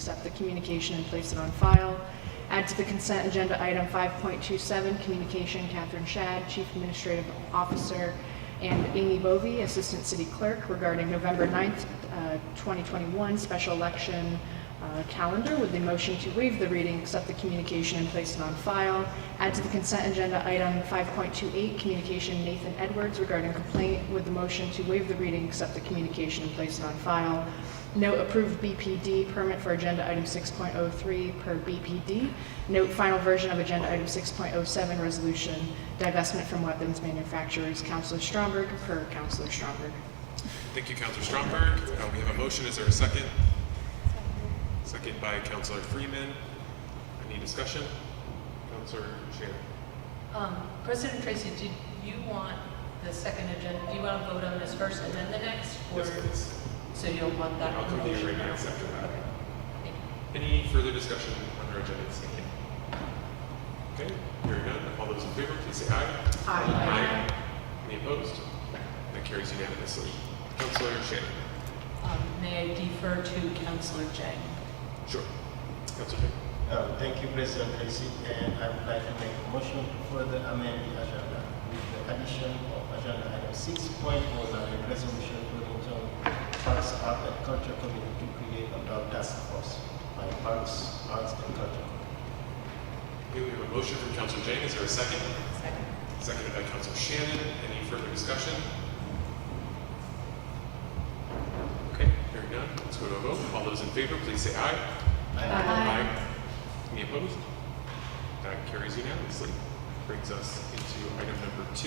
accept the communication and place it on file. Add to the consent agenda item 5.27, communication, Catherine Shad, Chief Administrative Officer, and Amy Bovey, Assistant City Clerk, regarding November 9th, 2021 special election calendar, with the motion to waive the reading, accept the communication, and place it on file. Add to the consent agenda item 5.28, communication, Nathan Edwards, regarding complaint, with the motion to waive the reading, accept the communication, and place it on file. Note approved BPD permit for agenda item 6.03 per BPD. Note final version of agenda item 6.07 resolution, divestment from weapons manufacturers. Councilor Stromberg per Councilor Stromberg. Thank you, Councilor Stromberg. We have a motion. Is there a second? Second by Councilor Freeman. Any discussion? Councilor Shannon. President Tracy, did you want the second agenda? Do you want to vote on this first and then the next? Or Yes, please. so you'll want that? I'll come to you right now after that. Okay. Thank you. Any further discussion on our agenda? Okay, hearing none. All those in favor, please say aye. Aye. Any opposed? That carries unanimously. Councilor Shannon. May I defer to Councilor Jang? Sure. Councilor Jang. Thank you, President Tracy, and I would like to make a motion to further amend the agenda with the addition of agenda item 6.09, resolution Burlington Parks, Art and Culture Committee to create a dog task force by Parks, Arts and Culture. Okay, we have a motion from Councilor Jang. Is there a second? Second. Seconded by Councilor Shannon. Any further discussion? Okay, hearing none. Let's go to a vote. All those in favor, please say aye. Aye. Any opposed? That carries unanimously. Brings us into item number 2,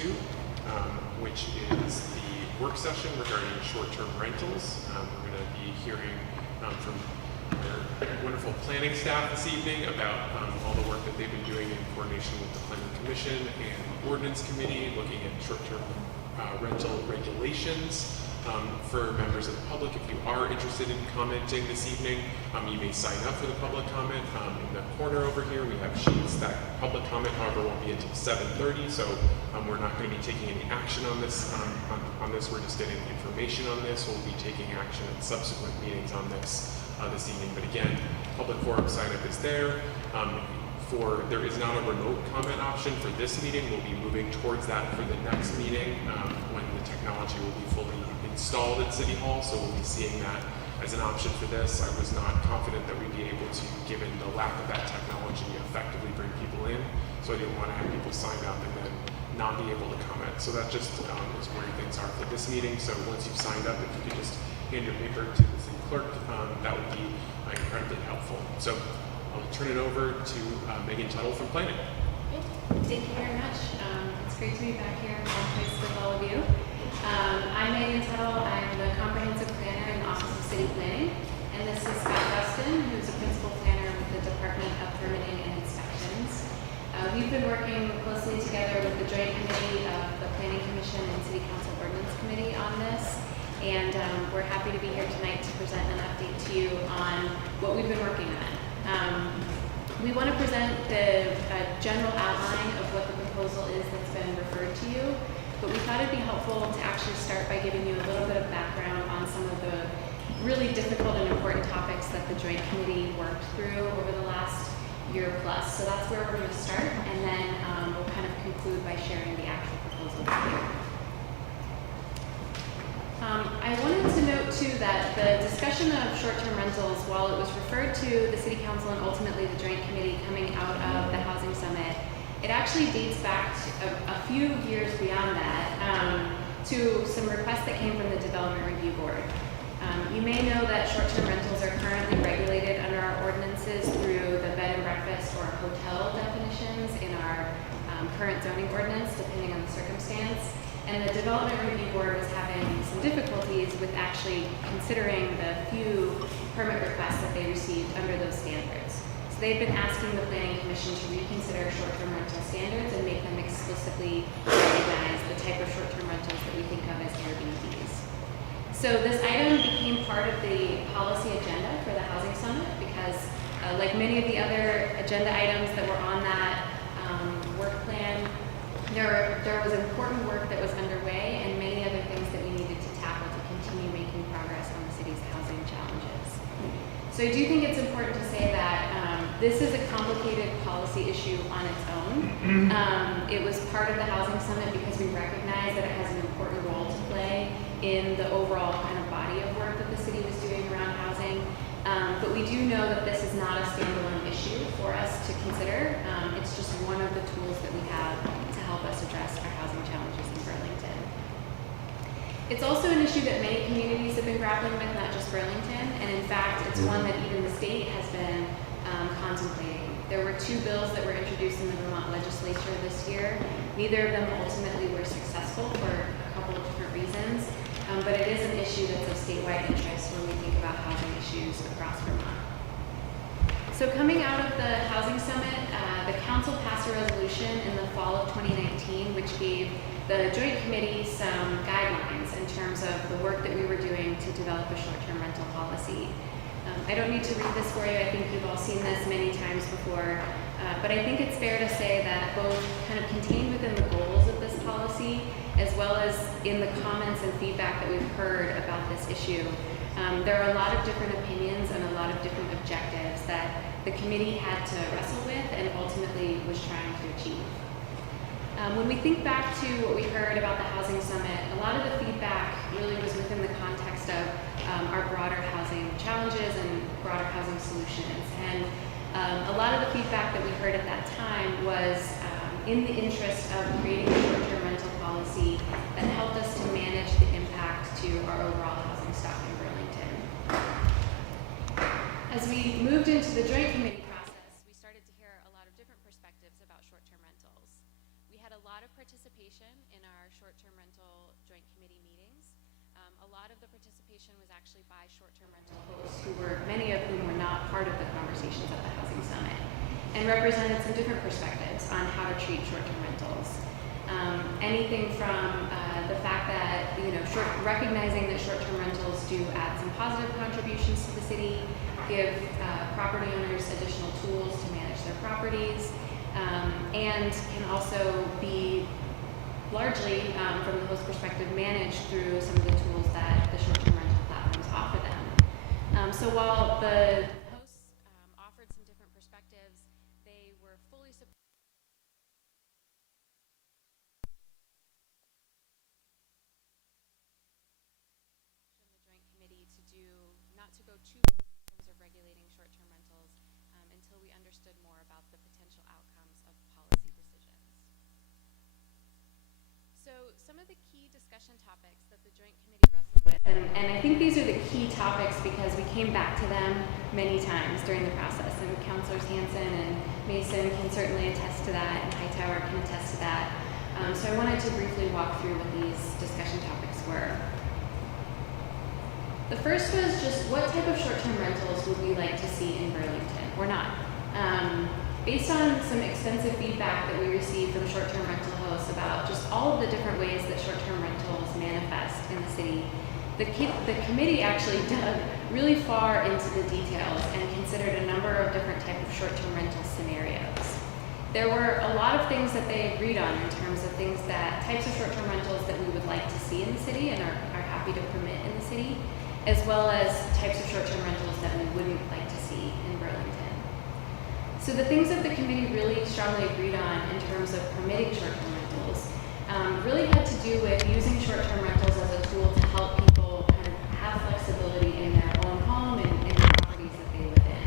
which is the work session regarding short-term rentals. We're going to be hearing from our wonderful planning staff this evening about all the work that they've been doing in coordination with the Planning Commission and the Ordinance Committee, looking at short-term rental regulations. For members of the public, if you are interested in commenting this evening, you may sign up for the public comment. In the corner over here, we have sheets. That public comment, however, won't be until 7:30, so we're not going to be taking any action on this. We're just getting information on this. We'll be taking action at subsequent meetings on this this evening. But again, public forum sign up is there. There is not a remote comment option for this meeting. We'll be moving towards that for the next meeting when the technology will be fully installed at City Hall, so we'll be seeing that as an option for this. I was not confident that we'd be able to, given the lack of that technology, effectively bring people in, so I didn't want to have people sign up and then not be able to comment. So that just is where things are for this meeting. So once you've signed up, if you could just hand your paper to the city clerk, that would be incredibly helpful. So I'll turn it over to Megan Tuttle from Planning. Thank you very much. It's great to be back here in one place with all of you. I'm Megan Tuttle. I'm the comprehensive planner in the Office of City Planning, and this is Scott Dustin, who's a principal planner with the Department of Permitting and Inspections. We've been working closely together with the Joint Committee of the Planning Commission and City Council Ordinance Committee on this, and we're happy to be here tonight to present an update to you on what we've been working on. We want to present the general outline of what the proposal is that's been referred to you, but we thought it'd be helpful to actually start by giving you a little bit of background on some of the really difficult and important topics that the Joint Committee worked through over the last year plus. So that's where we're going to start, and then we'll kind of conclude by sharing the actual proposal with you. I wanted to note too that the discussion of short-term rentals, while it was referred to the City Council and ultimately the Joint Committee coming out of the Housing Summit, it actually dates back to a few years beyond that to some requests that came from the Development Review Board. You may know that short-term rentals are currently regulated under our ordinances through the bed and breakfast or hotel definitions in our current zoning ordinance, depending on the circumstance. And the Development Review Board was having some difficulties with actually considering the few permit requests that they received under those standards. So they've been asking the Planning Commission to reconsider short-term rental standards and make them explicitly recognize the type of short-term rentals that we think of as Airbnbs. So this item became part of the policy agenda for the Housing Summit because like many of the other agenda items that were on that work plan, there was important work that was underway and many other things that we needed to tackle to continue making progress on the city's housing challenges. So I do think it's important to say that this is a complicated policy issue on its own. It was part of the Housing Summit because we recognize that it has an important role to play in the overall kind of body of work that the city was doing around housing. But we do know that this is not a standalone issue for us to consider. It's just one of the tools that we have to help us address our housing challenges in Burlington. It's also an issue that many communities have been grappling with, not just Burlington, and in fact, it's one that even the state has been contemplating. There were 2 bills that were introduced in the Vermont legislature this year. Neither of them ultimately were successful for a couple of different reasons, but it is an issue that's of statewide interest when we think about housing issues across Vermont. So coming out of the Housing Summit, the council passed a resolution in the fall of 2019, which gave the Joint Committee some guidelines in terms of the work that we were doing to develop a short-term rental policy. I don't need to read this for you. I think you've all seen this many times before, but I think it's fair to say that both kind of contained within the goals of this policy, as well as in the comments and feedback that we've heard about this issue, there are a lot of different opinions and a lot of different objectives that the committee had to wrestle with and ultimately was trying to achieve. When we think back to what we heard about the Housing Summit, a lot of the feedback really was within the context of our broader housing challenges and broader housing solutions. And a lot of the feedback that we heard at that time was in the interest of creating a short-term rental policy that helped us to manage the impact to our overall housing stock in Burlington. As we moved into the Joint Committee process, we started to hear a lot of different perspectives about short-term rentals. We had a lot of participation in our short-term rental Joint Committee meetings. A lot of the participation was actually by short-term rental hosts many of whom were not part of the conversations at the Housing Summit, and represented some different perspectives on how to treat short-term rentals. Anything from the fact that, recognizing that short-term rentals do add some positive contributions to the city, give property owners additional tools to manage their properties, and can also be largely, from the host perspective, managed through some of the tools that the short-term rental platforms offer them. So while the hosts offered some different perspectives, they were fully supportive the Joint Committee not to go too far in terms of regulating short-term rentals until we understood more about the potential outcomes of policy decisions. So some of the key discussion topics that the Joint Committee wrestled with, and I think these are the key topics because we came back to them many times during the process, and Councilors Hanson and Mason can certainly attest to that, and Hightower can attest to that. So I wanted to briefly walk through what these discussion topics were. The first was just what type of short-term rentals would we like to see in Burlington, or not? Based on some extensive feedback that we received from short-term rental hosts about just all of the different ways that short-term rentals manifest in the city, the committee actually dug really far into the details and considered a number of different types of short-term rental scenarios. There were a lot of things that they agreed on in terms of types of short-term rentals that we would like to see in the city and are happy to permit in the city, as well as types of short-term rentals that we wouldn't like to see in Burlington. So the things that the committee really strongly agreed on in terms of permitting short-term rentals really had to do with using short-term rentals as a tool to help people kind of have flexibility in their own home and in the properties that they live in.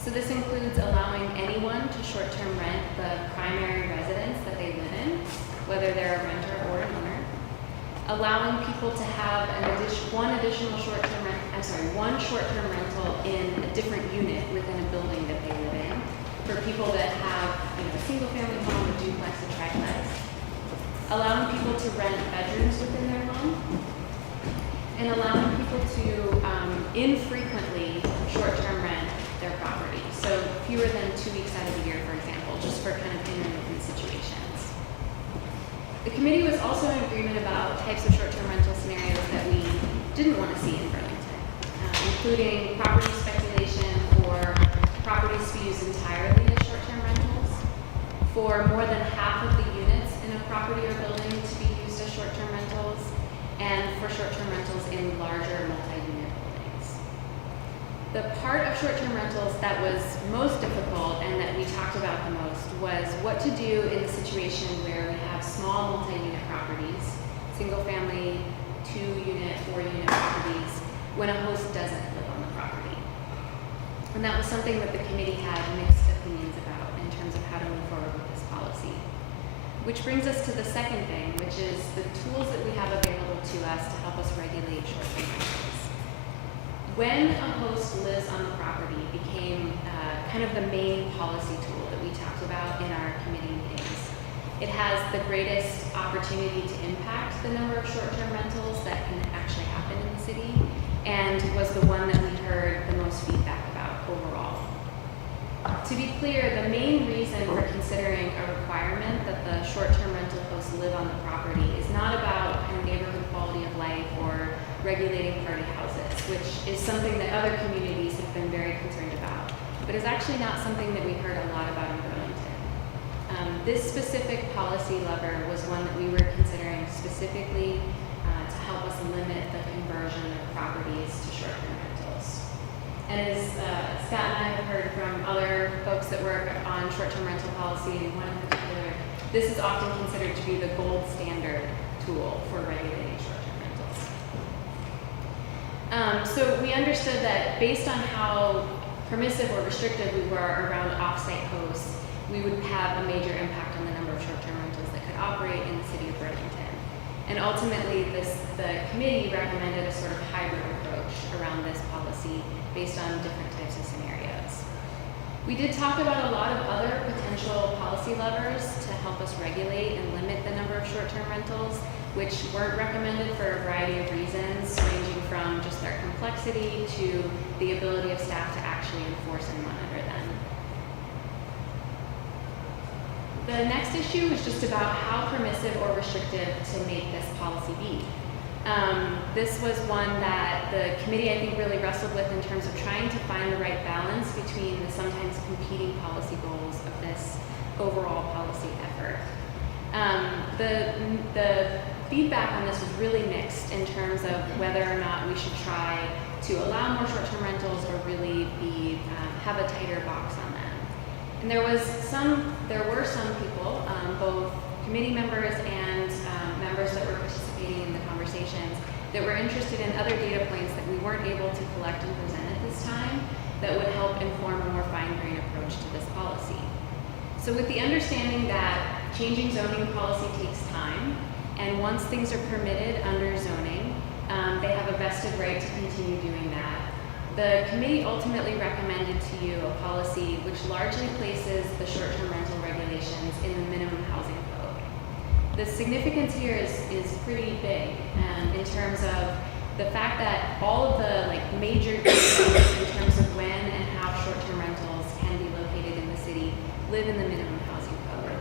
So this includes allowing anyone to short-term rent the primary residence that they live in, whether they're a renter or an owner, allowing people to have one short-term rental in a different unit within a building that they live in, for people that have a single-family home, a duplex, a triplex, allowing people to rent bedrooms within their home, and allowing people to infrequently short-term rent their property. So fewer than 2 weeks out of the year, for example, just for kind of intermittent situations. The committee was also in agreement about types of short-term rental scenarios that we didn't want to see in Burlington, including property speculation or properties to be used entirely as short-term rentals, for more than half of the units in a property or building to be used as short-term rentals, and for short-term rentals in larger multi-unit buildings. The part of short-term rentals that was most difficult and that we talked about the most was what to do in the situation where we have small multi-unit properties, single-family, 2-unit, 4-unit properties, when a host doesn't live on the property. And that was something that the committee had mixed opinions about in terms of how to move forward with this policy. Which brings us to the second thing, which is the tools that we have available to us to help us regulate short-term rentals. When a host lives on the property became kind of the main policy tool that we talked about in our committee meetings. It has the greatest opportunity to impact the number of short-term rentals that can actually happen in the city, and was the one that we heard the most feedback about overall. To be clear, the main reason for considering a requirement that the short-term rental hosts live on the property is not about kind of neighborhood quality of life or regulating party houses, which is something that other communities have been very concerned about, but is actually not something that we heard a lot about in Burlington. This specific policy lever was one that we were considering specifically to help us limit the conversion of properties to short-term rentals. And as Scott and I have heard from other folks that work on short-term rental policy, one in particular, this is often considered to be the gold standard tool for regulating short-term rentals. So we understood that based on how permissive or restrictive we were around off-site hosts, we would have a major impact on the number of short-term rentals that could operate in the city of Burlington. And ultimately, the committee recommended a sort of hybrid approach around this policy based on different types of scenarios. We did talk about a lot of other potential policy levers to help us regulate and limit the number of short-term rentals, which weren't recommended for a variety of reasons, ranging from just their complexity to the ability of staff to actually enforce and monitor them. The next issue is just about how permissive or restrictive to make this policy be. This was one that the committee, I think, really wrestled with in terms of trying to find the right balance between the sometimes competing policy goals of this overall policy effort. The feedback on this was really mixed in terms of whether or not we should try to allow more short-term rentals or really have a tighter box on them. And there were some people, both committee members and members that were participating in the conversations, that were interested in other data points that we weren't able to collect and present at this time that would help inform a more fine-grained approach to this policy. So with the understanding that changing zoning policy takes time, and once things are permitted under zoning, they have a vested right to continue doing that. The committee ultimately recommended to you a policy which largely places the short-term rental regulations in the minimum housing code. The significance here is pretty big in terms of the fact that all of the major details in terms of when and how short-term rentals can be located in the city live in the minimum housing code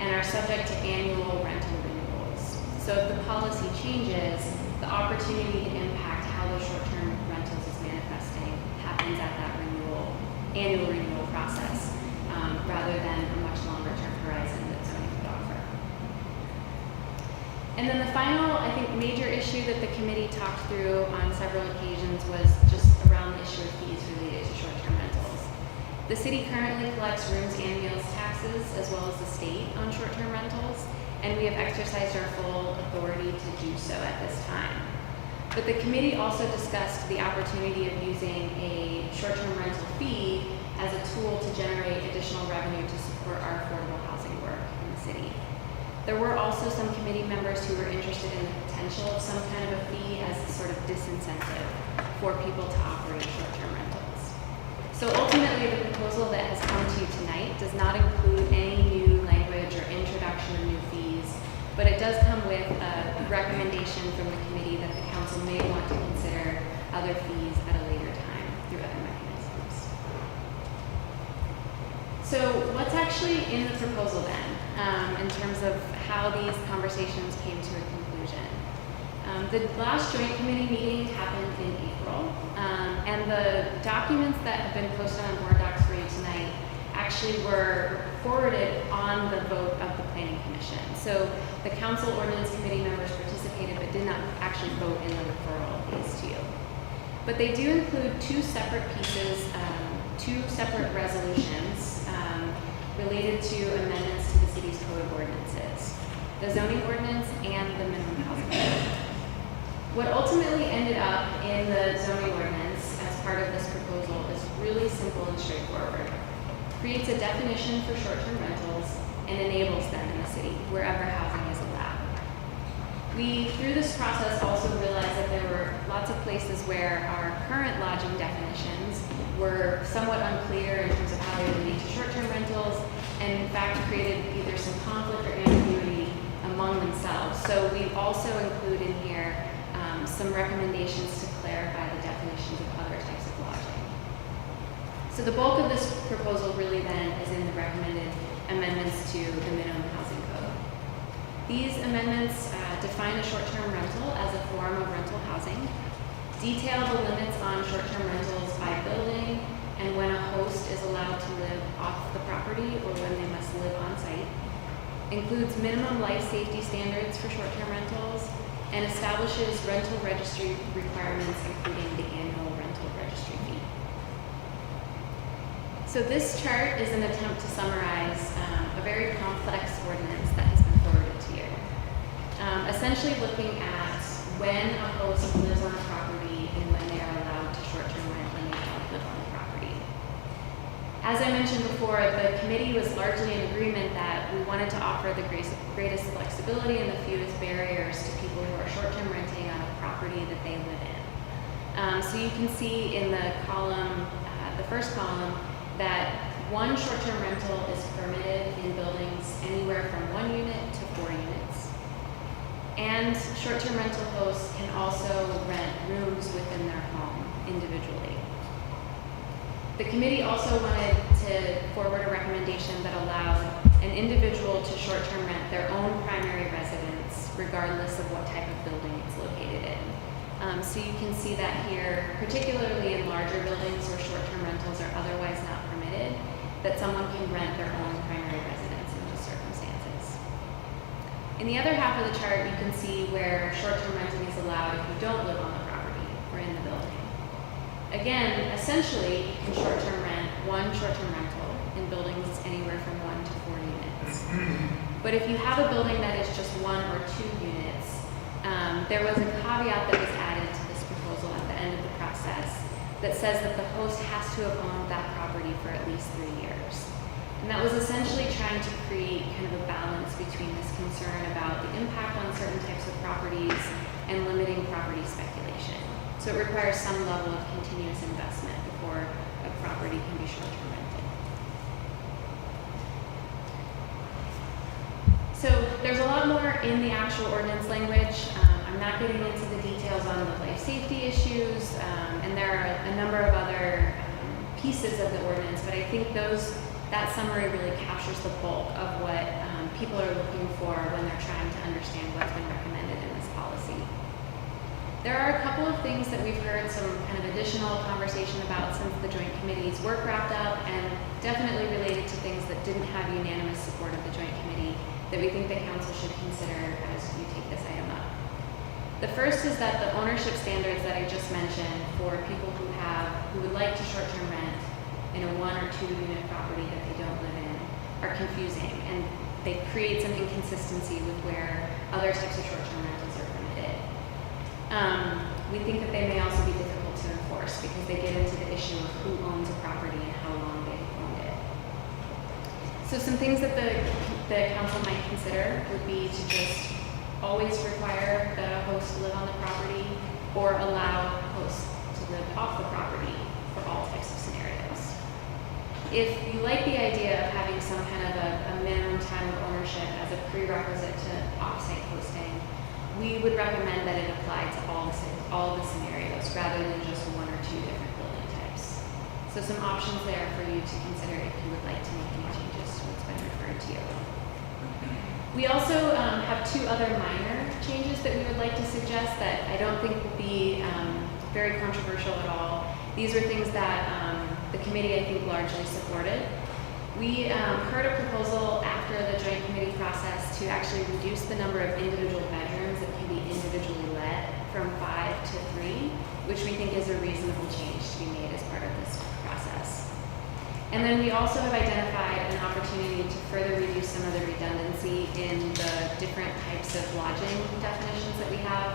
and are subject to annual rental renewals. So if the policy changes, the opportunity to impact how those short-term rentals is manifesting happens at that annual renewal process, rather than a much longer-term horizon that zoning could offer. And then the final, I think, major issue that the committee talked through on several occasions was just around the issue of fees related to short-term rentals. The city currently collects rooms and meals taxes as well as the state on short-term rentals, and we have exercised our full authority to do so at this time. But the committee also discussed the opportunity of using a short-term rental fee as a tool to generate additional revenue to support our affordable housing work in the city. There were also some committee members who were interested in the potential of some kind of a fee as a sort of disincentive for people to operate short-term rentals. So ultimately, the proposal that has come to you tonight does not include any new language or introduction of new fees, but it does come with a recommendation from the committee that the council may want to consider other fees at a later time through other mechanisms. So what's actually in the proposal then, in terms of how these conversations came to a conclusion? The last joint committee meeting happened in April, and the documents that have been posted on board docs for you tonight actually were forwarded on the vote of the Planning Commission. So the Council Ordinance Committee members participated but did not actually vote in the referral of these to you. But they do include two separate pieces, two separate resolutions related to amendments to the city's code of ordinances, the zoning ordinance and the minimum housing code. What ultimately ended up in the zoning ordinance as part of this proposal is really simple and straightforward. Creates a definition for short-term rentals and enables them in the city wherever housing is allowed. We, through this process, also realized that there were lots of places where our current lodging definitions were somewhat unclear in terms of how they relate to short-term rentals, and in fact created either some conflict or ambiguity among themselves. So we also include in here some recommendations to clarify the definitions of other types of lodging. So the bulk of this proposal really then is in the recommended amendments to the minimum housing code. These amendments define a short-term rental as a form of rental housing, detail the limits on short-term rentals by building, and when a host is allowed to live off the property or when they must live on site, includes minimum life safety standards for short-term rentals, and establishes rental registry requirements, including the annual rental registry fee. So this chart is an attempt to summarize a very complex ordinance that has been forwarded to you. Essentially looking at when a host lives on a property and when they are allowed to short-term rent when they don't live on the property. As I mentioned before, the committee was largely in agreement that we wanted to offer the greatest flexibility and the fewest barriers to people who are short-term renting on a property that they live in. So you can see in the column, the first column, that one short-term rental is permitted in buildings anywhere from 1 unit to 4 units. And short-term rental hosts can also rent rooms within their home individually. The committee also wanted to forward a recommendation that allowed an individual to short-term rent their own primary residence, regardless of what type of building it's located in. So you can see that here, particularly in larger buildings where short-term rentals are otherwise not permitted, that someone can rent their own primary residence in those circumstances. In the other half of the chart, you can see where short-term renting is allowed if you don't live on the property or in the building. Again, essentially, you can short-term rent one short-term rental in buildings anywhere from 1 to 4 units. But if you have a building that is just 1 or 2 units, there was a caveat that was added to this proposal at the end of the process that says that the host has to have owned that property for at least 3 years. And that was essentially trying to create kind of a balance between this concern about the impact on certain types of properties and limiting property speculation. So it requires some level of continuous investment before a property can be short-term rented. So there's a lot more in the actual ordinance language. I'm not getting into the details on the life safety issues, and there are a number of other pieces of the ordinance, but I think that summary really captures the bulk of what people are looking for when they're trying to understand what's been recommended in this policy. There are a couple of things that we've heard some kind of additional conversation about since the Joint Committee's work wrapped up, and definitely related to things that didn't have unanimous support of the Joint Committee that we think the Council should consider as you take this item up. The first is that the ownership standards that I just mentioned for people who would like to short-term rent in a 1 or 2 unit property that they don't live in are confusing, and they create some inconsistency with where other types of short-term rentals are permitted. We think that they may also be difficult to enforce because they get into the issue of who owns a property and how long they've owned it. So some things that the Council might consider would be to just always require that a host live on the property or allow hosts to live off the property for all types of scenarios. If you like the idea of having some kind of a minimum time of ownership as a prerequisite to off-site hosting, we would recommend that it apply to all the scenarios rather than just 1 or 2 different building types. So some options there for you to consider if you would like to make any changes to what's been referred to you. We also have 2 other minor changes that we would like to suggest that I don't think will be very controversial at all. These are things that the committee, I think, largely supported. We heard a proposal after the Joint Committee process to actually reduce the number of individual bedrooms that can be individually let from 5 to 3, which we think is a reasonable change to be made as part of this process. And then we also have identified an opportunity to further reduce some of the redundancy in the different types of lodging definitions that we have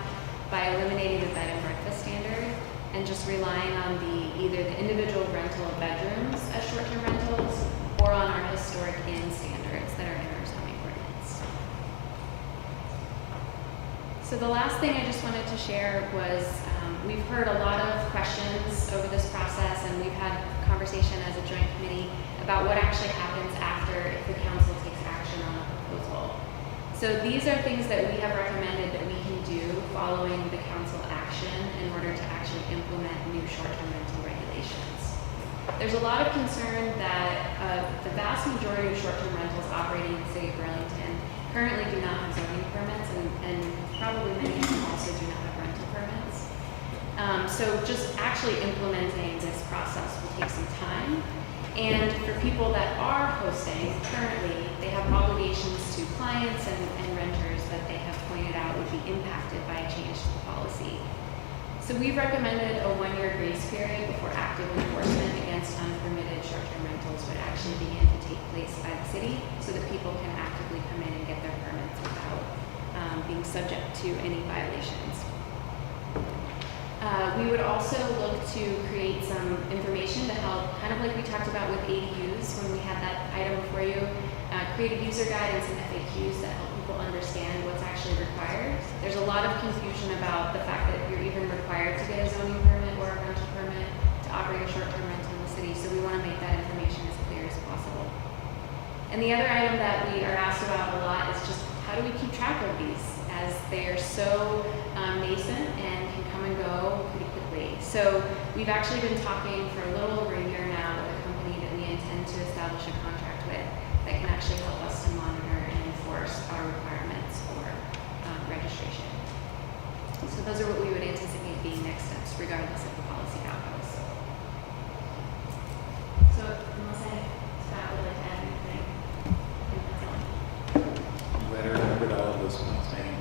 by eliminating the bed and breakfast standard and just relying on either the individual rental of bedrooms as short-term rentals or on our historic inn standards that are in our zoning ordinance. So the last thing I just wanted to share was we've heard a lot of questions over this process, and we've had conversation as a joint committee about what actually happens after if the council takes action on a proposal. So these are things that we have recommended that we can do following the council action in order to actually implement new short-term rental regulations. There's a lot of concern that the vast majority of short-term rentals operating in the city of Burlington currently do not have zoning permits, and probably many of them also do not have rental permits. So just actually implementing this process will take some time. And for people that are hosting currently, they have obligations to clients and renters that they have pointed out would be impacted by a change to the policy. So we've recommended a 1-year grace period before active enforcement against unpermitted short-term rentals would actually begin to take place by the city so that people can actively come in and get their permits without being subject to any violations. We would also look to create some information to help, kind of like we talked about with ADUs when we had that item before you, create a user guide and some FAQs that help people understand what's actually required. There's a lot of confusion about the fact that you're even required to get a zoning permit or a rental permit to operate a short-term rental in the city, so we want to make that information as clear as possible. And the other item that we are asked about a lot is just how do we keep track of these, as they are so nascent and can come and go pretty quickly. So we've actually been talking for a little over a year now with a company that we intend to establish a contract with that can actually help us to monitor and enforce our requirements for registration. So those are what we would anticipate being next steps regardless of the policy outcomes. So unless Scott would like to add anything, I think that's all. Letter remembered all of those points, man.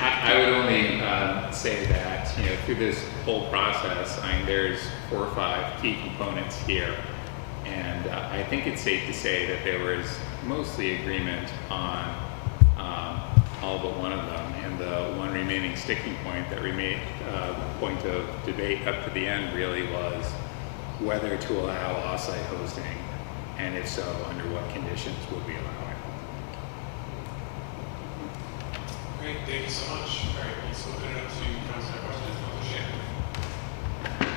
I would only say that, through this whole process, there's 4 or 5 key components here, and I think it's safe to say that there was mostly agreement on all but one of them, and the one remaining sticking point that remained point of debate up to the end really was whether to allow off-site hosting, and if so, under what conditions would we allow it. Great, thank you so much. All right, let's open it up to council questions. Councilor Shannon.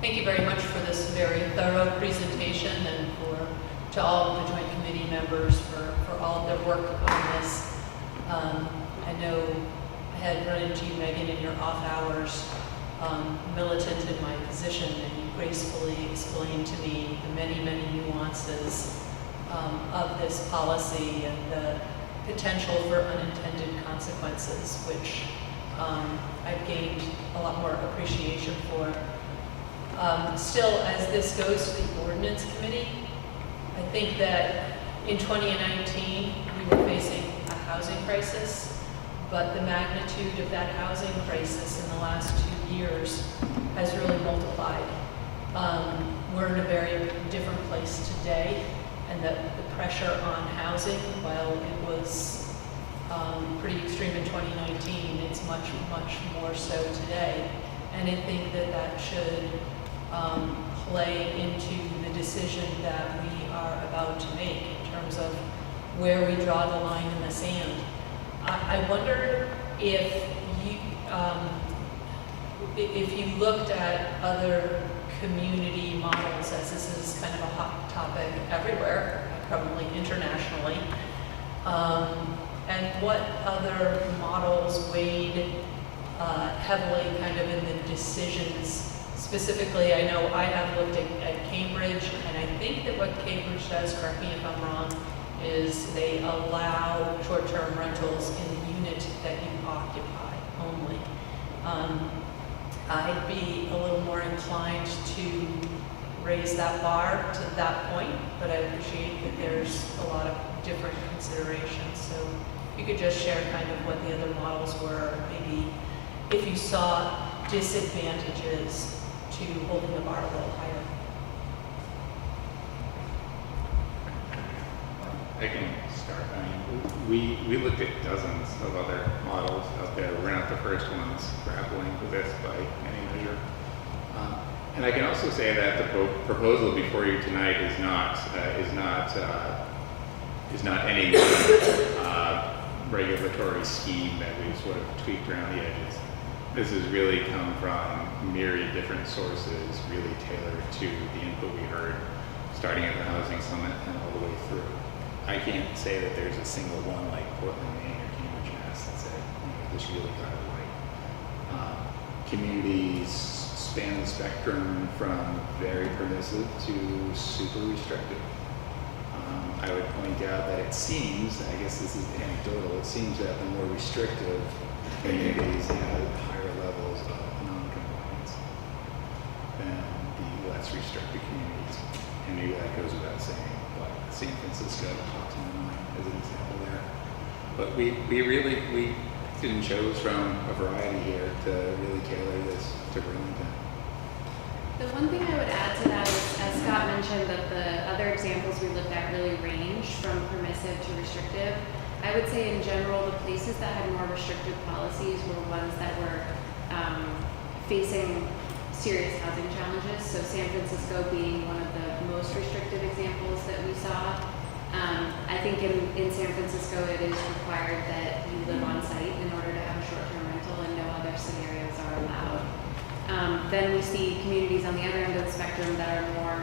Thank you very much for this very thorough presentation and to all of the joint committee members for all of their work on this. I know I had run into you, Megan, in your off hours, militant in my position, and you gracefully explained to me the many, many nuances of this policy and the potential for unintended consequences, which I've gained a lot more appreciation for. Still, as this goes to the Ordinance Committee, I think that in 2019, we were facing a housing crisis, but the magnitude of that housing crisis in the last 2 years has really multiplied. We're in a very different place today, and the pressure on housing, while it was pretty extreme in 2019, it's much, much more so today. And I think that that should play into the decision that we are about to make in terms of where we draw the line in the sand. I wonder if you looked at other community models, as this is kind of a hot topic everywhere, probably internationally, and what other models weighed heavily kind of in the decisions. Specifically, I know I have looked at Cambridge, and I think that what Cambridge does, correct me if I'm wrong, is they allow short-term rentals in the unit that you occupy only. I'd be a little more inclined to raise that bar to that point, but I appreciate that there's a lot of different considerations. So you could just share kind of what the other models were, maybe if you saw disadvantages to holding the bar a little higher. I can start. I mean, we looked at dozens of other models out there. We're not the first ones grappling with this by any measure. And I can also say that the proposal before you tonight is not any regulatory scheme that we've sort of tweaked around the edges. This has really come from myriad different sources, really tailored to the input we heard, starting at the Housing Summit and all the way through. I can't say that there's a single one like Portland, Maine, or Cambridge, Mass. that said, this really got it right. Communities span the spectrum from very permissive to super restrictive. I would point out that it seems, I guess this is anecdotal, it seems that the more restrictive communities have higher levels of non-compliance than the less restricted communities. And maybe that goes without saying, but San Francisco pops in my mind as an example there. But we picked and chose from a variety here to really tailor this to Burlington. The one thing I would add to that is, as Scott mentioned, that the other examples we looked at really range from permissive to restrictive. I would say in general, the places that had more restrictive policies were ones that were facing serious housing challenges. So San Francisco being one of the most restrictive examples that we saw. I think in San Francisco it is required that you live on site in order to have a short-term rental, and no other scenarios are allowed. Then we see communities on the other end of the spectrum that are more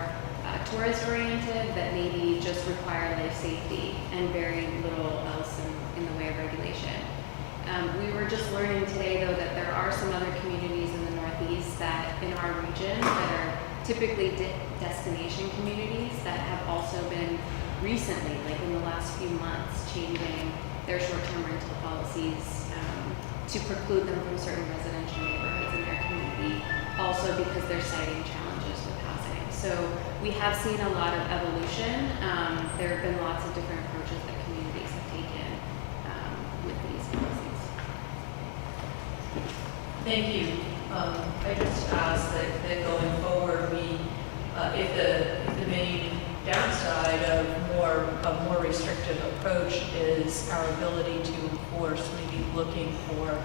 tourist-oriented, that maybe just require life safety and very little else in the way of regulation. We were just learning today, though, that there are some other communities in the Northeast that, in our region, that are typically destination communities that have also been recently, like in the last few months, changing their short-term rental policies to preclude them from certain residential neighborhoods in their community, also because they're citing challenges with housing. So we have seen a lot of evolution. There have been lots of different approaches that communities have taken with these policies. Thank you. I just ask that going forward, if the main downside of a more restrictive approach is our ability to enforce, maybe looking for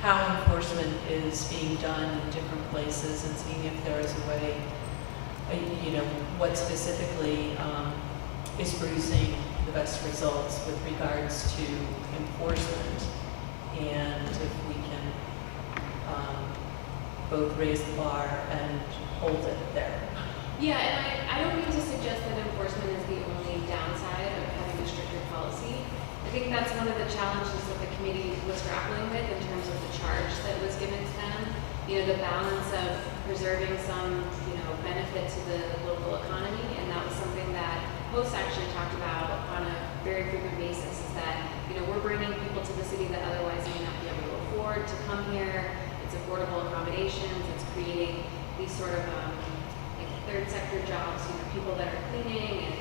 how enforcement is being done in different places and seeing if there is a way, what specifically is producing the best results with regards to enforcement, and if we can both raise the bar and hold it there. Yeah, and I don't mean to suggest that enforcement is the only downside of having a stricter policy. I think that's one of the challenges that the committee was grappling with in terms of the charge that was given to them. The balance of preserving some, benefit to the local economy, and that was something that hosts actually talked about on a very frequent basis, is that, we're bringing people to the city that otherwise may not be able to afford to come here. It's affordable accommodations. It's creating these sort of third sector jobs, people that are cleaning and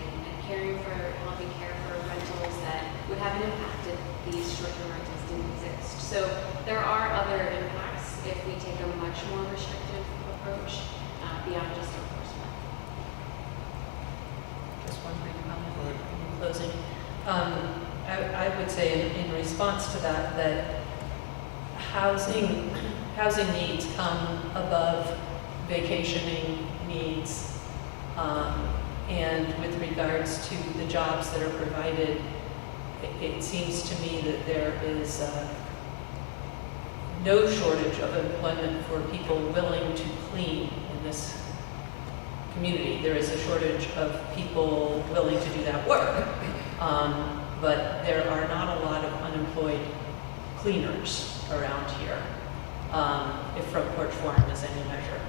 caring for, helping care for rentals that would have an impact if these short-term rentals didn't exist. So there are other impacts if we take a much more restrictive approach beyond just enforcement. Just one brief comment in closing. I would say in response to that housing needs come above vacationing needs, and with regards to the jobs that are provided, it seems to me that there is no shortage of employment for people willing to clean in this community. There is a shortage of people willing to do that work, but there are not a lot of unemployed cleaners around here, if Front Porch Forum is any measure.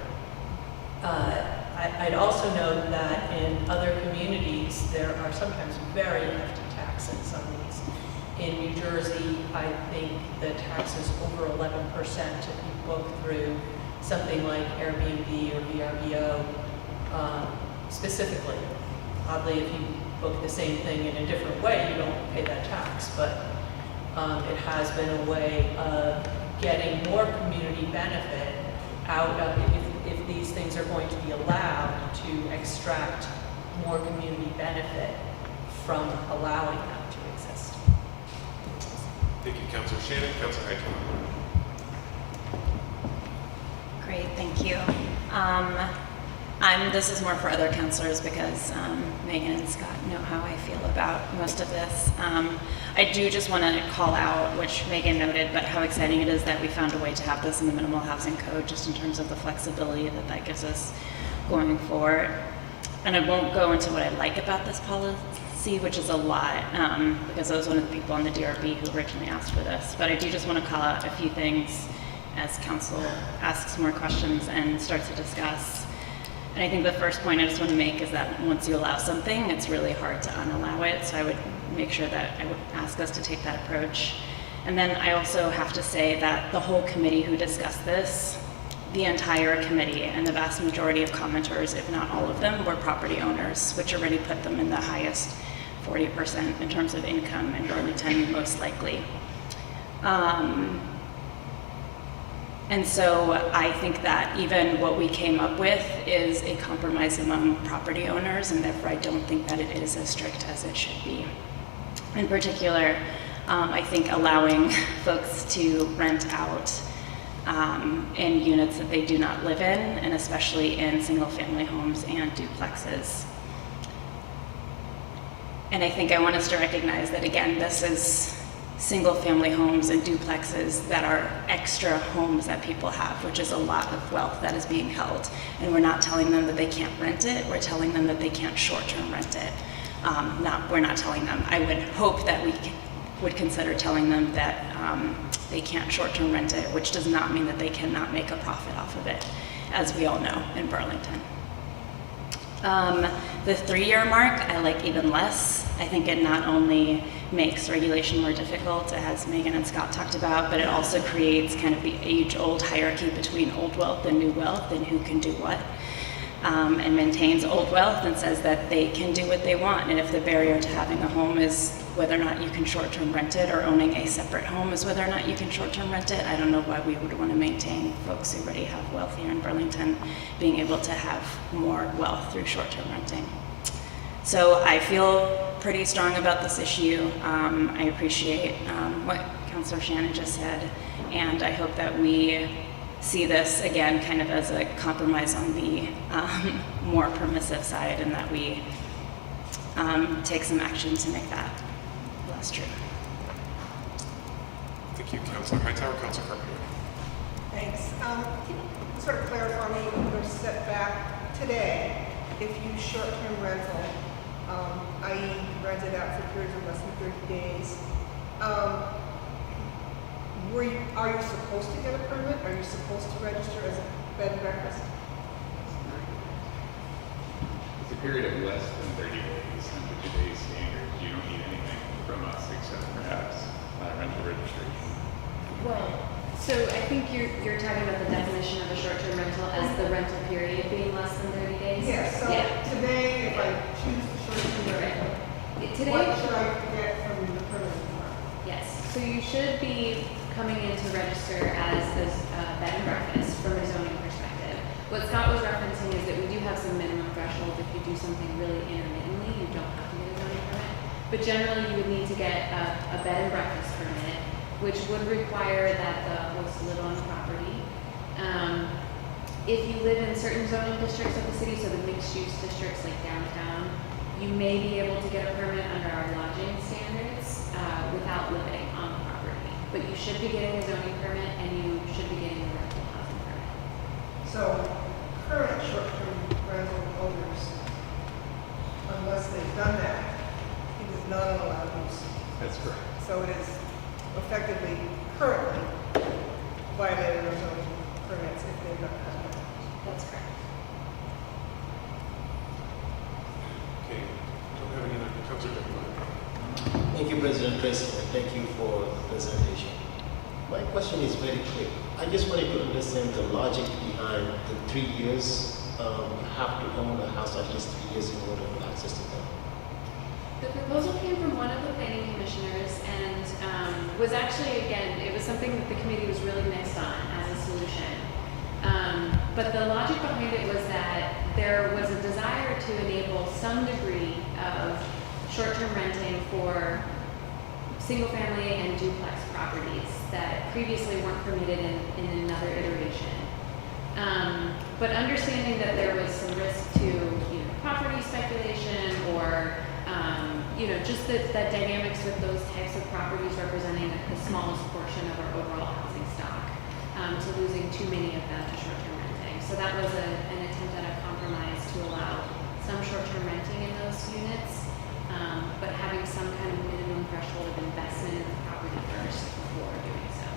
I'd also note that in other communities, there are sometimes very hefty taxes on these. In New Jersey, I think the tax is over 11% if you book through something like Airbnb or VRBO specifically. Oddly, if you book the same thing in a different way, you don't pay that tax. But It has been a way of getting more community benefit out of, if these things are going to be allowed, to extract more community benefit from allowing them to exist. Thank you, Councilor Shannon. Councilor Hightower. Great, thank you. This is more for other councilors because Megan and Scott know how I feel about most of this. I do just want to call out, which Megan noted, but how exciting it is that we found a way to have this in the minimal housing code, just in terms of the flexibility that gives us going forward. And I won't go into what I like about this policy, which is a lot, because I was one of the people on the DRB who originally asked for this. But I do just want to call out a few things as council asks more questions and starts to discuss. And I think the first point I just want to make is that once you allow something, it's really hard to unallow it. So I would make sure that I would ask us to take that approach. And then I also have to say that the whole committee who discussed this, the entire committee and the vast majority of commenters, if not all of them, were property owners, which already put them in the highest 40% in terms of income in Burlington, most likely. And so I think that even what we came up with is a compromise among property owners, and therefore I don't think that it is as strict as it should be. In particular, I think allowing folks to rent out in units that they do not live in, and especially in single-family homes and duplexes. And I think I want us to recognize that, again, this is single-family homes and duplexes that are extra homes that people have, which is a lot of wealth that is being held. And we're not telling them that they can't rent it, we're telling them that they can't short-term rent it. We're not telling them. I would hope that we would consider telling them that they can't short-term rent it, which does not mean that they cannot make a profit off of it, as we all know in Burlington. The 3-year mark, I like even less. I think it not only makes regulation more difficult, as Megan and Scott talked about, but it also creates kind of the age-old hierarchy between old wealth and new wealth and who can do what, and maintains old wealth and says that they can do what they want. And if the barrier to having a home is whether or not you can short-term rent it, or owning a separate home is whether or not you can short-term rent it, I don't know why we would want to maintain folks who already have wealth here in Burlington being able to have more wealth through short-term renting. So I feel pretty strong about this issue. I appreciate what Councilor Shannon just said, and I hope that we see this again kind of as a compromise on the more permissive side, and that we take some action to make that less true. Thank you, Councilor Hightower. Councilor Carpenter. Thanks. Can you sort of clarify me your setback today if you short-term rental, i.e. rented out for periods of less than 30 days, are you supposed to get a permit? Are you supposed to register as a bed and breakfast? It's a period of less than 30 days under today's standards. You don't need anything from us except perhaps rental registration. Well, so I think you're talking about the definition of a short-term rental as the rental period being less than 30 days? Yes. So today, if I choose to short-term rental, what should I get from the permit department? Yes. So you should be coming in to register as a bed and breakfast from a zoning perspective. What Scott was referencing is that we do have some minimum thresholds. If you do something really intermittently, you don't have to get a zoning permit. But generally, you would need to get a bed and breakfast permit, which would require that the host live on the property. If you live in certain zoning districts of the city, so the mixed-use districts like downtown, you may be able to get a permit under our lodging standards without living on the property. But you should be getting a zoning permit, and you should be getting a rental housing permit. So current short-term rental owners, unless they've done that, it is not an allowed use. That's correct. So it is effectively currently violating our zoning permits if they've not done that. That's correct. Okay, don't have any other. Councilor Deputy. Thank you, President Tracy, and thank you for the presentation. My question is very quick. I just wanted to understand the logic behind the 3 years. You have to own a house at least 3 years in order to access the The proposal came from one of the planning commissioners and was actually, again, it was something that the committee was really mixed on as a solution. But the logic behind it was that there was a desire to enable some degree of short-term renting for single-family and duplex properties that previously weren't permitted in another iteration. But understanding that there was some risk to property speculation or just that dynamics with those types of properties representing the smallest portion of our overall housing stock, to losing too many of them to short-term renting. So that was an attempt at a compromise to allow some short-term renting in those units, but having some kind of minimum threshold of investment in the property first before doing so.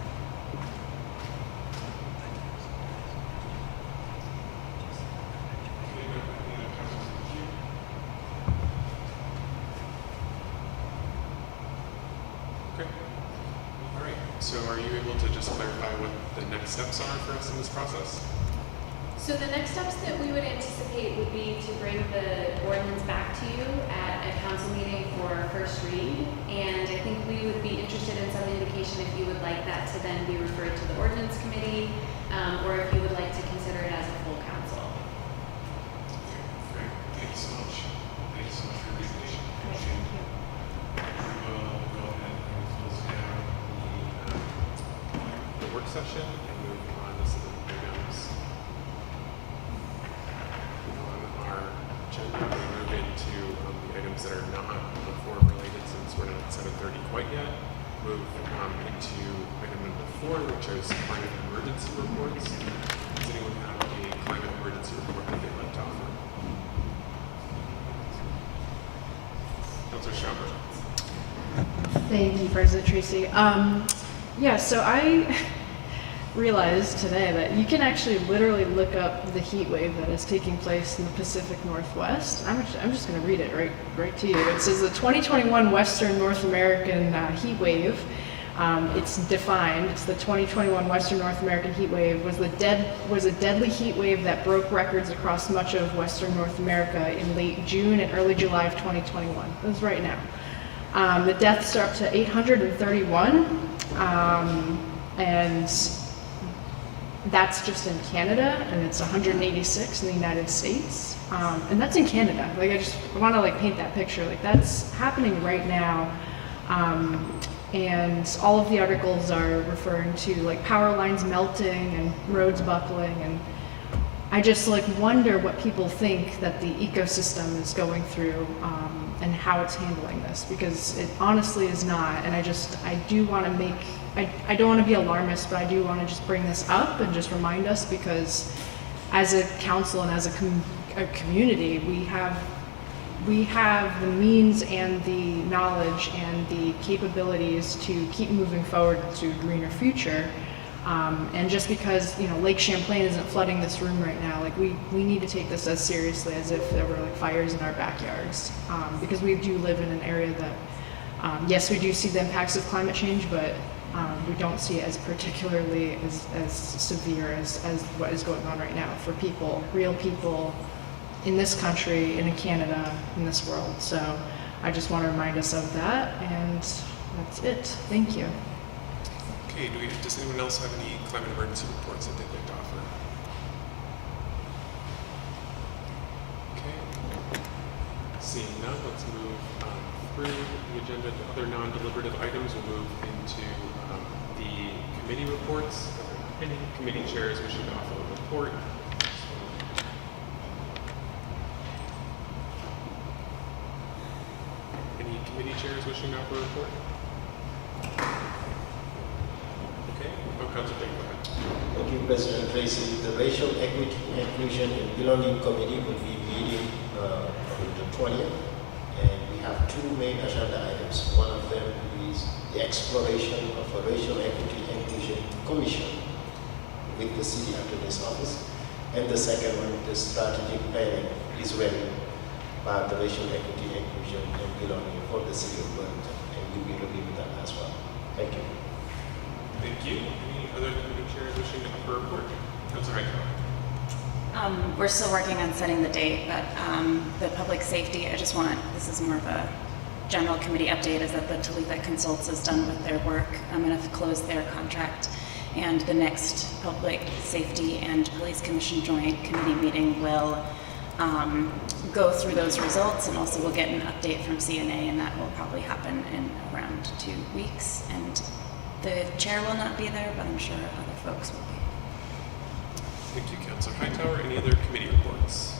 Okay. All right. So are you able to just clarify what the next steps are for us in this process? So the next steps that we would anticipate would be to bring the ordinance back to you at a council meeting for first read. And I think we would be interested in some indication if you would like that to then be referred to the ordinance committee, or if you would like to consider it as a full council. Great. Thank you so much. Thank you so much for your presentation. Thank you. We will go ahead and close down the work session and move on to some items on our agenda. We move into the items that are not forum related since we're not at 7:30 quite yet. Move into item number 4, which is climate emergency reports. Does anyone have a climate emergency report that they'd like to offer? Councilor Schauber. Thank you, President Tracy. Yeah, so I realized today that you can actually literally look up the heat wave that is taking place in the Pacific Northwest. I'm just going to read it right to you. It says the 2021 Western North American heat wave. It's defined. It's the 2021 Western North American heat wave was a deadly heat wave that broke records across much of Western North America in late June and early July of 2021. This is right now. The deaths are up to 831, and that's just in Canada, and it's 186 in the United States, and that's in Canada. Like I want to paint that picture. Like that's happening right now, and all of the articles are referring to power lines melting and roads buckling, and I just wonder what people think that the ecosystem is going through, and how it's handling this, because it honestly is not. And I do want to make, I don't want to be alarmist, but I do want to just bring this up and just remind us, because as a council and as a community, we have the means and the knowledge and the capabilities to keep moving forward to a greener future. And just because Lake Champlain isn't flooding this room right now, we need to take this as seriously as if there were fires in our backyards, because we do live in an area that, yes, we do see the impacts of climate change, but we don't see it as particularly as severe as what is going on right now for people, real people in this country, in Canada, in this world. So I just want to remind us of that, and that's it. Thank you. Okay, does anyone else have any climate emergency reports that they'd like to offer? Okay. Seeing none, let's move through the agenda to other non-deliberative items. We'll move into the committee reports. Any committee chairs wishing to offer a report? Any committee chairs wishing to offer a report? Thank you, President Tracy. The Racial Equity, Inclusion and Belonging Committee will be meeting on the 20th, and we have two main agenda items. One of them is the exploration of a Racial Equity Inclusion Commission with the City Attorney's Office, and the second one, the strategic planning is ready by the Racial Equity, Inclusion and Belonging for the City of Burlington, and we'll be reviewing that as well. Thank you. Thank you. Any other committee chairs wishing to offer a report? Councilor Hightower. We're still working on setting the date, but the public safety, this is more of a general committee update is that the Talitha Consults is done with their work and have closed their contract. And the next Public Safety and Police Commission Joint Committee meeting will go through those results, and also we'll get an update from CNA, and that will probably happen in around 2 weeks. And the chair will not be there, but I'm sure other folks will be. Thank you, Councilor Hightower. Any other committee reports?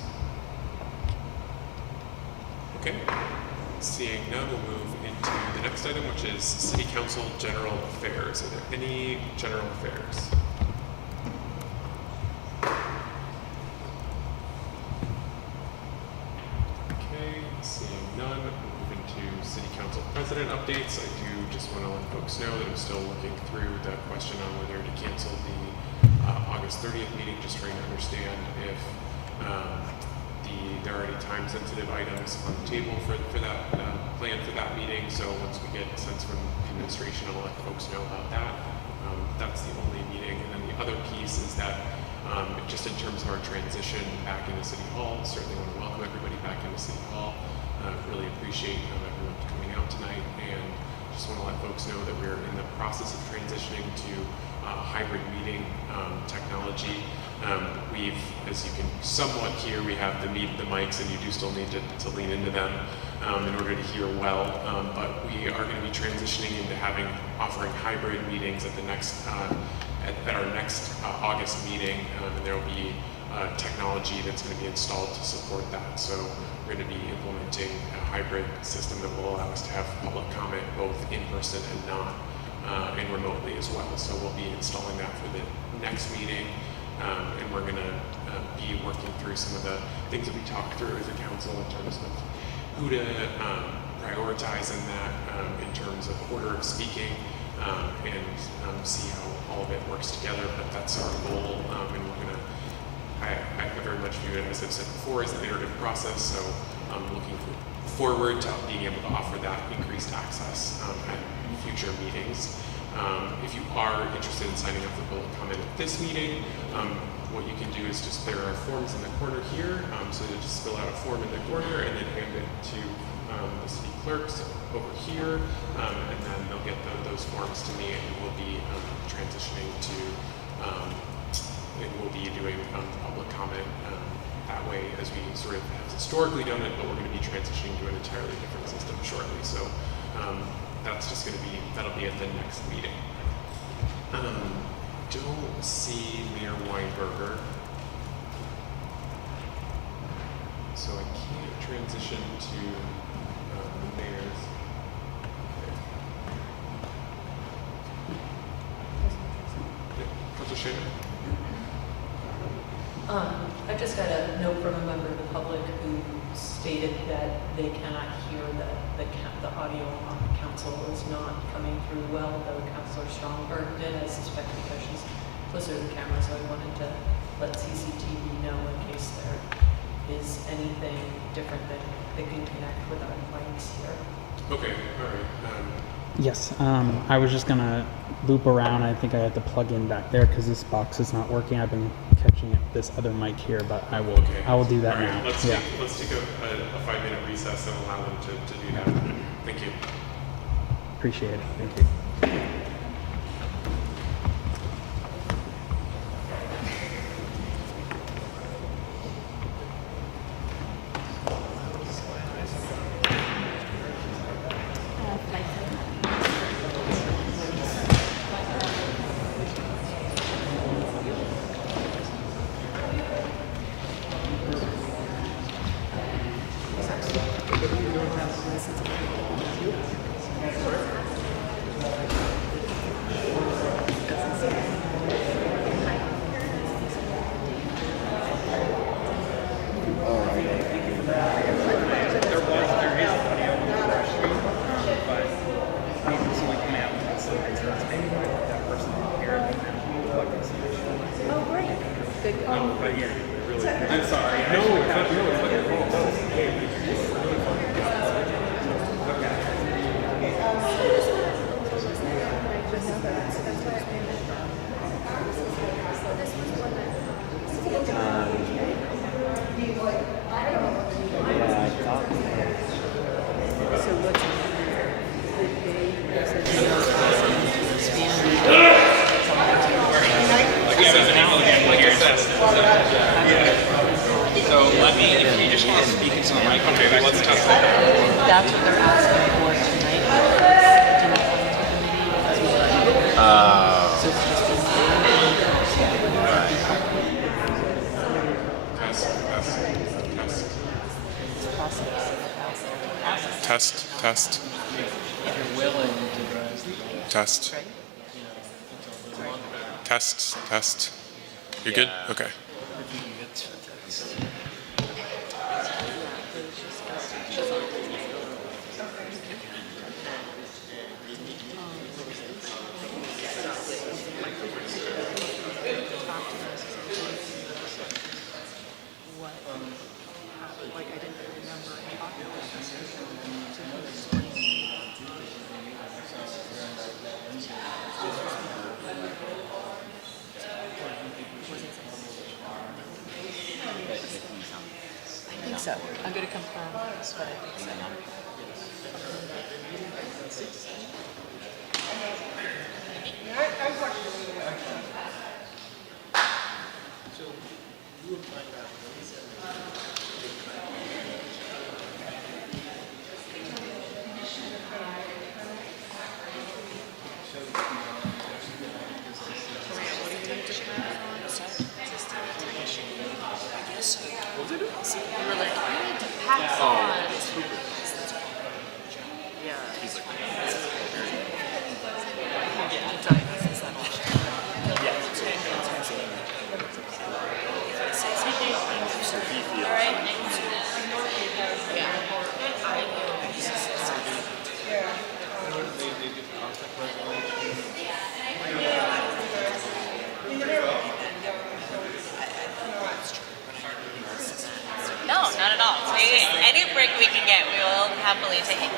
Okay. Seeing none, we'll move into the next item, which is City Council General Affairs. Are there any general affairs? Okay, seeing none, we'll move into City Council President updates. I do just want to let folks know that I'm still looking through the question on whether to cancel the August 30th meeting, just trying to understand if there are any time-sensitive items on the table for that plan for that meeting. So once we get a sense from the administration, I'll let folks know about that. That's the only meeting. And then the other piece is that just in terms of our transition back into City Hall, certainly want to welcome everybody back into City Hall. Really appreciate everyone coming out tonight, and just want to let folks know that we're in the process of transitioning to hybrid meeting technology. We've, as you can somewhat hear, we have the mics, and you do still need to lean into them in order to hear well. But we are going to be transitioning into offering hybrid meetings at the next at our next August meeting, and there will be technology that's going to be installed to support that. So we're going to be implementing a hybrid system that will allow us to have public comment both in person and not, and remotely as well. So we'll be installing that for the next meeting. And we're going to be working through some of the things that we talked through as a council in terms of who to prioritize in that, in terms of order of speaking, and see how all of it works together. But that's our goal, and we're going to, I very much view it, as I've said before, as an iterative process. So I'm looking forward to being able to offer that increased access at future meetings. If you are interested in signing up for public comment at this meeting, what you can do is there are forms in the corner here, so you just fill out a form in the corner and then hand it to the city clerks over here, and then they'll get those forms to me, and we'll be transitioning to, and we'll be doing public comment that way as we sort of have historically done it, but we're going to be transitioning to an entirely different system shortly. So that's just going to be, that'll be at the next meeting. Don't see Mayor Weinberger, so I can't transition to the mayor's. Okay. Councilor Shannon. I just got a note from a member of the public who stated that they cannot hear the audio on the council is not coming through well, though Councilor Strongberg did, I suspect because she's closer to the camera, so I wanted to let CCTV know in case there is anything different that they can connect with our mics here. Okay, all right. Yes, I was just gonna loop around. I think I had to plug in back there because this box is not working. I've been catching it, this other mic here, but I will do that all right, now. Let's take a 5-minute recess and allow them to do that. Thank you. Appreciate it. Thank you. Okay, let's test that. That's what they're asking for tonight. So it's just Test. Test. You're good? Okay. I think so. I'm going to confirm this, but I think so. No, not at all. So any break we can get, we will happily take.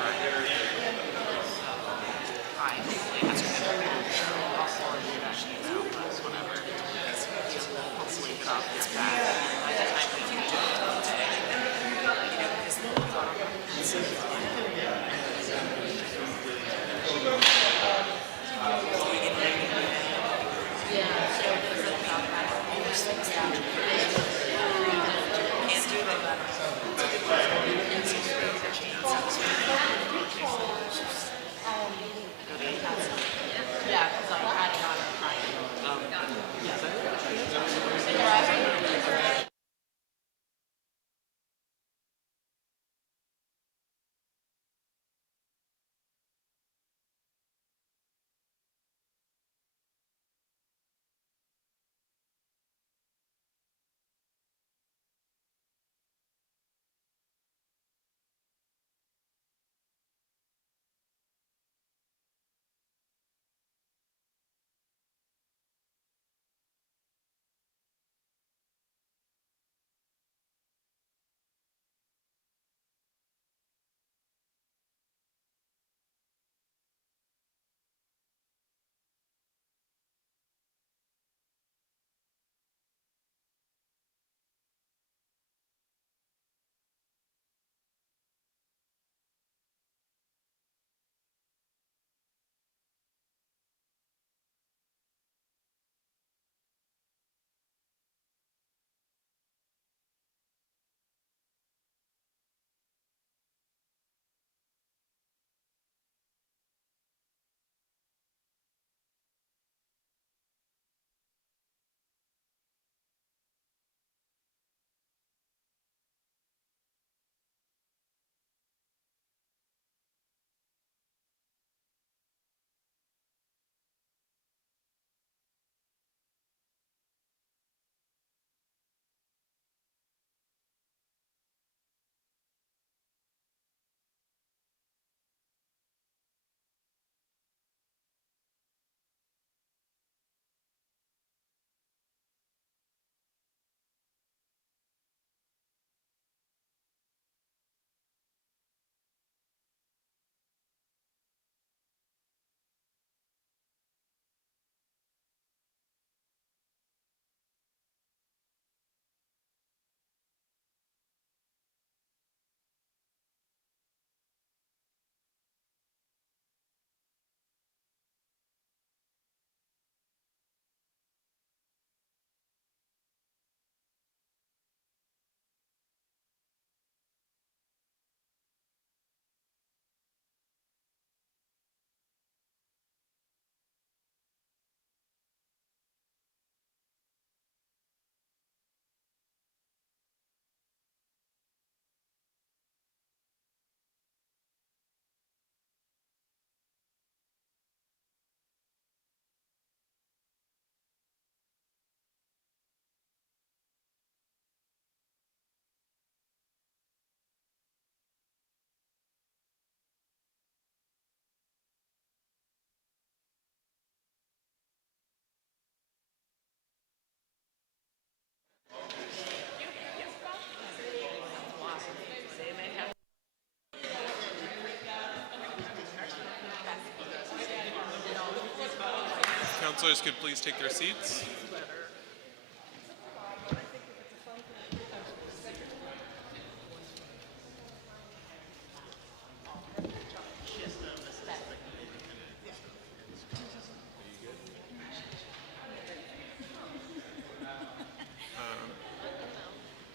counselors could please take their seats.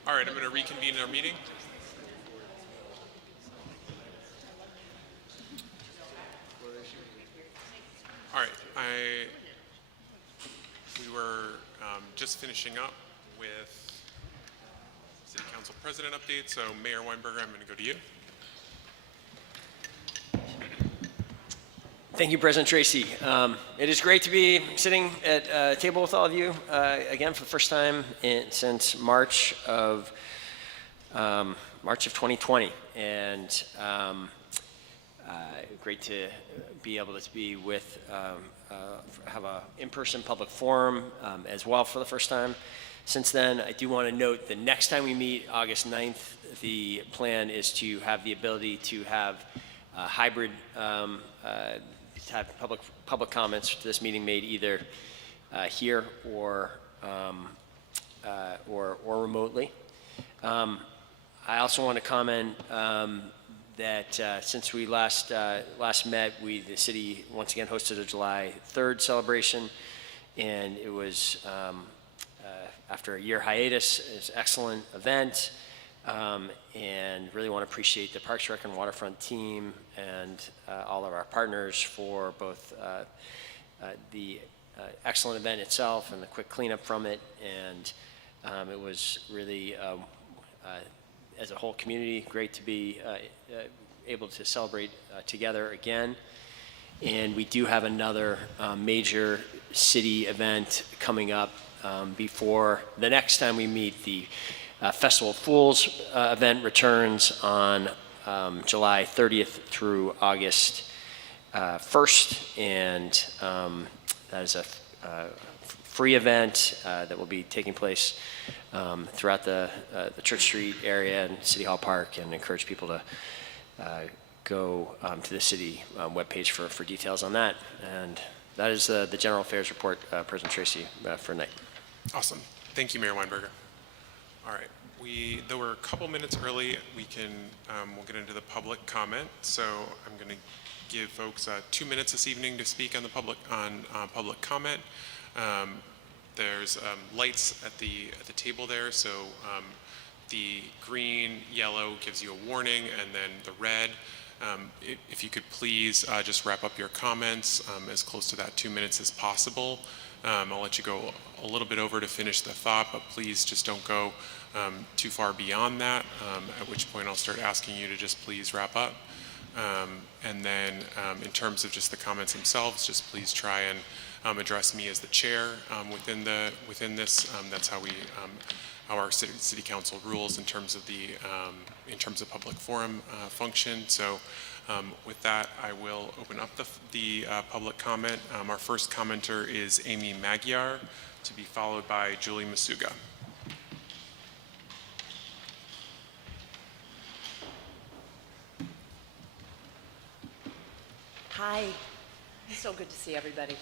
All right, I'm going to reconvene our meeting. All right, we were just finishing up with City Council President update, so Mayor Weinberger, I'm going to go to you. Thank you, President Tracy. It is great to be sitting at a table with all of you again for the first time since March of 2020, and great to be able to be with have a in-person public forum as well for the first time. Since then, I do want to note the next time we meet, August 9th, the plan is to have the ability to have hybrid have public comments to this meeting made either here or remotely. I also want to comment that since we last met, the city once again hosted a July 3rd celebration, and it was after a year hiatus. It's an excellent event. And really want to appreciate the Parks Rec and Waterfront team and all of our partners for both the excellent event itself and the quick cleanup from it. And it was really, as a whole community, great to be able to celebrate together again. And we do have another major city event coming up before the next time we meet. The Festival of Fools event returns on July 30th through August 1st, and that is a free event that will be taking place throughout the Church Street area and City Hall Park, and encourage people to go to the city webpage for details on that. And that is the general affairs report, President Tracy, for tonight. Awesome. Thank you, Mayor Weinberger. All right, though we're a couple minutes early, we'll get into the public comment. So I'm going to give folks 2 minutes this evening to speak on the public comment. There's lights at the table there, so the green, yellow gives you a warning, and then the red. If you could please just wrap up your comments as close to that 2 minutes as possible. I'll let you go a little bit over to finish the thought, but please just don't go too far beyond that, at which point I'll start asking you to just please wrap up. And then in terms of just the comments themselves, just please try and address me as the chair within this. That's how how our city council rules in terms of public forum function. So with that, I will open up the public comment. Our first commenter is Amy Magyar, to be followed by Julie Masuga. Hi, so good to see everybody.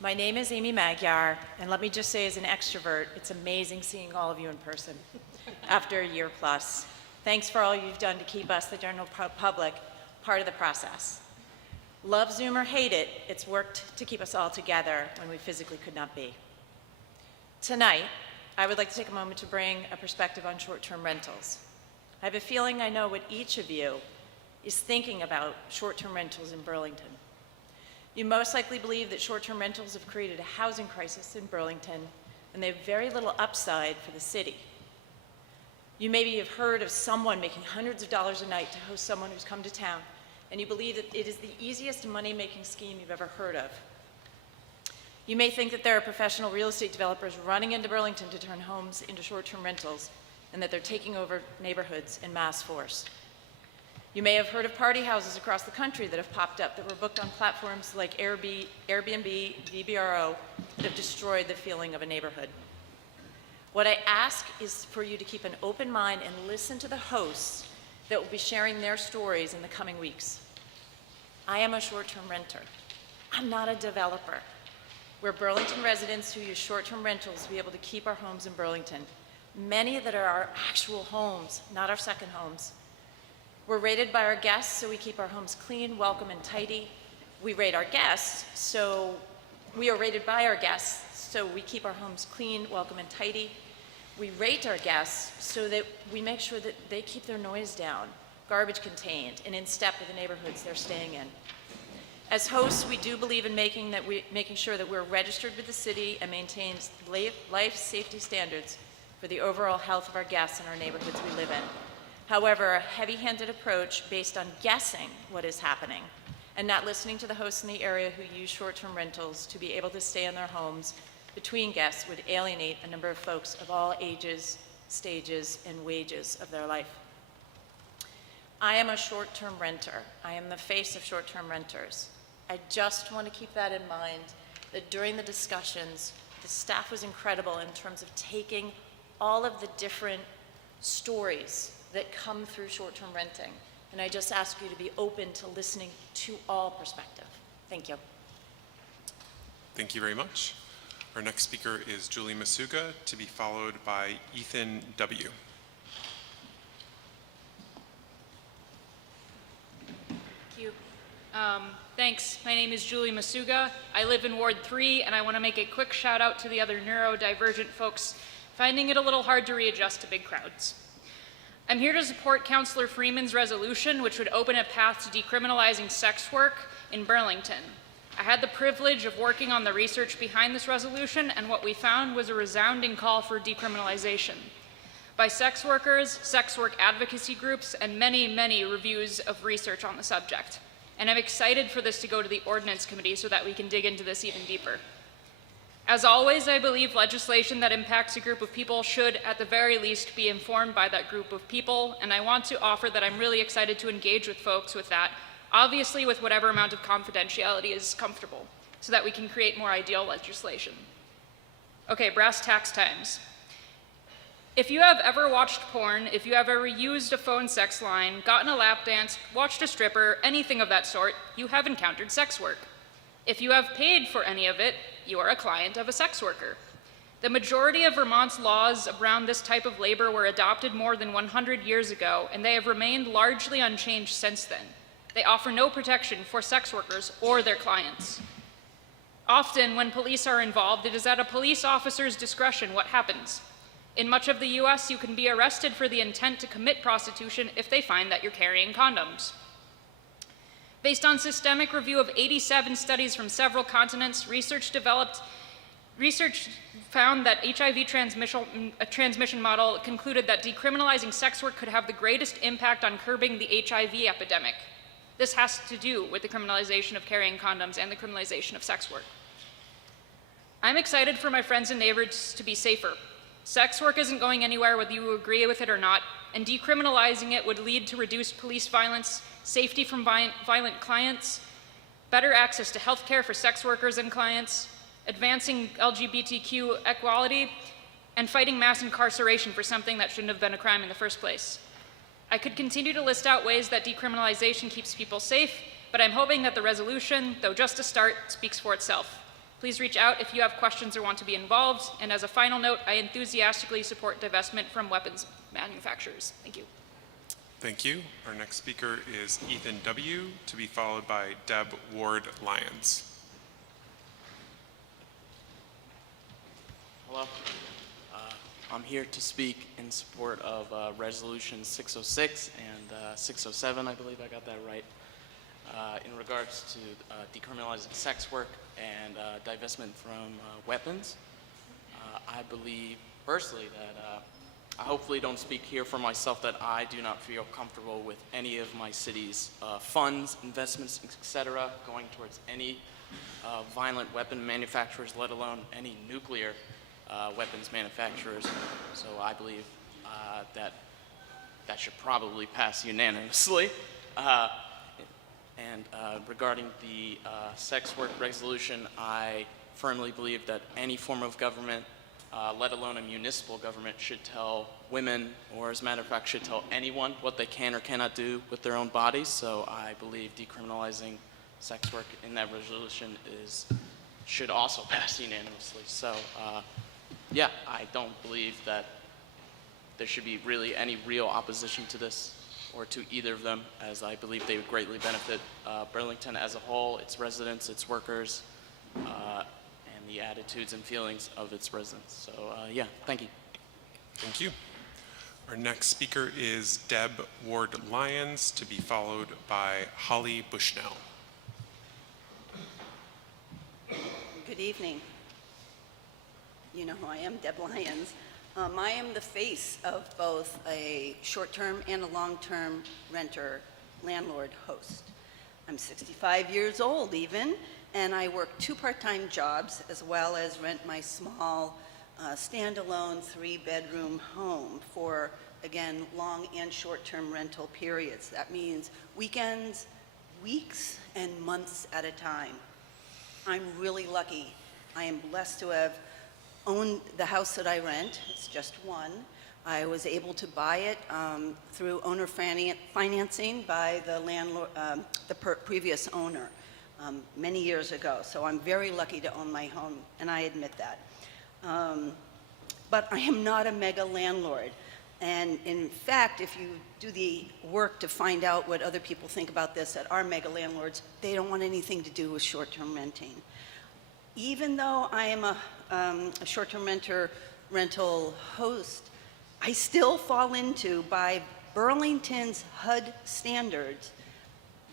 My name is Amy Magyar, and let me just say as an extrovert, it's amazing seeing all of you in person after a year plus. Thanks for all you've done to keep us, the general public, part of the process. Love Zoom or hate it, it's worked to keep us all together when we physically could not be. Tonight, I would like to take a moment to bring a perspective on short-term rentals. I have a feeling I know what each of you is thinking about short-term rentals in Burlington. You most likely believe that short-term rentals have created a housing crisis in Burlington, and they have very little upside for the city. You maybe have heard of someone making hundreds of dollars a night to host someone who's come to town, and you believe that it is the easiest money-making scheme you've ever heard of. You may think that there are professional real estate developers running into Burlington to turn homes into short-term rentals, and that they're taking over neighborhoods in mass force. You may have heard of party houses across the country that have popped up that were booked on platforms like Airbnb, VBRO, that have destroyed the feeling of a neighborhood. What I ask is for you to keep an open mind and listen to the hosts that will be sharing their stories in the coming weeks. I am a short-term renter. I'm not a developer. We're Burlington residents who use short-term rentals to be able to keep our homes in Burlington. Many that are our actual homes, not our second homes. We're rated by our guests, so we keep our homes clean, welcome, and tidy. We rate our guests, so we are rated by our guests, so we keep our homes clean, welcome, and tidy. We rate our guests so that we make sure that they keep their noise down, garbage contained, and in step with the neighborhoods they're staying in. As hosts, we do believe in making sure that we're registered with the city and maintains life safety standards for the overall health of our guests and our neighborhoods we live in. However, a heavy-handed approach based on guessing what is happening and not listening to the hosts in the area who use short-term rentals to be able to stay in their homes between guests would alienate a number of folks of all ages, stages, and wages of their life. I am a short-term renter. I am the face of short-term renters. I just want to keep that in mind, that during the discussions, the staff was incredible in terms of taking all of the different stories that come through short-term renting. And I just ask you to be open to listening to all perspective. Thank you. Thank you very much. Our next speaker is Julie Masuga, to be followed by Ethan W. Thank you. Thanks. My name is Julie Masuga. I live in Ward 3, and I want to make a quick shout out to the other neurodivergent folks finding it a little hard to readjust to big crowds. I'm here to support Councillor Freeman's resolution, which would open a path to decriminalizing sex work in Burlington. I had the privilege of working on the research behind this resolution, and what we found was a resounding call for decriminalization by sex workers, sex work advocacy groups, and many, many reviews of research on the subject. And I'm excited for this to go to the Ordinance Committee so that we can dig into this even deeper. As always, I believe legislation that impacts a group of people should, at the very least, be informed by that group of people, and I want to offer that I'm really excited to engage with folks with that, obviously with whatever amount of confidentiality is comfortable, so that we can create more ideal legislation. Okay, brass tacks times. If you have ever watched porn, if you have ever used a phone sex line, gotten a lap dance, watched a stripper, anything of that sort, you have encountered sex work. If you have paid for any of it, you are a client of a sex worker. The majority of Vermont's laws around this type of labor were adopted more than 100 years ago, and they have remained largely unchanged since then. They offer no protection for sex workers or their clients. Often, when police are involved, it is at a police officer's discretion what happens. In much of the US, you can be arrested for the intent to commit prostitution if they find that you're carrying condoms. Based on systemic review of 87 studies from several continents, research found that HIV transmission model concluded that decriminalizing sex work could have the greatest impact on curbing the HIV epidemic. This has to do with the criminalization of carrying condoms and the criminalization of sex work. I'm excited for my friends and neighbors to be safer. Sex work isn't going anywhere whether you agree with it or not, and decriminalizing it would lead to reduced police violence, safety from violent clients, better access to health care for sex workers and clients, advancing LGBTQ equality, and fighting mass incarceration for something that shouldn't have been a crime in the first place. I could continue to list out ways that decriminalization keeps people safe, but I'm hoping that the resolution, though just a start, speaks for itself. Please reach out if you have questions or want to be involved. And as a final note, I enthusiastically support divestment from weapons manufacturers. Thank you. Thank you. Our next speaker is Ethan W., to be followed by Deb Ward-Lyons. Hello. I'm here to speak in support of Resolution 606 and 607, I believe I got that right, in regards to decriminalizing sex work and divestment from weapons. I believe personally that I hopefully don't speak here for myself, that I do not feel comfortable with any of my city's funds, investments, etc., going towards any violent weapon manufacturers, let alone any nuclear weapons manufacturers. So I believe that should probably pass unanimously. And regarding the sex work resolution, I firmly believe that any form of government, let alone a municipal government, should tell women, or as a matter of fact, should tell anyone what they can or cannot do with their own bodies. So I believe decriminalizing sex work in that resolution should also pass unanimously. So, yeah, I don't believe that there should be really any real opposition to this or to either of them, as I believe they would greatly benefit Burlington as a whole, its residents, its workers, and the attitudes and feelings of its residents. So, yeah, thank you. Thank you. Our next speaker is Deb Ward-Lyons, to be followed by Holly Bushnell. Good evening. You know who I am, Deb Lyons. I am the face of both a short-term and a long-term renter, landlord, host. I'm 65 years old even, and I work 2 part-time jobs as well as rent my small standalone 3-bedroom home for, again, long and short-term rental periods. That means weekends, weeks, and months at a time. I'm really lucky. I am blessed to have owned the house that I rent. It's just one. I was able to buy it through owner financing by the landlord, previous owner many years ago. So I'm very lucky to own my home, and I admit that. But I am not a mega landlord. And in fact, if you do the work to find out what other people think about this that are mega landlords, they don't want anything to do with short-term renting. Even though I am a short-term rental host, I still fall into, by Burlington's HUD standards,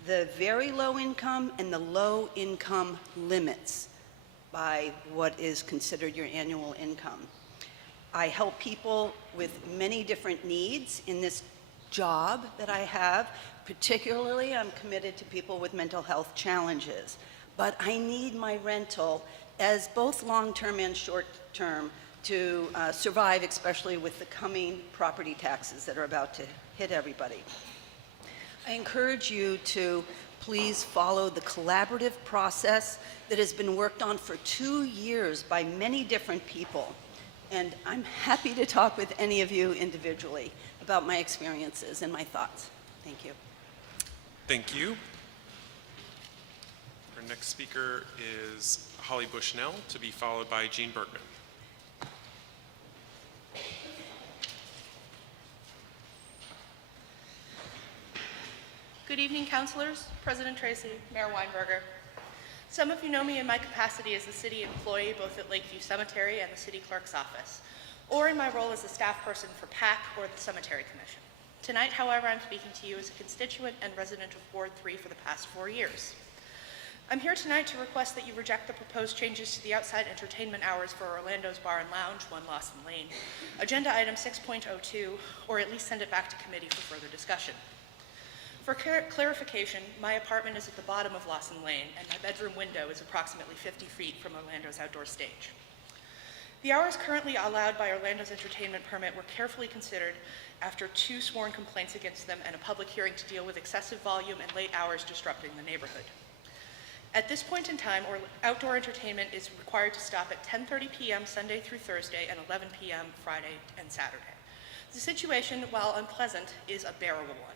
the very low income and the low income limits by what is considered your annual income. I help people with many different needs in this job that I have. Particularly, I'm committed to people with mental health challenges. But I need my rental as both long-term and short-term to survive, especially with the coming property taxes that are about to hit everybody. I encourage you to please follow the collaborative process that has been worked on for 2 years by many different people. And I'm happy to talk with any of you individually about my experiences and my thoughts. Thank you. Thank you. Our next speaker is Holly Bushnell, to be followed by Jean Bergman. Good evening, councilors, President Tracy, Mayor Weinberger. Some of you know me in my capacity as a city employee both at Lakeview Cemetery and the city clerk's office, or in my role as a staff person for PAC or the Cemetery Commission. Tonight, however, I'm speaking to you as a constituent and resident of Ward 3 for the past 4 years. I'm here tonight to request that you reject the proposed changes to the outside entertainment hours for Orlando's Bar and Lounge, 1 Lawson Lane, agenda item 6.02, or at least send it back to committee for further discussion. For clarification, my apartment is at the bottom of Lawson Lane, and my bedroom window is approximately 50 feet from Orlando's outdoor stage. The hours currently allowed by Orlando's entertainment permit were carefully considered after 2 sworn complaints against them and a public hearing to deal with excessive volume and late hours disrupting the neighborhood. At this point in time, outdoor entertainment is required to stop at 10:30 p.m. Sunday through Thursday and 11 p.m. Friday and Saturday. The situation, while unpleasant, is a bearable one.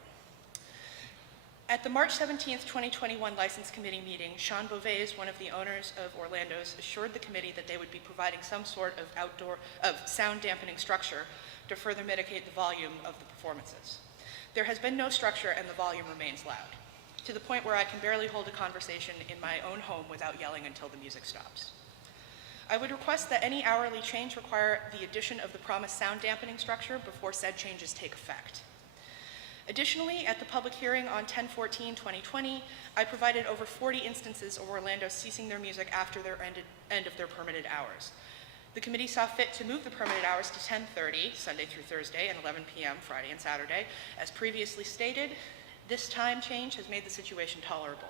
At the March 17th, 2021 License Committee meeting, Sean Beauvais, one of the owners of Orlando's, assured the committee that they would be providing some sort of sound dampening structure to further mitigate the volume of the performances. There has been no structure and the volume remains loud, to the point where I can barely hold a conversation in my own home without yelling until the music stops. I would request that any hourly change require the addition of the promised sound dampening structure before said changes take effect. Additionally, at the public hearing on 10/14/2020, I provided over 40 instances of Orlando ceasing their music after their end of their permitted hours. The committee saw fit to move the permitted hours to 10:30, Sunday through Thursday, and 11 p.m. Friday and Saturday. As previously stated, this time change has made the situation tolerable.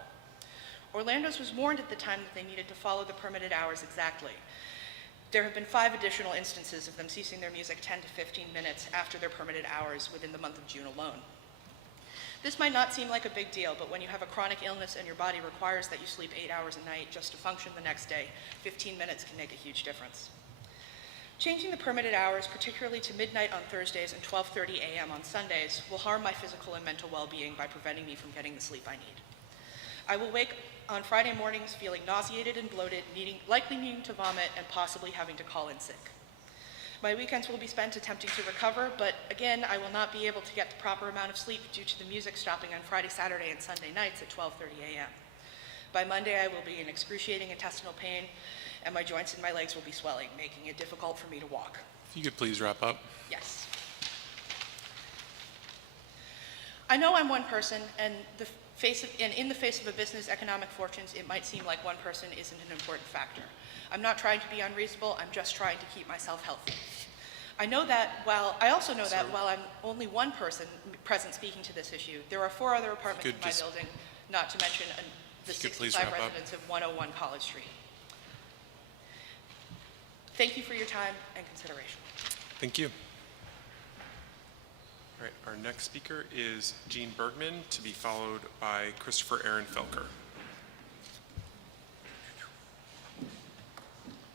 Orlando's was warned at the time that they needed to follow the permitted hours exactly. There have been 5 additional instances of them ceasing their music 10 to 15 minutes after their permitted hours within the month of June alone. This might not seem like a big deal, but when you have a chronic illness and your body requires that you sleep 8 hours a night just to function the next day, 15 minutes can make a huge difference. Changing the permitted hours, particularly to midnight on Thursdays and 12:30 a.m. on Sundays, will harm my physical and mental well-being by preventing me from getting the sleep I need. I will on Friday mornings feeling nauseated and bloated, likely needing to vomit, and possibly having to call in sick. My weekends will be spent attempting to recover, but again, I will not be able to get the proper amount of sleep due to the music stopping on Friday, Saturday, and Sunday nights at 12:30 a.m. By Monday, I will be in excruciating intestinal pain, and my joints in my legs will be swelling, making it difficult for me to walk. If you could please wrap up. Yes. I know I'm one person, and in the face of a business' economic fortunes, it might seem like one person isn't an important factor. I'm not trying to be unreasonable, I'm just trying to keep myself healthy. I also know that while I'm only one person present speaking to this issue, there are 4 other apartments in my building, not to mention the 65 residents of 101 College Street. Thank you for your time and consideration. Thank you. All right, our next speaker is Jean Bergman, to be followed by Christopher Aaron Felker.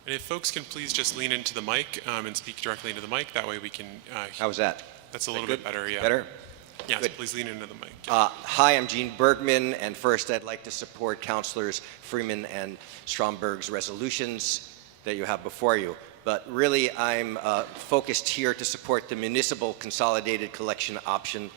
And if folks can please just lean into the mic and speak directly into the mic, that way we can How's that? That's a little bit better, yeah. Better? Yes, Good. please lean into the mic. Hi, I'm Gene Bergman, and first I'd like to support Councilors Freeman and Stromberg's resolutions that you have before you. But really, I'm focused here to support the municipal consolidated collection option.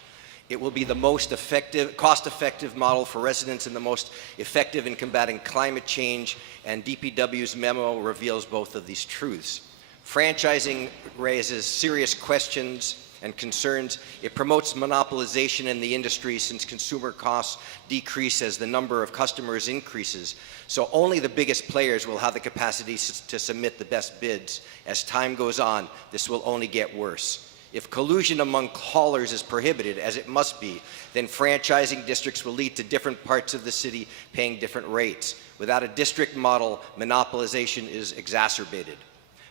It will be the most effective, cost-effective model for residents and the most effective in combating climate change, and DPW's memo reveals both of these truths. Franchising raises serious questions and concerns. It promotes monopolization in the industry since consumer costs decrease as the number of customers increases. So only the biggest players will have the capacity to submit the best bids. As time goes on, this will only get worse. If collusion among haulers is prohibited, as it must be, then franchising districts will lead to different parts of the city paying different rates. Without a district model, monopolization is exacerbated.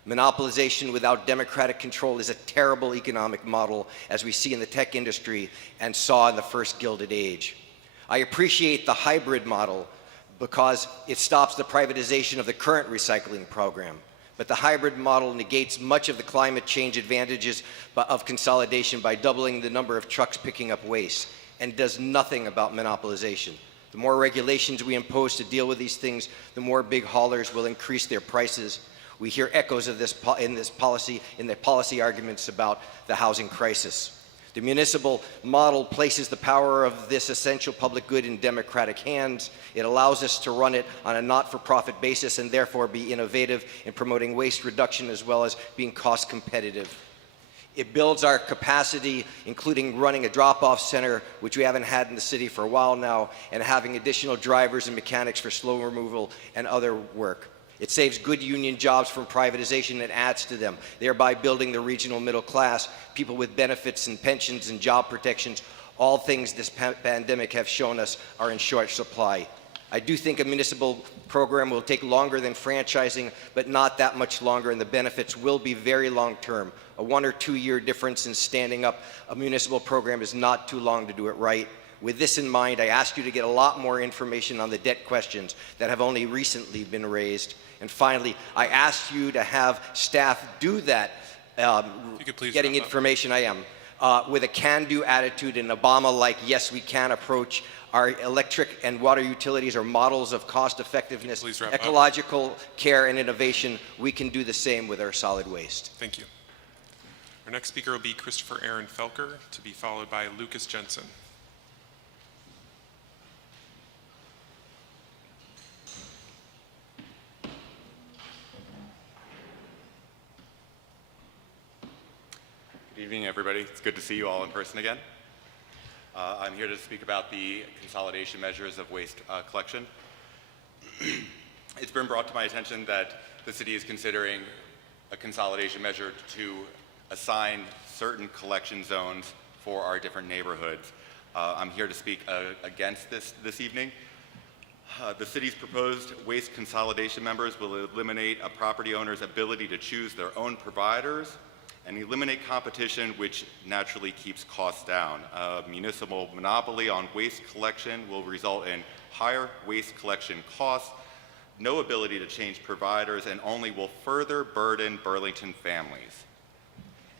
Monopolization without democratic control is a terrible economic model, as we see in the tech industry and saw in the first Gilded Age. I appreciate the hybrid model because it stops the privatization of the current recycling program. But the hybrid model negates much of the climate change advantages of consolidation by doubling the number of trucks picking up waste, and does nothing about monopolization. The more regulations we impose to deal with these things, the more big haulers will increase their prices. We hear echoes of this in the policy arguments about the housing crisis. The municipal model places the power of this essential public good in democratic hands. It allows us to run it on a not-for-profit basis and therefore be innovative in promoting waste reduction as well as being cost competitive. It builds our capacity, including running a drop-off center, which we haven't had in the city for a while now, and having additional drivers and mechanics for snow removal and other work. It saves good union jobs from privatization and adds to them, thereby building the regional middle class, people with benefits and pensions and job protections, all things this pandemic have shown us are in short supply. I do think a municipal program will take longer than franchising, but not that much longer, and the benefits will be very long-term. A 1 or 2 year difference in standing up a municipal program is not too long to do it right. With this in mind, I ask you to get a lot more information on the debt questions that have only recently been raised. And finally, I ask you to have staff do that, getting information with a can-do attitude and Obama-like, yes, we can approach. Our electric and water utilities are models of cost effectiveness, ecological care and innovation. We can do the same with our solid waste. Thank you. Our next speaker will be Christopher Aaron Felker, to be followed by Lucas Jensen. Good evening, everybody. It's good to see you all in person again. I'm here to speak about the consolidation measures of waste collection. It's been brought to my attention that the city is considering a consolidation measure to assign certain collection zones for our different neighborhoods. I'm here to speak against this evening. The city's proposed waste consolidation members will eliminate a property owner's ability to choose their own providers and eliminate competition, which naturally keeps costs down. A municipal monopoly on waste collection will result in higher waste collection costs, no ability to change providers, and only will further burden Burlington families.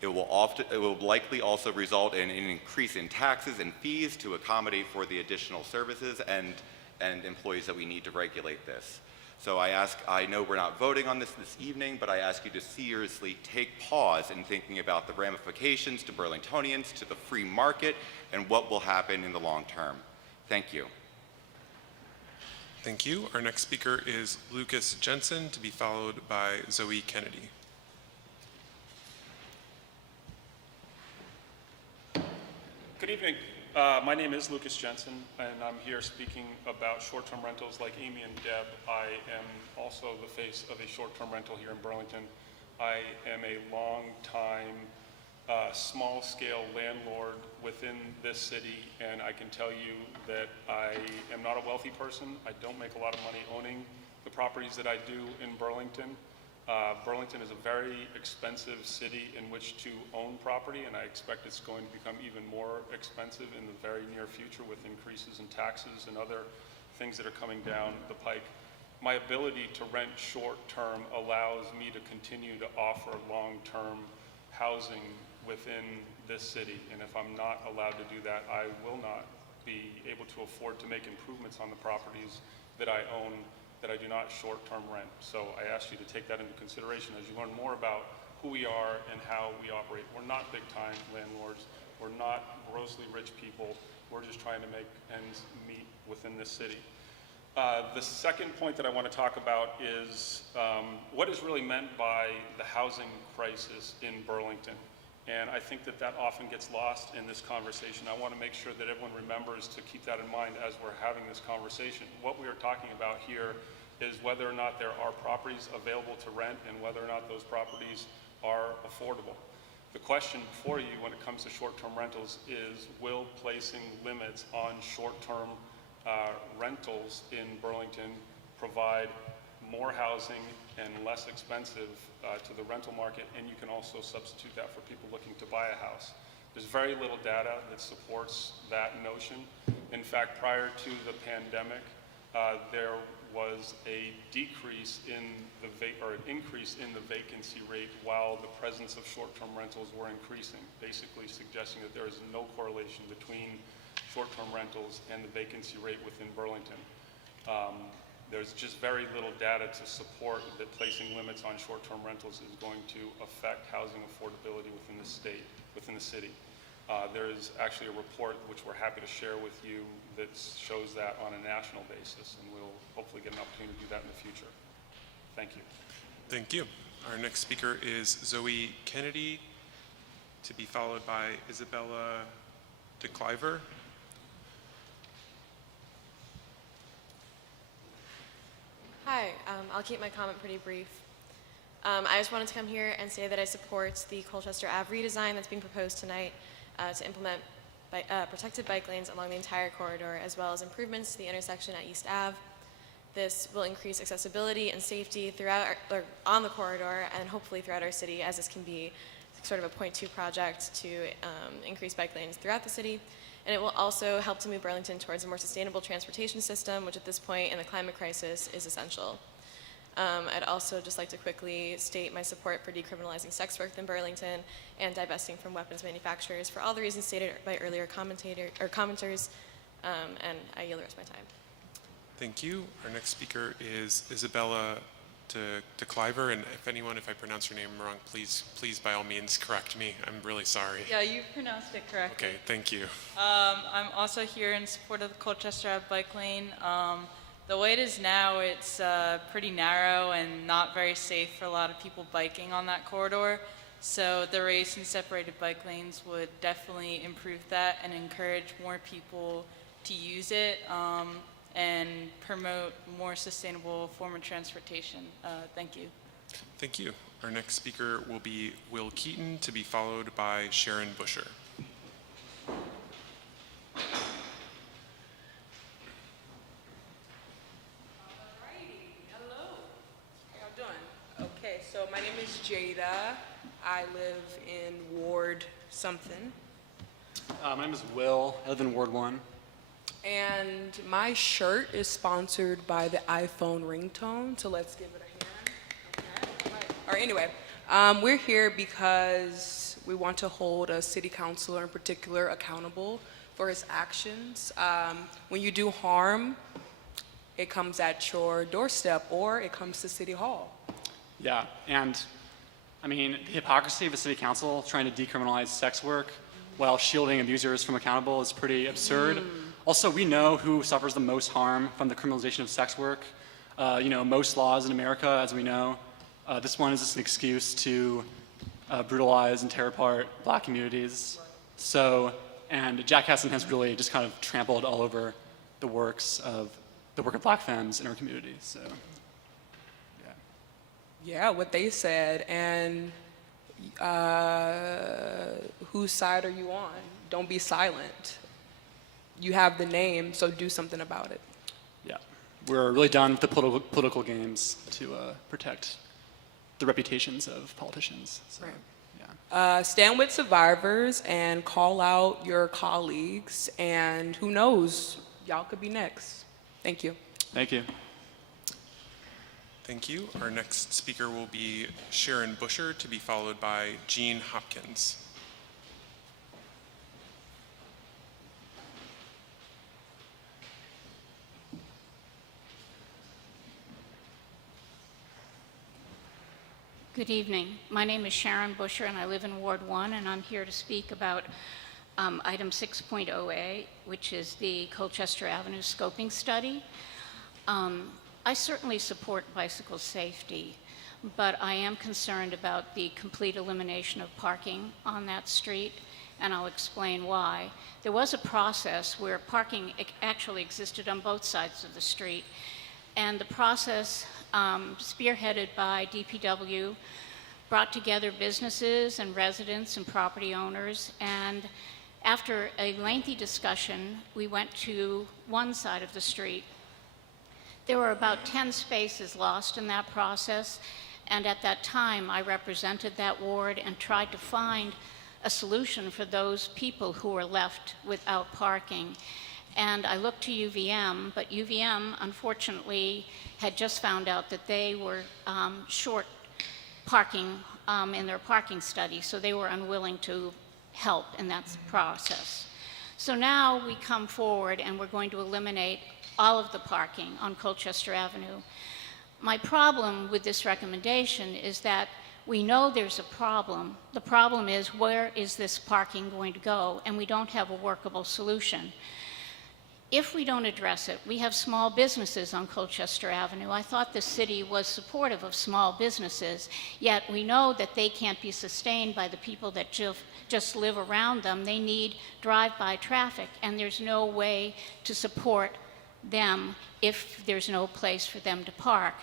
It will likely also result in an increase in taxes and fees to accommodate for the additional services, and and employees that we need to regulate this. So I know we're not voting on this evening, but I ask you to seriously take pause in thinking about the ramifications to Burlingtonians, to the free market, and what will happen in the long term. Thank you. Thank you. Our next speaker is Lucas Jensen, to be followed by Zoe Kennedy. Good evening. My name is Lucas Jensen, and I'm here speaking about short-term rentals. Like Amy and Deb, I am also the face of a short-term rental here in Burlington. I am a long-time, small-scale landlord within this city, and I can tell you that I am not a wealthy person. I don't make a lot of money owning the properties that I do in Burlington. Burlington is a very expensive city in which to own property, and I expect it's going to become even more expensive in the very near future with increases in taxes and other things that are coming down the pike. My ability to rent short-term allows me to continue to offer long-term housing within this city, and if I'm not allowed to do that, I will not be able to afford to make improvements on the properties that I own that I do not short-term rent. So I ask you to take that into consideration as you learn more about who we are and how we operate. We're not big-time landlords. We're not grossly rich people. We're just trying to make ends meet within this city. The second point that I want to talk about is what is really meant by the housing crisis in Burlington. And I think that that often gets lost in this conversation. I want to make sure that everyone remembers to keep that in mind as we're having this conversation. What we are talking about here is whether or not there are properties available to rent and whether or not those properties are affordable. The question for you when it comes to short-term rentals is, will placing limits on short-term rentals in Burlington provide more housing and less expensive to the rental market, and you can also substitute that for people looking to buy a house. There's very little data that supports that notion. In fact, prior to the pandemic, there was a decrease in the an increase in the vacancy rate while the presence of short-term rentals were increasing, basically suggesting that there is no correlation between short-term rentals and the vacancy rate within Burlington. There's just very little data to support that placing limits on short-term rentals is going to affect housing affordability within the state, within the city. There is actually a report which we're happy to share with you that shows that on a national basis, and we'll hopefully get an opportunity to do that in the future. Thank you. Thank you. Our next speaker is Zoe Kennedy, to be followed by Isabella DeCliver. Hi, I'll keep my comment pretty brief. I just wanted to come here and say that I support the Colchester Ave redesign that's being proposed tonight to implement protected bike lanes along the entire corridor, as well as improvements to the intersection at East Ave. This will increase accessibility and safety throughout on the corridor and hopefully throughout our city, as this can be sort of a point-2 project to increase bike lanes throughout the city. And it will also help to move Burlington towards a more sustainable transportation system, which at this point in the climate crisis is essential. I'd also just like to quickly state my support for decriminalizing sex work in Burlington and divesting from weapons manufacturers for all the reasons stated by earlier commenters, and I yield the rest of my time. Thank you. Our next speaker is Isabella DeCliver, and if I pronounce your name wrong, please by all means correct me. I'm really sorry. Yeah, you pronounced it correctly. Okay, thank you. I'm also here in support of the Colchester Ave bike lane. The way it is now, it's pretty narrow and not very safe for a lot of people biking on that corridor. So the raised and separated bike lanes would definitely improve that and encourage more people to use it and promote more sustainable form of transportation. Thank you. Thank you. Our next speaker will be Will Keaton, to be followed by Sharon Busher. Okay, so my name is Jada. I live in Ward something. My name is Will. I live in Ward 1. And my shirt is sponsored by the iPhone ringtone, so let's give it a hand. Okay. All right, anyway, we're here because we want to hold a city councilor in particular accountable for his actions. When you do harm it comes at your doorstep or it comes to City Hall. Yeah, and I mean, the hypocrisy of a city council trying to decriminalize sex work while shielding abusers from accountable is pretty absurd. Also, we know who suffers the most harm from the criminalization of sex work. Most laws in America, as we know, this one is just an excuse to brutalize and tear apart black communities. So, and Jack Hesson has really just kind of trampled all over the work of black femmes in our community. So, Yeah, what they said, and whose side are you on? Don't be silent. You have the name, so do something about it. yeah, we're really done with the political games to protect the reputations of politicians. So, Stand with survivors and call out your colleagues, and who knows, y'all could be next. Thank you. Thank you. Thank you. Our next speaker will be Sharon Busher, to be followed by Jean Hopkins. Good evening. My name is Sharon Busher, and I live in Ward 1, and I'm here to speak about item 6.0A, which is the Colchester Avenue scoping study. I certainly support bicycle safety, but I am concerned about the complete elimination of parking on that street, and I'll explain why. There was a process where parking actually existed on both sides of the street, and the process, spearheaded by DPW, brought together businesses and residents and property owners, and after a lengthy discussion, we went to one side of the street. There were about 10 spaces lost in that process, and at that time I represented that ward and tried to find a solution for those people who were left without parking. And I looked to UVM, but UVM unfortunately had just found out that they were short parking in their parking study, so they were unwilling to help in that process. So now we come forward and we're going to eliminate all of the parking on Colchester Avenue. My problem with this recommendation is that we know there's a problem. The problem is, where is this parking going to go? And we don't have a workable solution. If we don't address it, we have small businesses on Colchester Avenue. I thought the city was supportive of small businesses, yet we know that they can't be sustained by the people that just live around them. They need drive-by traffic, and there's no way to support them if there's no place for them to park.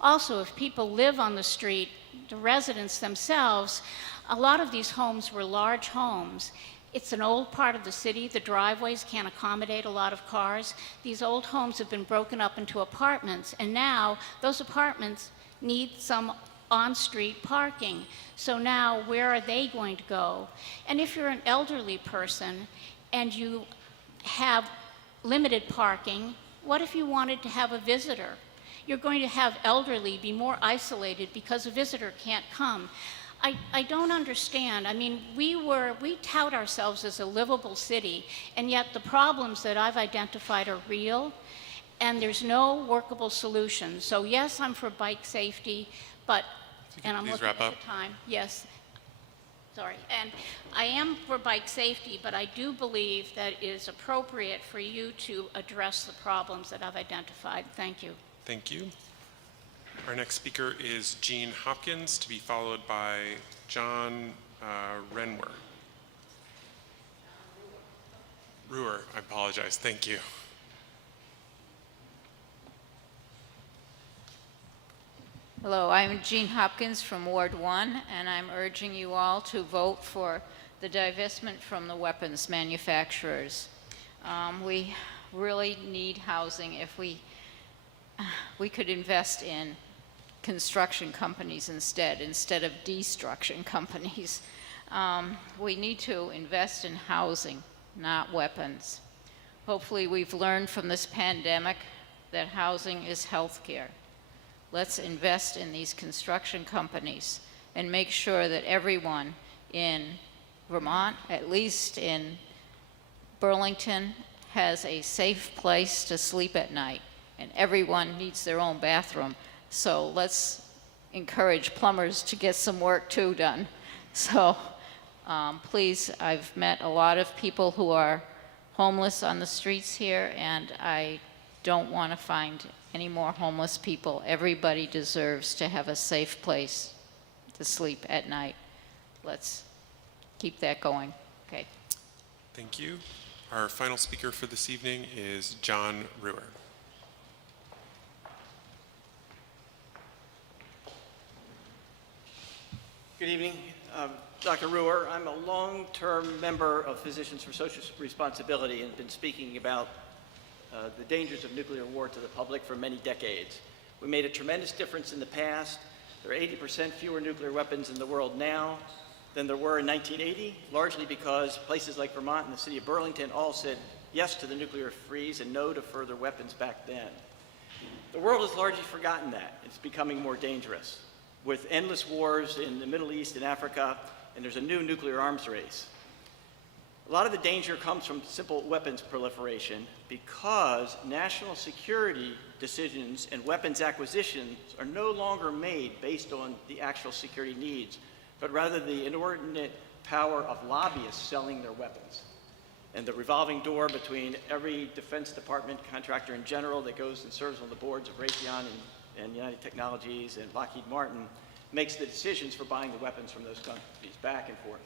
Also, if people live on the street, the residents themselves, a lot of these homes were large homes. It's an old part of the city. The driveways can't accommodate a lot of cars. These old homes have been broken up into apartments, and now those apartments need some on-street parking. So now where are they going to go? And if you're an elderly person and you have limited parking, what if you wanted to have a visitor? You're going to have elderly be more isolated because a visitor can't come. I don't understand. I mean, we tout ourselves as a livable city, and yet the problems that I've identified are real, and there's no workable solution. So yes, I'm for bike safety, but, and I'm looking at the time. Yes. Sorry. And I am for bike safety, but I do believe that it is appropriate for you to address the problems that I've identified. Thank you. Thank you. Our next speaker is Jean Hopkins, to be followed by John Renwer. Ruhr, I apologize. Thank you. Hello, I'm Jean Hopkins from Ward 1, and I'm urging you all to vote for the divestment from the weapons manufacturers. We really need housing. If we could invest in construction companies instead of destruction companies. We need to invest in housing, not weapons. Hopefully we've learned from this pandemic that housing is healthcare. Let's invest in these construction companies and make sure that everyone in Vermont, at least in Burlington, has a safe place to sleep at night. and everyone needs their own bathroom. So let's encourage plumbers to get some work too done. So please, I've met a lot of people who are homeless on the streets here, and I don't want to find any more homeless people. Everybody deserves to have a safe place to sleep at night. Let's keep that going. Okay. Thank you. Our final speaker for this evening is John Ruhr. Good evening. Dr. Ruhr. I'm a long-term member of Physicians for Social Responsibility and been speaking about the dangers of nuclear war to the public for many decades. We made a tremendous difference in the past. There are 80% fewer nuclear weapons in the world now than there were in 1980, largely because places like Vermont and the city of Burlington all said yes to the nuclear freeze and no to further weapons back then. The world has largely forgotten that. It's becoming more dangerous, with endless wars in the Middle East and Africa, and there's a new nuclear arms race. A lot of the danger comes from simple weapons proliferation because national security decisions and weapons acquisitions are no longer made based on the actual security needs, but rather the inordinate power of lobbyists selling their weapons. And the revolving door between every Defense Department contractor in general that goes and serves on the boards of Raytheon and United Technologies and Lockheed Martin makes the decisions for buying the weapons from those companies back and forth.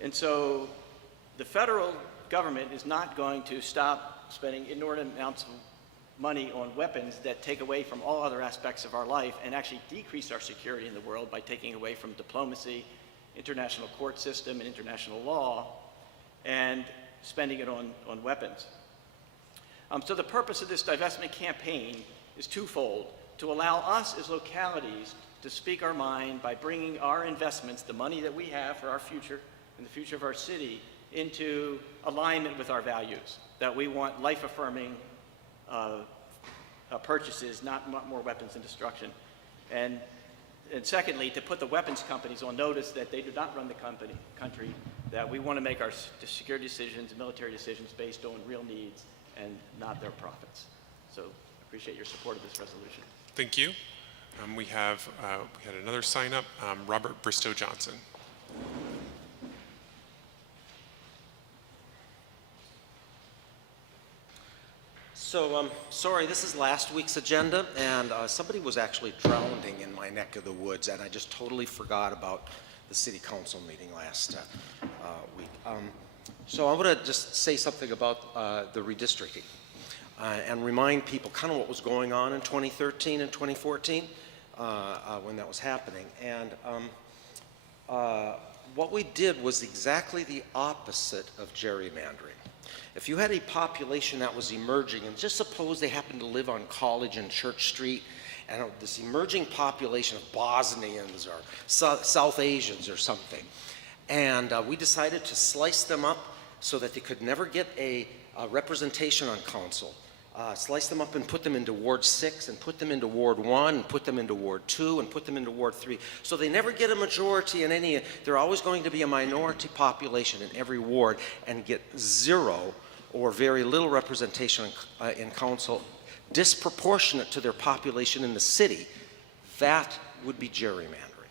And so the federal government is not going to stop spending inordinate amounts of money on weapons that take away from all other aspects of our life and actually decrease our security in the world by taking away from diplomacy, international court system, and international law, and spending it on weapons. So the purpose of this divestment campaign is twofold: to allow us as localities to speak our mind by bringing our investments, the money that we have for our future and the future of our city, into alignment with our values, that we want life-affirming purchases, not more weapons and destruction. And secondly, to put the weapons companies on notice that they do not run the country, that we want to make our security decisions, military decisions based on real needs and not their profits. So I appreciate your support of this resolution. Thank you. We had another sign up, Robert Bristow Johnson. So, sorry, this is last week's agenda, and somebody was actually drowning in my neck of the woods, and I just totally forgot about the city council meeting last week. So I want to just say something about the redistricting and remind people kind of what was going on in 2013 and 2014 when that was happening. And what we did was exactly the opposite of gerrymandering. If you had a population that was emerging, and just suppose they happened to live on College and Church Street, and this emerging population of Bosnians or South Asians or something, and we decided to slice them up so that they could never get a representation on council. Slice them up and put them into Ward 6 and put them into Ward 1 and put them into Ward 2 and put them into Ward 3. So they never get a majority in any, they're always going to be a minority population in every ward and get zero or very little representation in council, disproportionate to their population in the city. That would be gerrymandering.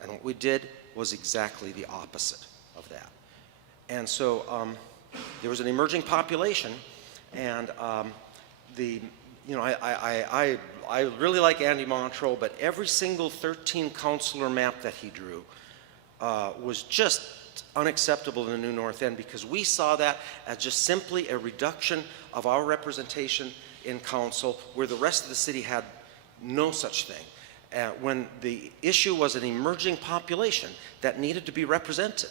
And what we did was exactly the opposite of that. And so there was an emerging population, and I really like Andy Montreux, but every single 13 councilor map that he drew was just unacceptable in the New North End, because we saw that as just simply a reduction of our representation in council, where the rest of the city had no such thing. When the issue was an emerging population that needed to be represented.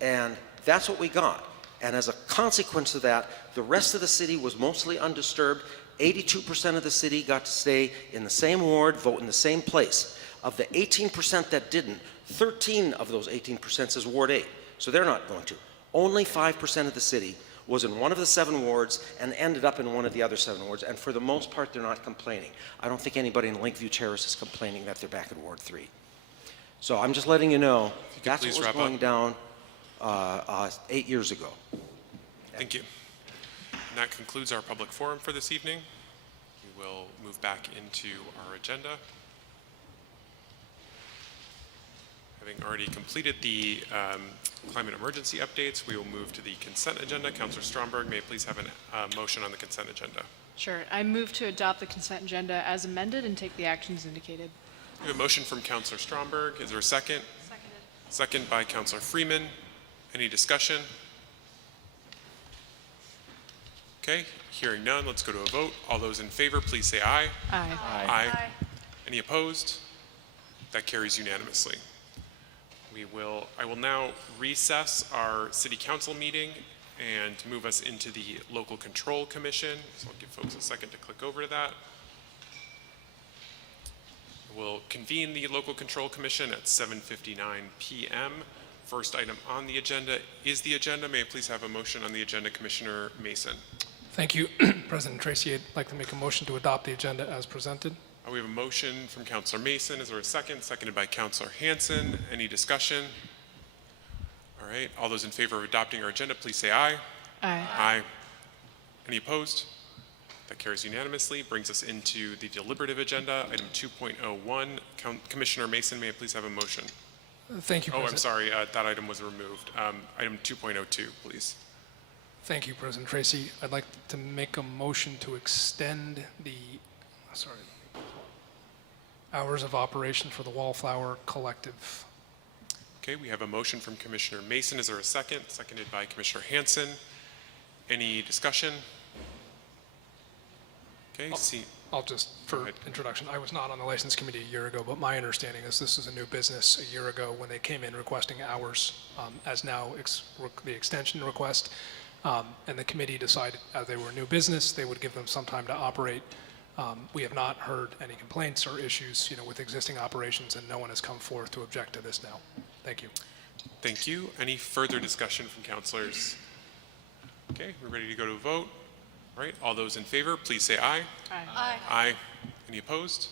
And that's what we got. And as a consequence of that, the rest of the city was mostly undisturbed. 82% of the city got to stay in the same ward, vote in the same place. Of the 18% that didn't, 13 of those 18% is Ward 8. So they're not going to. Only 5% of the city was in one of the 7 wards and ended up in one of the other 7 wards. And for the most part, they're not complaining. I don't think anybody in Lakeview Terrace is complaining that they're back in Ward 3. So I'm just letting you know, that's what was going down 8 years ago. Thank you. And that concludes our public forum for this evening. will move back into our agenda. Having already completed the climate emergency updates, we will move to the consent agenda. Councilor Stromberg, may I please have a motion on the consent agenda? Sure. I move to adopt the consent agenda as amended and take the actions indicated. We have a motion from Councilor Stromberg. Is there a second? Seconded. Second by Councilor Freeman. Any discussion? Okay, hearing none, let's go to a vote. All those in favor, please say aye. Aye. Aye. Any opposed? That carries unanimously. I will now recess our city council meeting and move us into the local control commission. So I'll give folks a second to click over to that. We'll convene the local control commission at 7:59 p.m. First item on the agenda is the agenda. May I please have a motion on the agenda, Commissioner Mason? Thank you, President Tracy. I'd like to make a motion to adopt the agenda as presented. We have a motion from Councilor Mason. Is there a second? Seconded by Councilor Hanson. Any discussion? All right. All those in favor of adopting our agenda, please say aye. Aye. Aye. Any opposed? That carries unanimously. Brings us into the deliberative agenda, item 2.01. Commissioner Mason, may I please have a motion? Thank you, Oh, President. I'm sorry. That item was removed. Item 2.02, please. Thank you, President Tracy. I'd like to make a motion to extend the, hours of operation for the Wallflower Collective. Okay, we have a motion from Commissioner Mason. Is there a second? Seconded by Commissioner Hanson. Any discussion? Okay, I'll just, for introduction, I was not on the license committee a year ago, but my understanding is this is a new business a year ago when they came in requesting hours, as now the extension request. And the committee decided as they were a new business, they would give them some time to operate. We have not heard any complaints or issues, with existing operations, and no one has come forth to object to this now. Thank you. Thank you. Any further discussion from councilors? Okay, we're ready to go to a vote. All right, all those in favor, please say aye. Aye. Aye. Aye. Any opposed?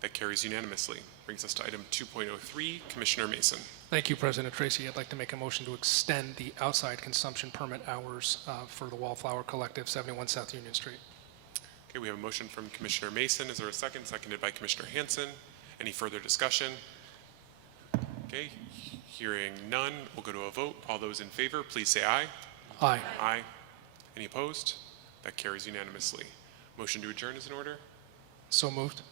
That carries unanimously. Brings us to item 2.03, Commissioner Mason. Thank you, President Tracy. I'd like to make a motion to extend the outside consumption permit hours for the Wallflower Collective, 71 South Union Street. Okay, we have a motion from Commissioner Mason. Is there a second? Seconded by Commissioner Hanson. Any further discussion? Okay, hearing none, we'll go to a vote. All those in favor, please say aye. Aye. Aye. Any opposed? That carries unanimously. Motion to adjourn is in order. So moved.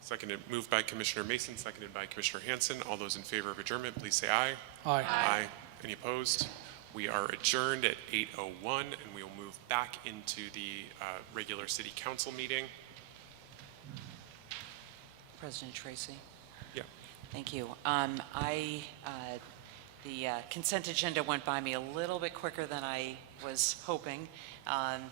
Seconded, moved by Commissioner Mason, seconded by Commissioner Hanson. All those in favor of adjournment, please say aye. Aye. Aye. Any opposed? We are adjourned at 8:01, and we will move back into the regular city council meeting. President Tracy? Yeah. Thank you. The consent agenda went by me a little bit quicker than I was hoping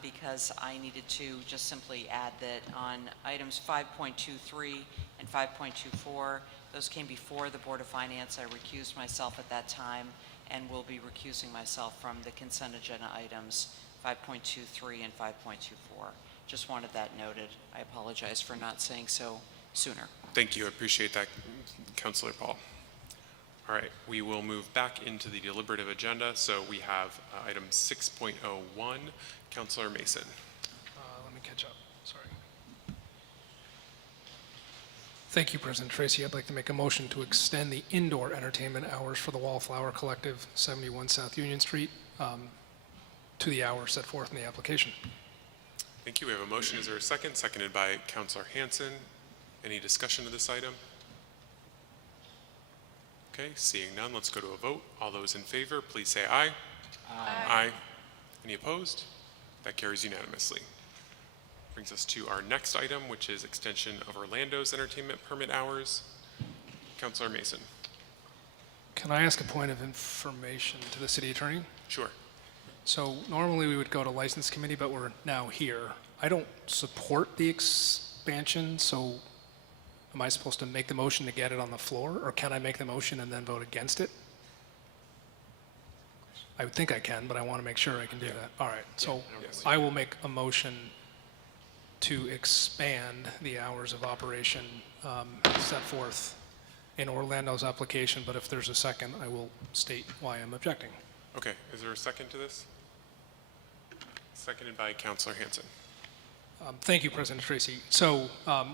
because I needed to just simply add that on items 5.23 and 5.24, those came before the Board of Finance. I recused myself at that time and will be recusing myself from the consent agenda items 5.23 and 5.24. Just wanted that noted. I apologize for not saying so sooner. Thank you. I appreciate that, Councilor Paul. All right, we will move back into the deliberative agenda. So we have item 6.01, Councilor Mason. Let me catch up. Sorry. Thank you, President Tracy. I'd like to make a motion to extend the indoor entertainment hours for the Wallflower Collective, 71 South Union Street, to the hours set forth in the application. Thank you. We have a motion. Is there a second? Seconded by Councilor Hanson. Any discussion of this item? Okay, seeing none, let's go to a vote. All those in favor, please say aye. Aye. Aye. Any opposed? That carries unanimously. Brings us to our next item, which is extension of Orlando's entertainment permit hours. Councilor Mason. Can I ask a point of information to the city attorney? Sure. So normally we would go to license committee, but we're now here. I don't support the expansion, so am I supposed to make the motion to get it on the floor, or can I make the motion and then vote against it? I would think I can, but I want to make sure I can do that. All right, so Yes. I will make a motion to expand the hours of operation set forth in Orlando's application, but if there's a second, I will state why I'm objecting. Okay, is there a second to this? Seconded by Councilor Hanson. Thank you, President Tracy. So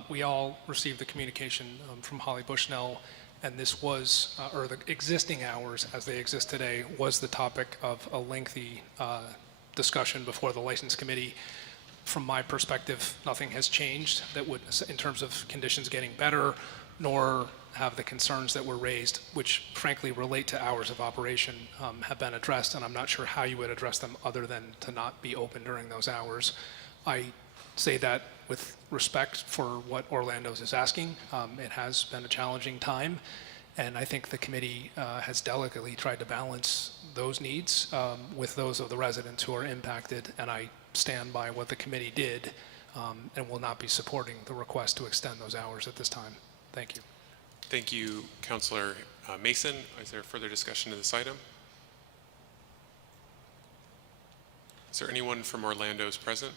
we all received the communication from Holly Bushnell, and this was, or the existing hours as they exist today, was the topic of a lengthy discussion before the License Committee. From my perspective, nothing has changed that would, in terms of conditions getting better, nor have the concerns that were raised, which frankly relate to hours of operation, have been addressed, and I'm not sure how you would address them other than to not be open during those hours. I say that with respect for what Orlando's is asking. It has been a challenging time, and I think the committee has delicately tried to balance those needs with those of the residents who are impacted, and I stand by what the committee did and will not be supporting the request to extend those hours at this time. Thank you. Thank you, Councilor Mason. Is there further discussion of this item? Is there anyone from Orlando's present?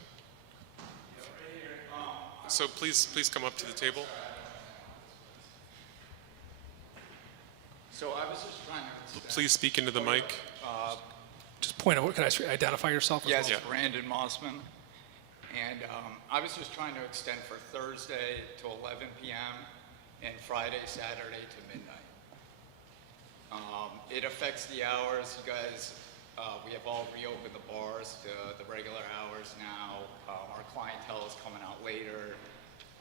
So please come up to the table. So I was just trying to... Please speak into the mic. Just point out, can I identify yourself as Yes, well? Brandon Mossman. And I was just trying to extend for Thursday to 11 p.m. and Friday, Saturday to midnight. It affects the hours. You guys, we have all reopened the bars to the regular hours now. Our clientele is coming out later.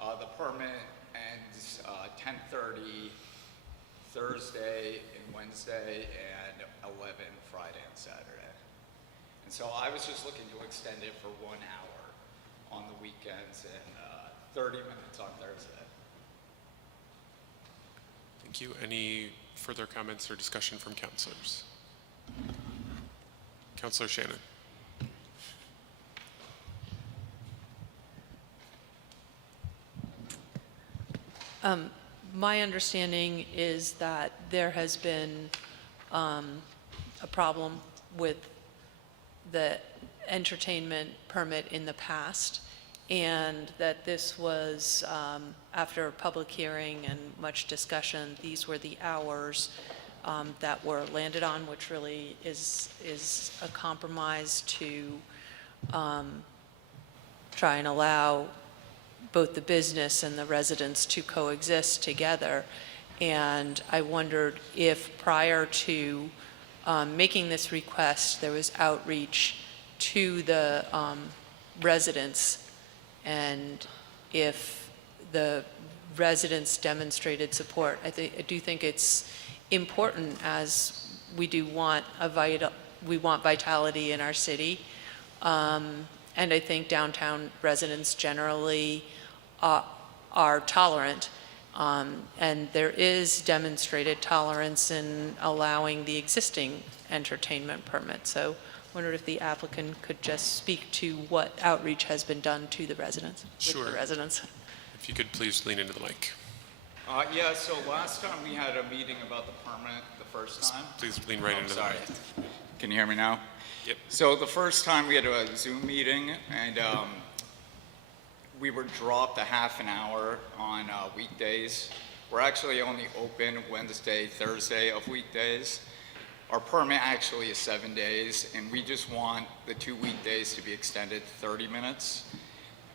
The permit ends 10:30 Thursday and Wednesday and 11 Friday and Saturday. And so I was just looking to extend it for 1 hour on the weekends and 30 minutes on Thursday. Thank you. Any further comments or discussion from councilors? Councilor Shannon. My understanding is that there has been a problem with the entertainment permit in the past, and that this was, after a public hearing and much discussion, these were the hours that were landed on, which really is a compromise to try and allow both the business and the residents to coexist together. And I wondered if prior to making this request, there was outreach to the residents, and if the residents demonstrated support. I do think it's important, as we do want we want vitality in our city. And I think downtown residents generally are tolerant, and there is demonstrated tolerance in allowing the existing entertainment permit. So I wondered if the applicant could just speak to what outreach has been done to the residents, Sure. with the residents. If you could please lean into the mic. Yeah, so last time we had a meeting about the permit the first time. Please lean right into the mic. Can you hear me now? Yep. So the first time we had a Zoom meeting, and we were dropped a half an hour on weekdays. We're actually only open Wednesday, Thursday of weekdays. Our permit actually is 7 days, and we just want the 2 weekdays to be extended 30 minutes,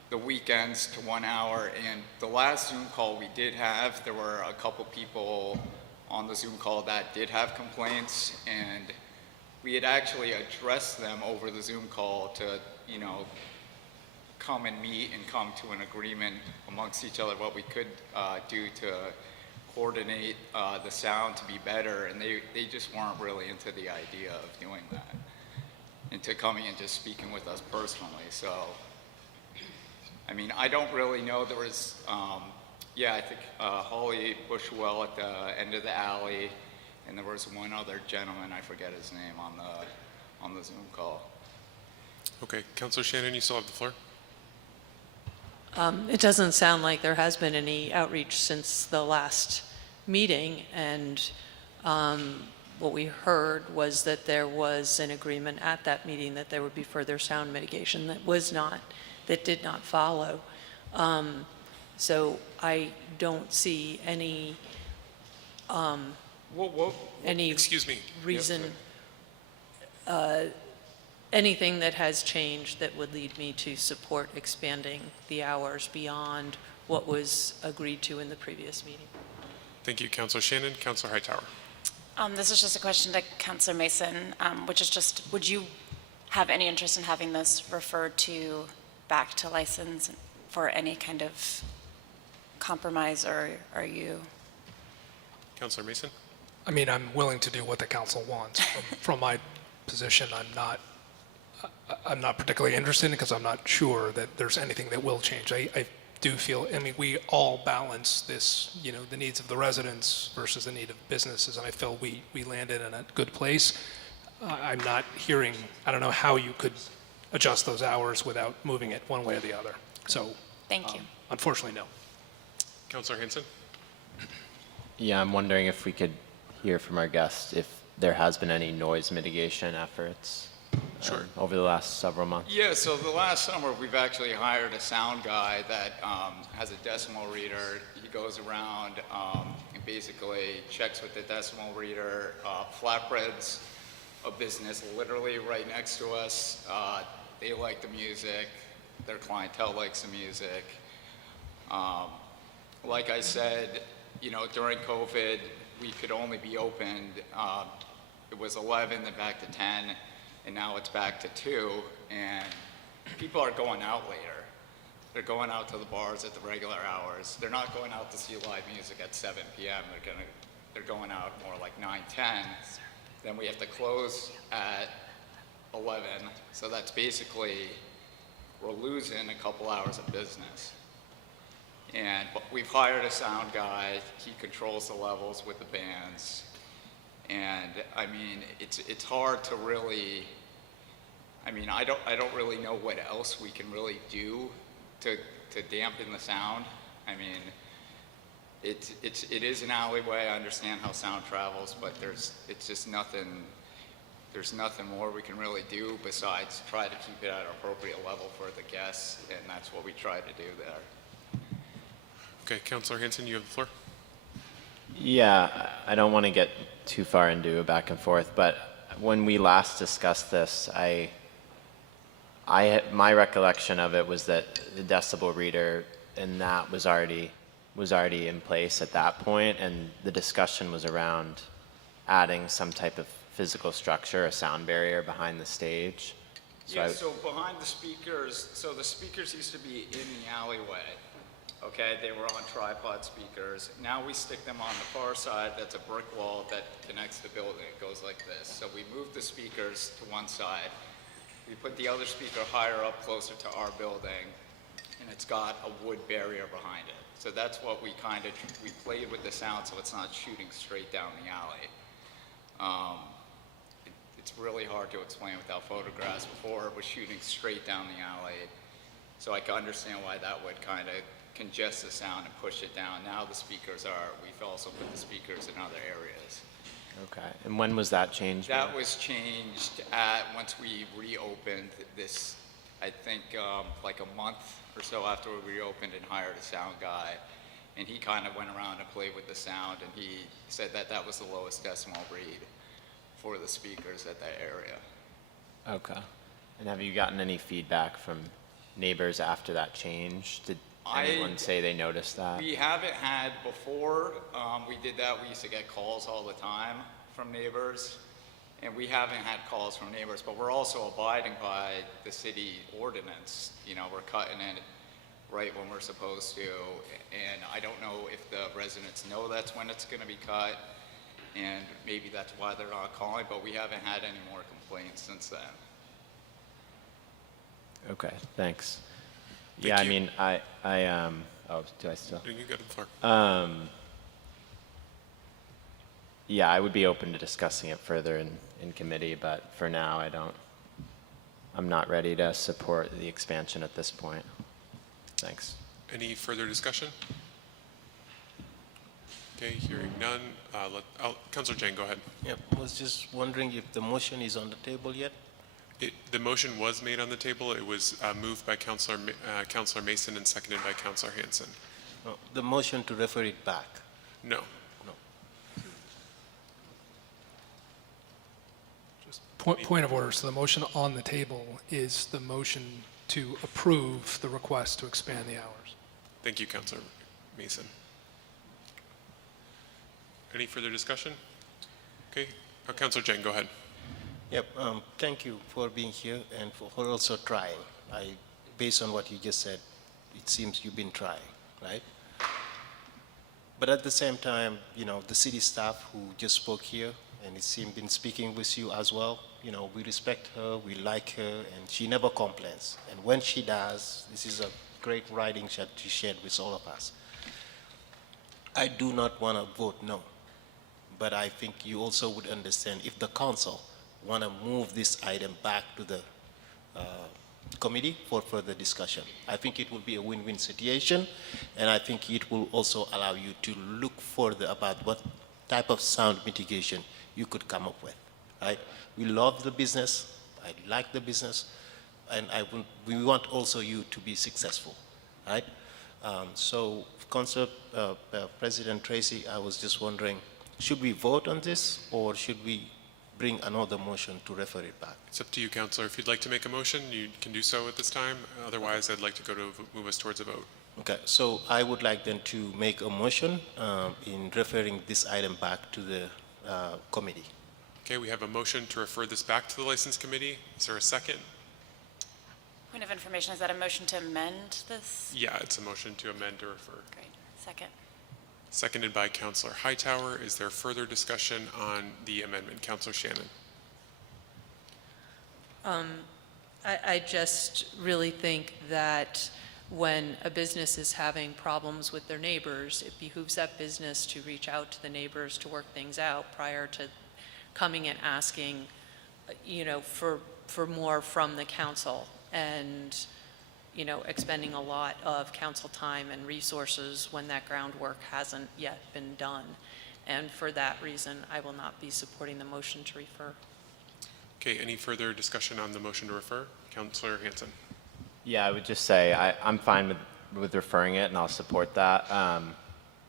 the weekends to 1 hour. And the last Zoom call we did have, there were a couple people on the Zoom call that did have complaints, and we had actually addressed them over the Zoom call to, you know, come and meet and come to an agreement amongst each other what we could do to coordinate the sound to be better, and they just weren't really into the idea of doing that, and to coming and just speaking with us personally. So, I mean, I don't really know. There was, yeah, I think Holly Bushwell at the end of the alley, and there was one other gentleman, I forget his name, on the Zoom call. Okay, Councilor Shannon, you still have the floor. It doesn't sound like there has been any outreach since the last meeting, and what we heard was that there was an agreement at that meeting that there would be further sound mitigation that did not follow. So I don't see any excuse me. reason anything that has changed that would lead me to support expanding the hours beyond what was agreed to in the previous meeting. Thank you, Councilor Shannon. Councilor Hightower. This is just a question to Councilor Mason, which is just, would you have any interest in having this referred to back to license for any kind of compromise, or are you? Councilor Mason. I mean, I'm willing to do what the council wants. From my position, I'm not particularly interested because I'm not sure that there's anything that will change. I do feel, I mean, we all balance this, you know, the needs of the residents versus the need of businesses, and I feel we landed in a good place. I'm not hearing, I don't know how you could adjust those hours without moving it one way or the other. So, thank you. Unfortunately, no. Councilor Hanson. Yeah, I'm wondering if we could hear from our guest if there has been any noise mitigation efforts over the last several months. Yeah, so the last summer, we've actually hired a sound guy that has a decimal reader. He goes around and basically checks with the decimal reader. Flatbread's a business literally right next to us. They like the music. Their clientele likes the music. Like I said, you know, during COVID, we could only be opened, it was 11, then back to 10, and now it's back to 2, and people are going out later. They're going out to the bars at the regular hours. They're not going out to see live music at 7 p.m. They're going out more like 9, 10. Then we have to close at 11, so that's basically, we're losing a couple hours of business. But we've hired a sound guy. He controls the levels with the bands. And I mean, it's hard to really, I mean, I don't really know what else we can really do to dampen the sound. I mean, it is an alleyway. I understand how sound travels, but it's just nothing, there's nothing more we can really do besides try to keep it at an appropriate level for the guests, and that's what we try to do there. Okay, Councilor Hanson, you have the floor. Yeah, I don't want to get too far into a back and forth, but when we last discussed this, my recollection of it was that the decibel reader and that was already in place at that point, and the discussion was around adding some type of physical structure, a sound barrier behind the stage. So behind the speakers, so the speakers used to be in the alleyway. Okay, they were on tripod speakers. Now we stick them on the far side. That's a brick wall that connects the building. It goes like this. So we move the speakers to one side. We put the other speaker higher up, closer to our building, and it's got a wood barrier behind it. So that's what we we played with the sound so it's not shooting straight down the alley. It's really hard to explain without photographs. Before it was shooting straight down the alley. So I can understand why that would kind of congest the sound and push it down. Now the speakers we've also put the speakers in other areas. Okay, and when was that changed? That was changed once we reopened this, I think like a month or so after we reopened, and hired a sound guy. And he kind of went around and played with the sound, and he said that was the lowest decimal read for the speakers at that area. Okay. And have you gotten any feedback from neighbors after that change? Did anyone say they noticed that? We haven't had before. We did that. We used to get calls all the time from neighbors, and we haven't had calls from neighbors, but we're also abiding by the city ordinance. You know, we're cutting it right when we're supposed to, and I don't know if the residents know that's when it's going to be cut, and maybe that's why they're not calling, but we haven't had any more complaints since then. Okay, thanks. Yeah, I mean, oh, do I still? You got the floor. Yeah, I would be open to discussing it further in committee, but for now, I'm not ready to support the expansion at this point. Thanks. Any further discussion? Okay, hearing none. Councilor Jang, go ahead. Yep, I was just wondering if the motion is on the table yet? The motion was made on the table. It was moved by Councilor Mason and seconded by Councilor Hanson. No, the motion to refer it back? No. No. Point of order, so the motion on the table is the motion to approve the request to expand the hours. Thank you, Councilor Mason. Any further discussion? Okay, Councilor Jang, go ahead. Yep, thank you for being here and for also trying. Based on what you just said, it seems you've been trying, right? But at the same time, you know, the city staff who just spoke here, and it seemed been speaking with you as well, you know, we respect her, we like her, and she never complains. And when she does, this is a great writing she shared with all of us. I do not want to vote no, but I think you also would understand if the council want to move this item back to the committee for further discussion. I think it will be a win-win situation, and I think it will also allow you to look further about what type of sound mitigation you could come up with, right? We love the business, I like the business, and we want also you to be successful, right? So, Council President Tracy, I was just wondering, should we vote on this, or should we bring another motion to refer it back? It's up to you, Councilor. If you'd like to make a motion, you can do so at this time. Otherwise, I'd like to go to move us towards a vote. Okay, so I would like then to make a motion in referring this item back to the committee. Okay, we have a motion to refer this back to the License Committee. Is there a second? Point of information, is that a motion to amend this? Yeah, it's a motion to amend to refer. Great, second. Seconded by Councilor Hightower. Is there further discussion on the amendment? Councilor Shannon. I just really think that when a business is having problems with their neighbors, it behooves that business to reach out to the neighbors to work things out prior to coming and asking, you know, for more from the council and, you know, expending a lot of council time and resources when that groundwork hasn't yet been done. And for that reason, I will not be supporting the motion to refer. Okay, any further discussion on the motion to refer? Councilor Hanson. Yeah, I would just say I'm fine with referring it, and I'll support that.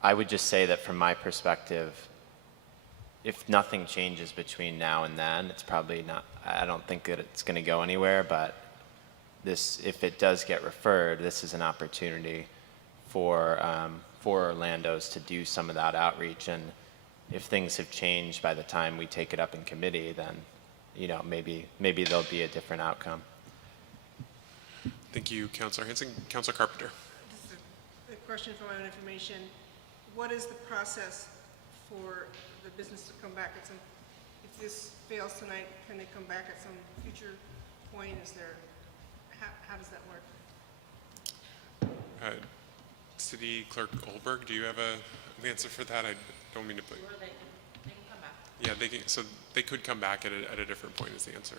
I would just say that from my perspective, if nothing changes between now and then, it's probably not, I don't think that it's going to go anywhere, but if it does get referred, this is an opportunity for Orlando's to do some of that outreach, and if things have changed by the time we take it up in committee, then, you know, maybe there'll be a different outcome. Thank you, Councilor Hanson. Councilor Carpenter. Just a question for my own information. What is the process for the business to come back at some, if this fails tonight, can they come back at some future point? Is there, how does that work? City Clerk Goldberg, do you have an answer for that? I don't mean to put. They can come back. Yeah, so they could come back at a different point is the answer.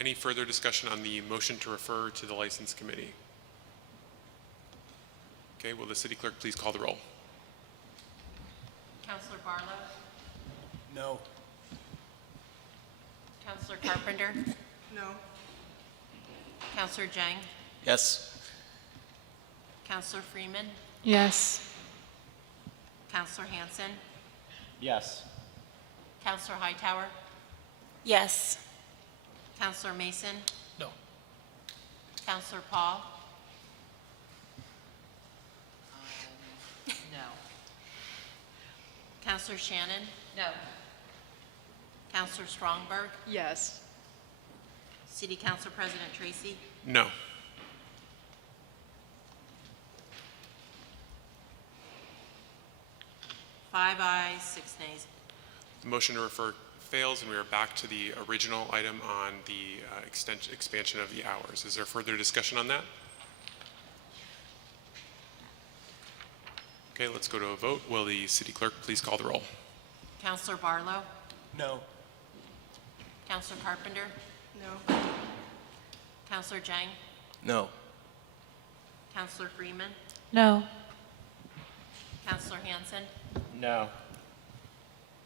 Any further discussion on the motion to refer to the License Committee? Okay, will the City Clerk please call the roll? Councilor Barlow? No. Councilor Carpenter? No. Councilor Jang? Yes. Councilor Freeman? Yes. Councilor Hanson? Yes. Councilor Hightower? Yes. Councilor Mason? No. Councilor Paul? No. Councilor Shannon? No. Councilor Strongberg? Yes. City Council President Tracy? No. Five ayes, 6 nays. The motion to refer fails, and we are back to the original item on the expansion of the hours. Is there further discussion on that? Okay, let's go to a vote. Will the City Clerk please call the roll? Councilor Barlow? No. Councilor Carpenter? No. Councilor Jang? No. Councilor Freeman? No. Councilor Hanson? No.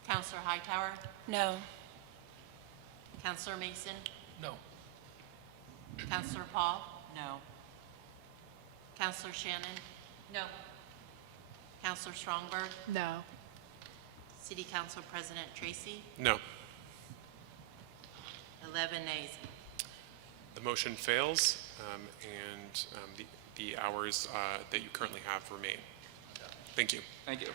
Councilor Hightower? No. Councilor Mason? No. Councilor Paul? No. Councilor Shannon? No. Councilor Strongberg? No. City Council President Tracy? No. 11 nays. The motion fails, and the hours that you currently have remain. Thank you. Thank you.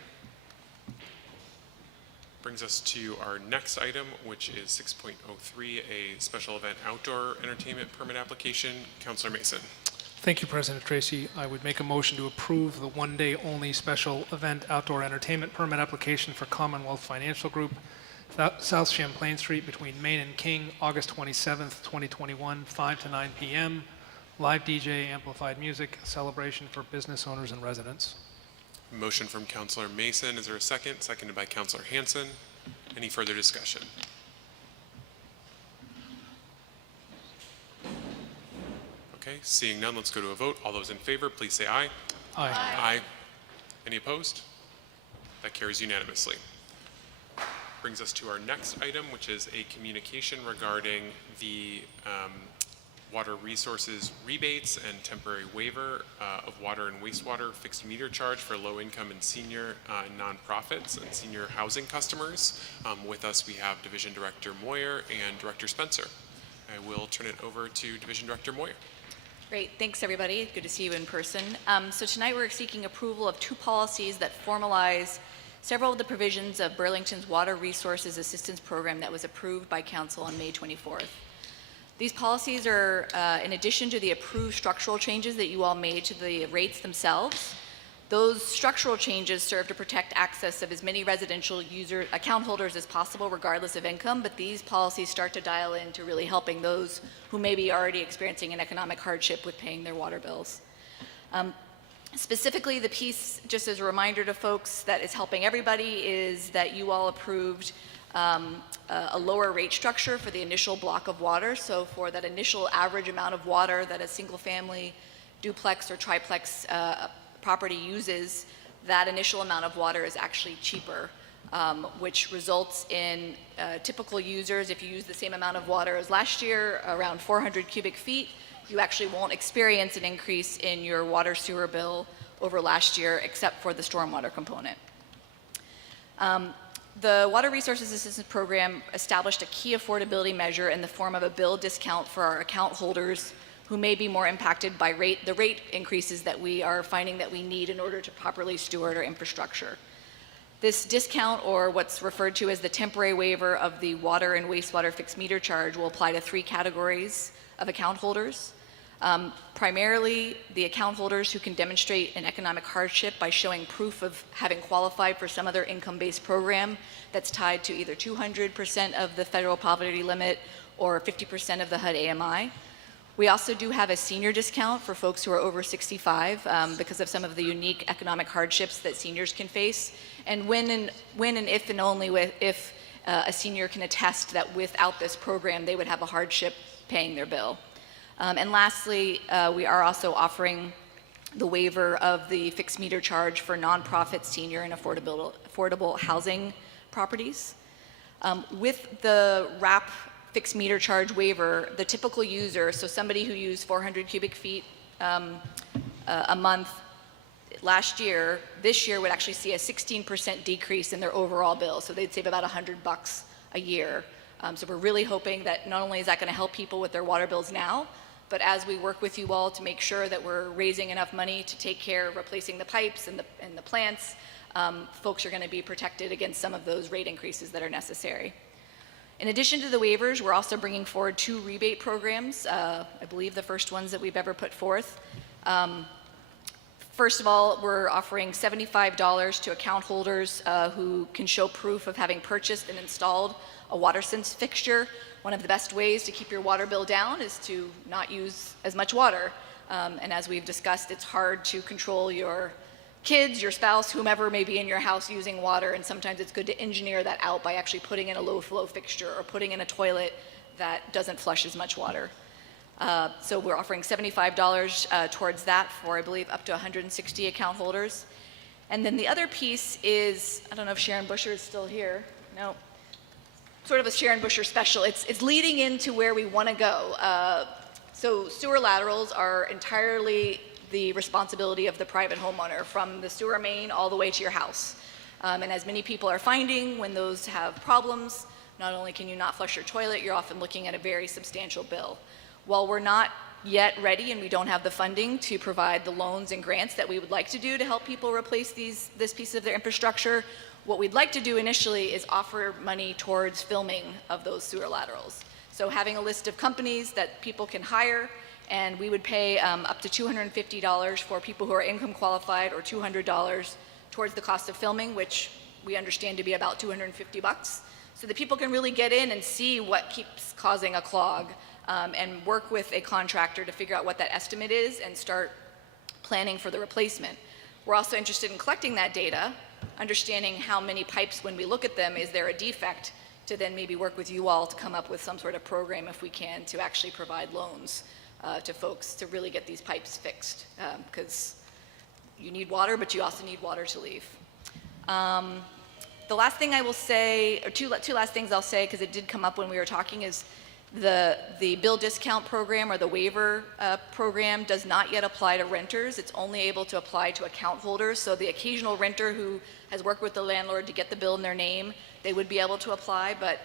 Brings us to our next item, which is 6.03, a special event outdoor entertainment permit application. Councilor Mason. Thank you, President Tracy. I would make a motion to approve the one-day-only special event outdoor entertainment permit application for Commonwealth Financial Group, South Champlain Street between Main and King, August 27th, 2021, 5 to 9 p.m. Live DJ, amplified music, celebration for business owners and residents. Motion from Councilor Mason. Is there a second? Seconded by Councilor Hanson. Any further discussion? Okay, seeing none, let's go to a vote. All those in favor, please say aye. Aye. Aye. Any opposed? That carries unanimously. Brings us to our next item, which is a communication regarding the water resources rebates and temporary waiver of water and wastewater fixed meter charge for low-income and senior nonprofits and senior housing customers. With us, we have Division Director Moyer and Director Spencer. I will turn it over to Division Director Moyer. Great, thanks everybody. Good to see you in person. So tonight we're seeking approval of two policies that formalize several of the provisions of Burlington's Water Resources Assistance Program that was approved by Council on May 24th. These policies are, in addition to the approved structural changes that you all made to the rates themselves, those structural changes serve to protect access of as many residential account holders as possible, regardless of income, but these policies start to dial into really helping those who may be already experiencing an economic hardship with paying their water bills. Specifically, the piece, just as a reminder to folks, that is helping everybody is that you all approved a lower rate structure for the initial block of water. So for that initial average amount of water that a single family duplex or triplex property uses, that initial amount of water is actually cheaper, which results in typical users, if you use the same amount of water as last year, around 400 cubic feet, you actually won't experience an increase in your water sewer bill over last year, except for the stormwater component. The Water Resources Assistance Program established a key affordability measure in the form of a bill discount for our account holders who may be more impacted by the rate increases that we are finding that we need in order to properly steward our infrastructure. This discount, or what's referred to as the temporary waiver of the water and wastewater fixed meter charge, will apply to three categories of account holders. Primarily, the account holders who can demonstrate an economic hardship by showing proof of having qualified for some other income-based program that's tied to either 200% of the federal poverty limit or 50% of the HUD AMI. We also do have a senior discount for folks who are over 65 because of some of the unique economic hardships that seniors can face. And when and if and only if a senior can attest that without this program, they would have a hardship paying their bill. And lastly, we are also offering the waiver of the fixed meter charge for nonprofit, senior, and affordable housing properties. With the WRAP fixed meter charge waiver, the typical user, so somebody who used 400 cubic feet a month last year, this year would actually see a 16% decrease in their overall bill. So they'd save about $100 a year. So we're really hoping that not only is that going to help people with their water bills now, but as we work with you all to make sure that we're raising enough money to take care of replacing the pipes and the plants, folks are going to be protected against some of those rate increases that are necessary. In addition to the waivers, we're also bringing forward two rebate programs, I believe the first ones that we've ever put forth. First of all, we're offering $75 to account holders who can show proof of having purchased and installed a WaterSense fixture. One of the best ways to keep your water bill down is to not use as much water. And as we've discussed, it's hard to control your kids, your spouse, whomever may be in your house using water, and sometimes it's good to engineer that out by actually putting in a low flow fixture or putting in a toilet that doesn't flush as much water. So we're offering $75 towards that for, I believe, up to 160 account holders. And then the other piece is, I don't know if Sharon Busher is still here. No. Sort of a Sharon Busher special. It's leading into where we want to go. So sewer laterals are entirely the responsibility of the private homeowner, from the sewer main all the way to your house. And as many people are finding, when those have problems, not only can you not flush your toilet, you're often looking at a very substantial bill. While we're not yet ready and we don't have the funding to provide the loans and grants that we would like to do to help people replace this piece of their infrastructure, what we'd like to do initially is offer money towards filming of those sewer laterals. So having a list of companies that people can hire, and we would pay up to $250 for people who are income qualified, or $200 towards the cost of filming, which we understand to be about $250, so that people can really get in and see what keeps causing a clog, and work with a contractor to figure out what that estimate is and start planning for the replacement. We're also interested in collecting that data, understanding how many pipes, when we look at them, is there a defect, to then maybe work with you all to come up with some sort of program, if we can, to actually provide loans to folks to really get these pipes fixed, because you need water, but you also need water to leave. The last thing I will say, or two last things I'll say, because it did come up when we were talking, is the bill discount program, or the waiver program, does not yet apply to renters. It's only able to apply to account holders. So the occasional renter who has worked with the landlord to get the bill in their name, they would be able to apply, but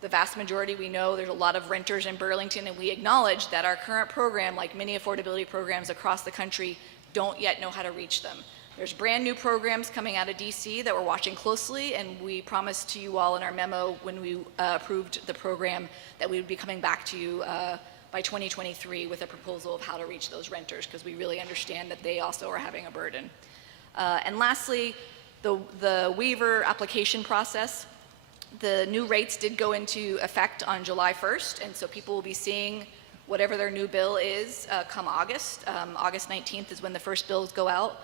the vast majority, we know there's a lot of renters in Burlington, and we acknowledge that our current program, like many affordability programs across the country, don't yet know how to reach them. There's brand new programs coming out of DC that we're watching closely, and we promised to you all in our memo when we approved the program that we would be coming back to you by 2023 with a proposal of how to reach those renters, because we really understand that they also are having a burden. And lastly, the waiver application process. The new rates did go into effect on July 1st, and so people will be seeing whatever their new bill is come August. August 19th is when the first bills go out.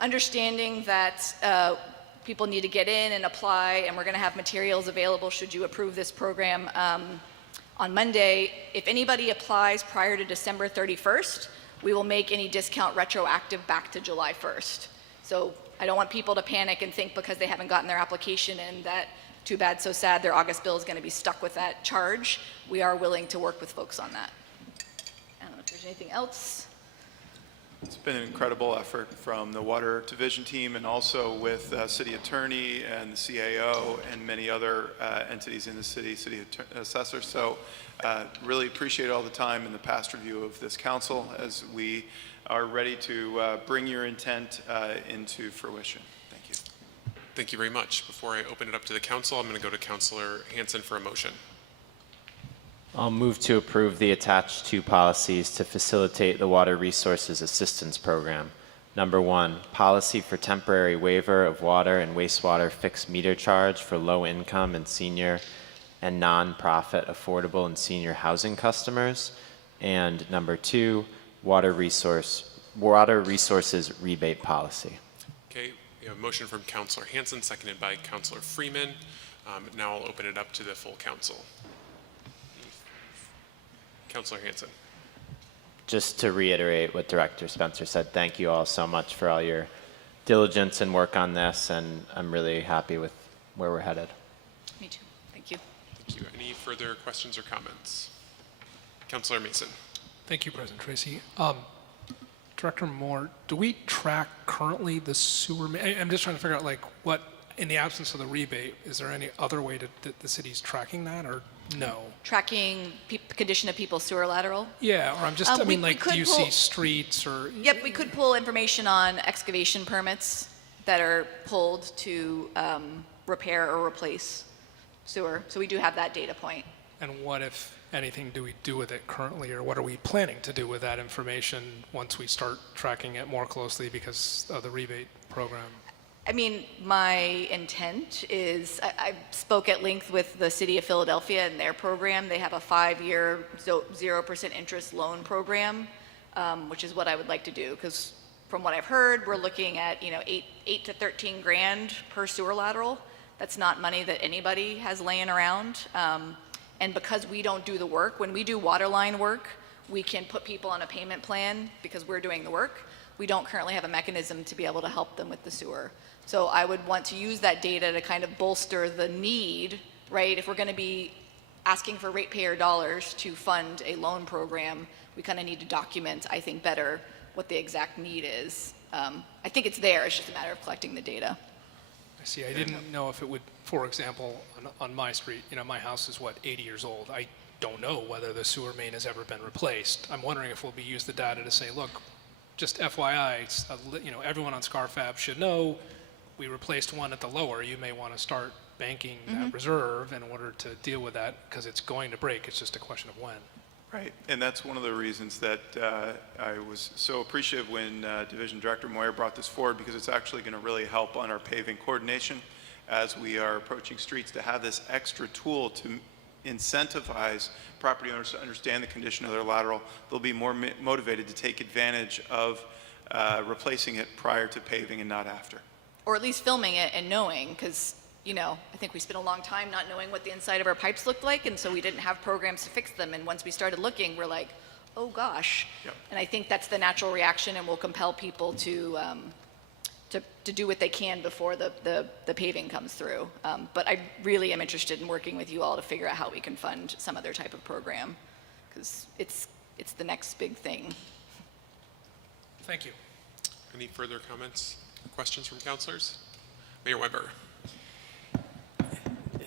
Understanding that people need to get in and apply, and we're going to have materials available should you approve this program on Monday. If anybody applies prior to December 31st, we will make any discount retroactive back to July 1st. So I don't want people to panic and think because they haven't gotten their application in that, too bad, so sad, their August bill is going to be stuck with that charge. We are willing to work with folks on that. I don't know if there's anything else. It's been an incredible effort from the Water Division team, and also with City Attorney and the CAO and many other entities in the city assessor. So really appreciate all the time in the past review of this council as we are ready to bring your intent into fruition. Thank you. Thank you very much. Before I open it up to the council, I'm going to go to Councilor Hanson for a motion. I'll move to approve the attached two policies to facilitate the Water Resources Assistance Program. Number 1, policy for temporary waiver of water and wastewater fixed meter charge for low-income and senior and non-profit affordable and senior housing customers. And number 2, water resources rebate policy. Okay, we have a motion from Councilor Hanson, seconded by Councilor Freeman. Now I'll open it up to the full council. Councilor Hanson. Just to reiterate what Director Spencer said, thank you all so much for all your diligence and work on this, and I'm really happy with where we're headed. Me too. Thank you. Thank you. Any further questions or comments? Councilor Mason. Thank you, President Tracy. Director Moore, do we track currently the sewer? I'm just trying to figure out, like, what, in the absence of the rebate, is there any other way that the city's tracking that, or no? Tracking condition of people's sewer lateral? Yeah, or I'm just, I mean, like, do you see streets or? Yep, we could pull information on excavation permits that are pulled to repair or replace sewer. So we do have that data point. And what, if anything, do we do with it currently, or what are we planning to do with that information once we start tracking it more closely because of the rebate program? I mean, my intent is, I spoke at length with the City of Philadelphia and their program. They have a 5-year 0% interest loan program, which is what I would like to do, because from what I've heard, we're looking at, you know, 8 to 13 grand per sewer lateral. That's not money that anybody has laying around. And because we don't do the work, when we do water line work, we can put people on a payment plan because we're doing the work. We don't currently have a mechanism to be able to help them with the sewer. So I would want to use that data to kind of bolster the need, right? If we're going to be asking for ratepayer dollars to fund a loan program, we kind of need to document, I think, better what the exact need is. I think it's there. It's just a matter of collecting the data. I See, I didn't know if it would, for example, on my street, my house is 80 years old. I don't know whether the sewer main has ever been replaced. I'm wondering if we use the data to say, look, just FYI, everyone on Scarfab should know we replaced one at the lower. You may want to start banking that reserve in order to deal with that because it's going to break. It's just a question of when. Right, and that's one of the reasons that I was so appreciative when Division Director Moyer brought this forward, because it's actually going to really help on our paving coordination as we are approaching streets, to have this extra tool to incentivize property owners to understand the condition of their lateral. They'll be more motivated to take advantage of replacing it prior to paving and not after. Or at least filming it and knowing, because I think we spent a long time not knowing what the inside of our pipes looked like, and so we didn't have programs to fix them. And once we started looking, we're like, oh gosh. Yep. And I think that's the natural reaction, and will compel people to do what they can before the paving comes through. But I really am interested in working with you all to figure out how we can fund some other type of program, because it's the next big thing. Thank you. Any further comments or questions from councilors? Mayor Weber.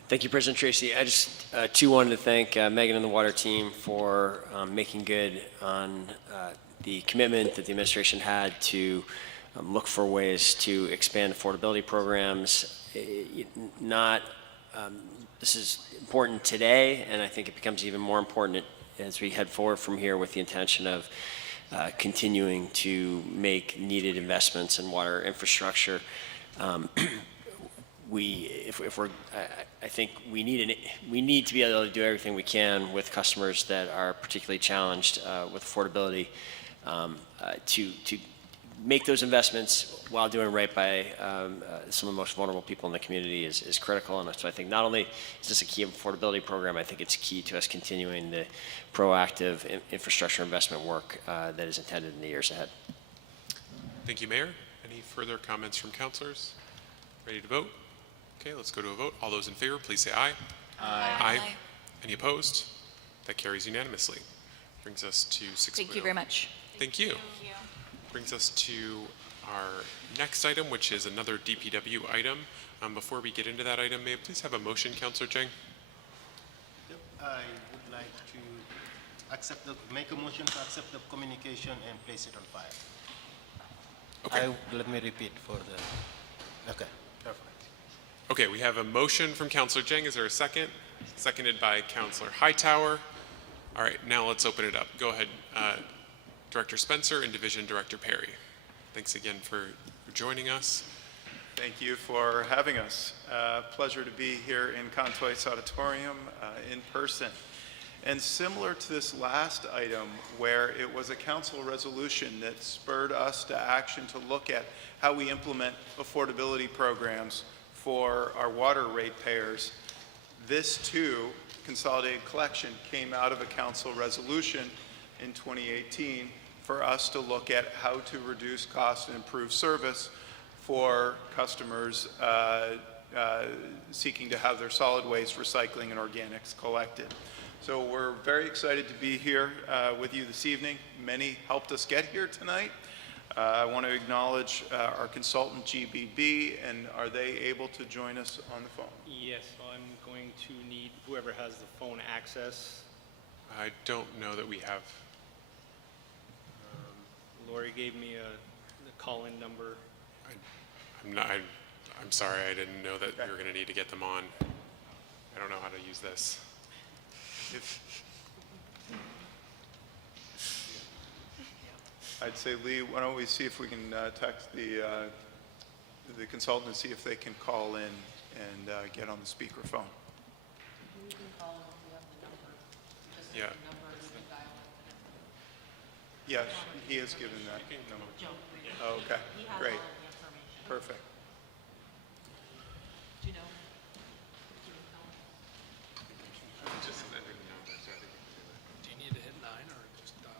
Thank you, President Tracy. I just too wanted to thank Megan and the water team for making good on the commitment that the administration had to look for ways to expand affordability programs. This is important today, and I think it becomes even more important as we head forward from here with the intention of continuing to make needed investments in water infrastructure. I think we need to be able to do everything we can with customers that are particularly challenged with affordability to make those investments while doing right by some of the most vulnerable people in the community is critical. And so I think not only is this a key affordability program, I think it's key to us continuing the proactive infrastructure investment work that is intended in the years ahead. Thank you, Mayor. Any further comments from councilors? Ready to vote? Okay, let's go to a vote. All those in favor, please say aye. Aye. Any opposed? That carries unanimously. Brings us to 6.0. Thank you very much. Thank you. Brings us to our next item, which is another DPW item. Before we get into that item, may I please have a motion, Councilor Jang? Yep, I would like to make a motion to accept the communication and place it on file. Okay. Let me repeat for the, okay, perfect. Okay, we have a motion from Councilor Jang. Is there a second? Seconded by Councilor Hightower. All right, now let's open it up. Go ahead, Director Spencer and Division Director Perry. Thanks again for joining us. Thank you for having us. Pleasure to be here in Contois Auditorium in person. And similar to this last item, where it was a council resolution that spurred us to action to look at how we implement affordability programs for our water ratepayers, this too, Consolidated Collection, came out of a council resolution in 2018 for us to look at how to reduce cost and improve service for customers seeking to have their solid waste, recycling, and organics collected. So we're very excited to be here with you this evening. Many helped us get here tonight. I want to acknowledge our consultant, GBB, and are they able to join us on the phone? Yes, so I'm going to need whoever has the phone access. I don't know that we have. Lori gave me the call-in number. I'm sorry, I didn't know that we were going to need to get them on. I don't know how to use this. I'd say, Lee, why don't we see if we can text the consultant and see if they can call in and get on the speakerphone. Yeah. Yes, he has given that number. Oh, okay, great. Perfect. Do you need to hit 9 or just dial?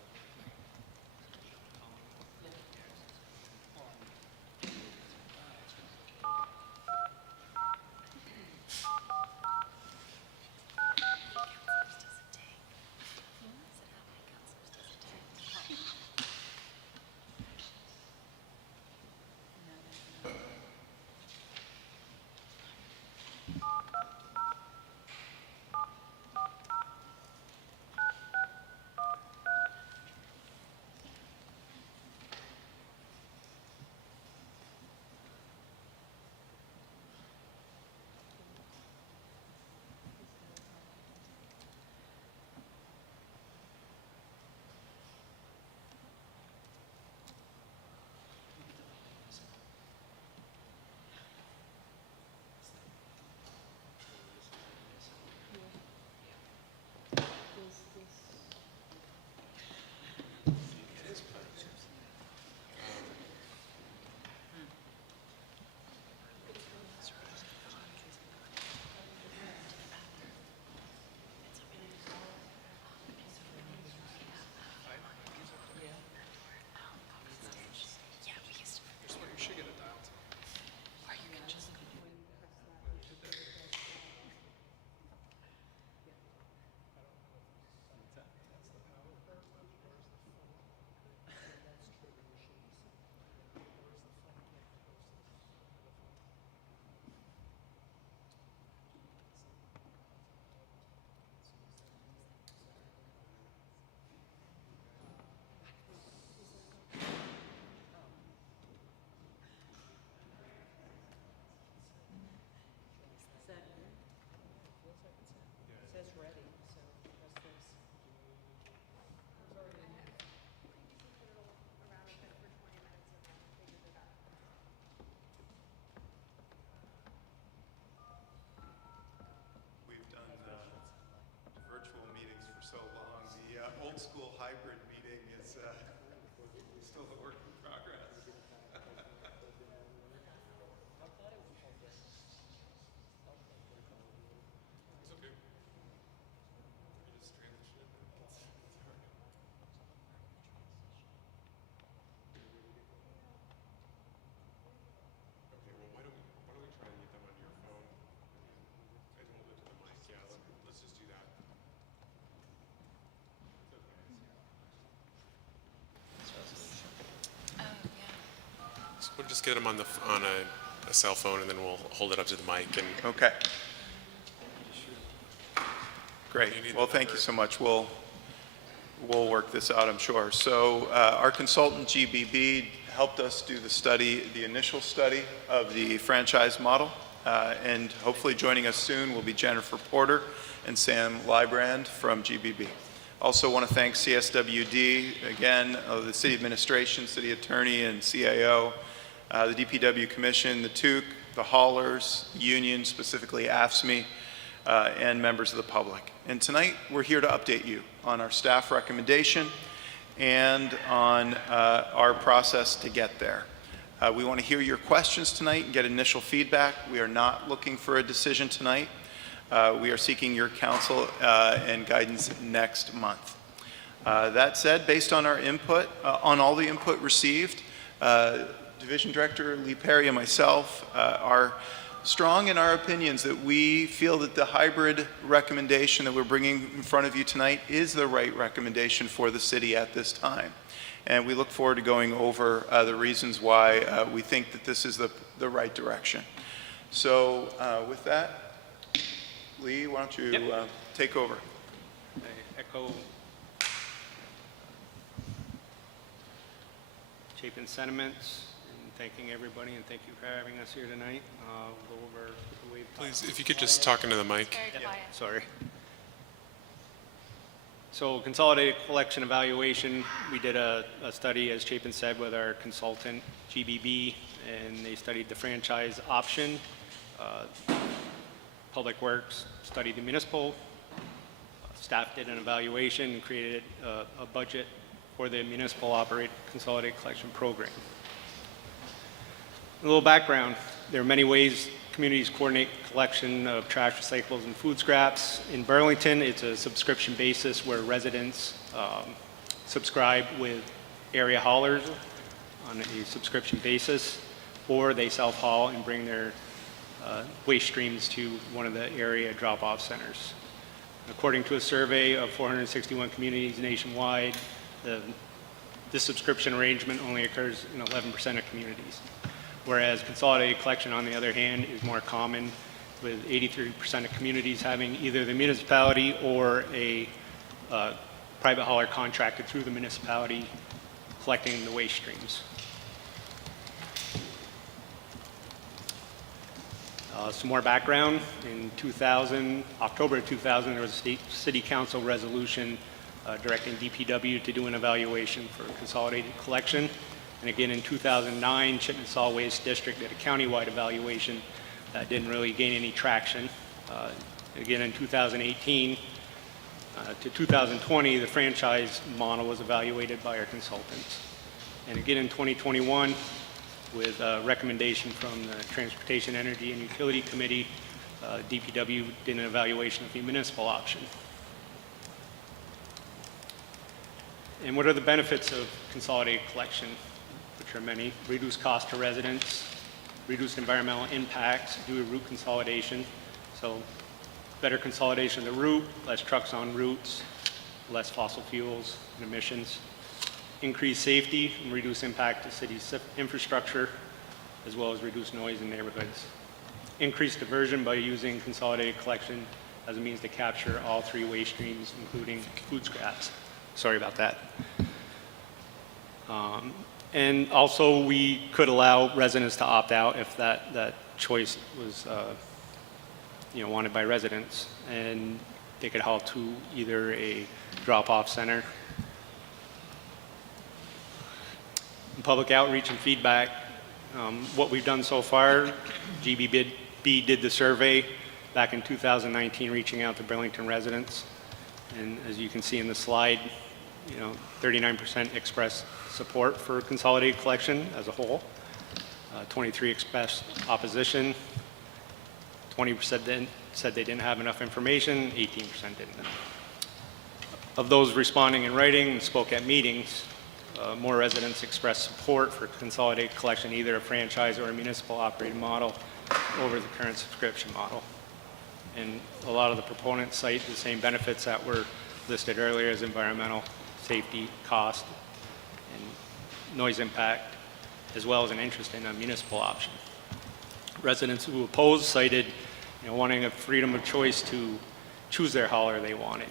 old school hybrid meeting is still a work in progress. It's okay. We just transition it. Okay, well, why don't we try and get them on your phone and hold it to the mic? Yeah, let's just do that. So we'll just get them on a cell phone, and then we'll hold it up to the mic. And Okay. Great. Well, thank you so much. We'll work this out, I'm sure. So our consultant, GBB, helped us do the study, the initial study of the franchise model. And hopefully joining us soon will be Jennifer Porter and Sam Librand from GBB. Also want to thank CSWD, again, the City Administration, City Attorney, and CAO, the DPW Commission, the TUC, the haulers, union, specifically AFSCME, and members of the public. And tonight, we're here to update you on our staff recommendation and on our process to get there. We want to hear your questions tonight and get initial feedback. We are not looking for a decision tonight. We are seeking your counsel and guidance next month. That said, based on our input, on all the input received, Division Director Lee Perry and myself are strong in our opinions that we feel that the hybrid recommendation that we're bringing in front of you tonight is the right recommendation for the city at this time. And we look forward to going over the reasons why we think that this is the right direction. So with that, Lee, why don't you take over? I echo Chapin's sentiments and thanking everybody, and thank you for having us here tonight. We'll go over the way. please, if you could just talk into the mic. Sorry. So Consolidated Collection Evaluation, we did a study, as Chapin said, with our consultant, GBB, and they studied the franchise option. Public Works studied the municipal. Staff did an evaluation and created a budget for the municipal operated consolidated collection program. A little background, there are many ways communities coordinate collection of trash, recyclables, and food scraps. In Burlington, it's a subscription basis where residents subscribe with area haulers on a subscription basis, or they self-haul and bring their waste streams to one of the area drop-off centers. According to a survey of 461 communities nationwide, this subscription arrangement only occurs in 11% of communities, whereas consolidated collection, on the other hand, is more common, with 83% of communities having either the municipality or a private hauler contracted through the municipality collecting the waste streams. Some more background. In 2000, October of 2000, there was a state city council resolution directing DPW to do an evaluation for consolidated collection. And again, in 2009, Chittenden Solid Waste District did a countywide evaluation that didn't really gain any traction. Again, in 2018 to 2020, the franchise model was evaluated by our consultants. And again, in 2021, with a recommendation from the Transportation, Energy, and Utility Committee, DPW did an evaluation of the municipal option. And what are the benefits of consolidated collection, which are many? Reduced cost to residents, reduced environmental impacts due to route consolidation. So better consolidation of the route, less trucks on routes, less fossil fuels and emissions. Increased safety and reduce impact to city infrastructure, as well as reduce noise in neighborhoods. Increased diversion by using consolidated collection as a means to capture all three waste streams, including food scraps. Sorry about that. And also, we could allow residents to opt out if that choice was wanted by residents, and they could haul to either a drop-off center. Public outreach and feedback. What we've done so far, GBB did the survey back in 2019, reaching out to Burlington residents. And as you can see in the slide, 39% expressed support for consolidated collection as a whole. 23 expressed opposition. 20% said they didn't have enough information. 18% didn't. Of those responding in writing and spoke at meetings, more residents expressed support for consolidated collection, either a franchise or a municipal operated model over the current subscription model. And a lot of the proponents cite the same benefits that were listed earlier as environmental, safety, cost, and noise impact, as well as an interest in a municipal option. Residents who opposed cited wanting a freedom of choice to choose their hauler they wanted,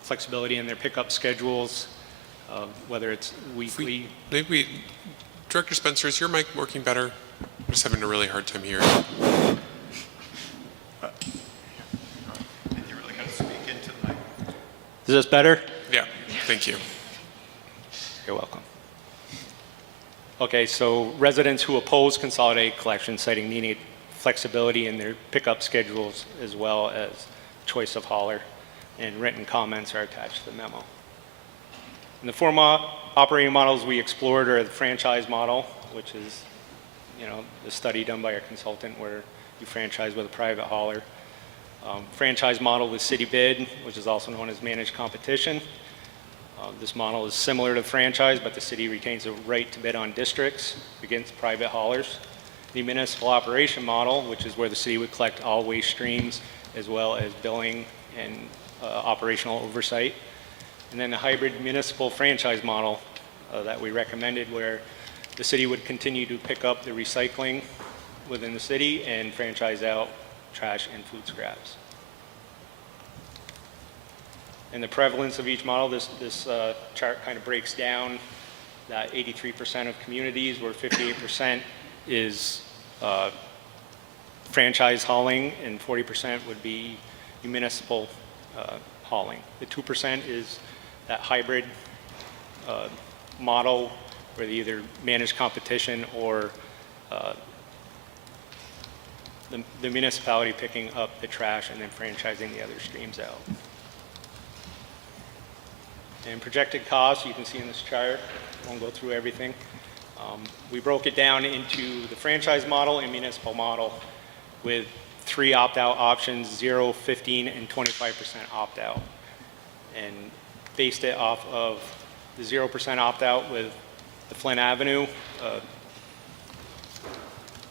flexibility in their pickup schedules, whether it's weekly. Director Spencer, is your mic working better? I'm just having a really hard time hearing. You really got to speak into the mic. Is this better? Yeah, thank you. You're welcome. Okay, so residents who oppose consolidated collection citing needing flexibility in their pickup schedules as well as choice of hauler, and written comments are attached to the memo. And the four operating models we explored are the franchise model, which is the study done by a consultant where you franchise with a private hauler. Franchise model with city bid, which is also known as managed competition. This model is similar to franchise, but the city retains a right to bid on districts against private haulers. The municipal operation model, which is where the city would collect all waste streams as well as billing and operational oversight. And then the hybrid municipal franchise model that we recommended, where the city would continue to pick up the recycling within the city and franchise out trash and food scraps. And the prevalence of each model, this chart kind of breaks down that 83% of communities where 58% is franchise hauling and 40% would be municipal hauling. The 2% is that hybrid model where they either manage competition or the municipality picking up the trash and then franchising the other streams out. And projected costs, you can see in this chart, I won't go through everything. We broke it down into the franchise model and municipal model with 3 opt-out options, 0, 15, and 25% opt-out. And based it off of the 0% opt-out with the Flint Avenue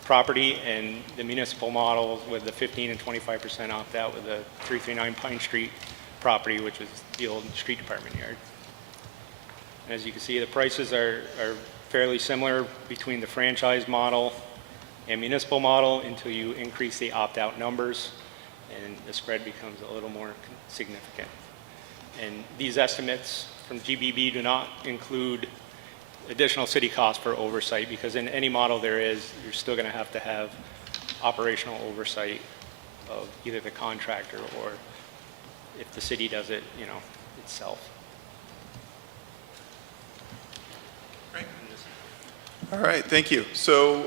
property and the municipal model with the 15 and 25% opt-out with the 339 Pine Street property, which is the old street department yard. And as you can see, the prices are fairly similar between the franchise model and municipal model until you increase the opt-out numbers, and the spread becomes a little more significant. And these estimates from GBB do not include additional city costs for oversight, because in any model you're still going to have operational oversight of either the contractor or if the city does it, itself. All right, thank you. So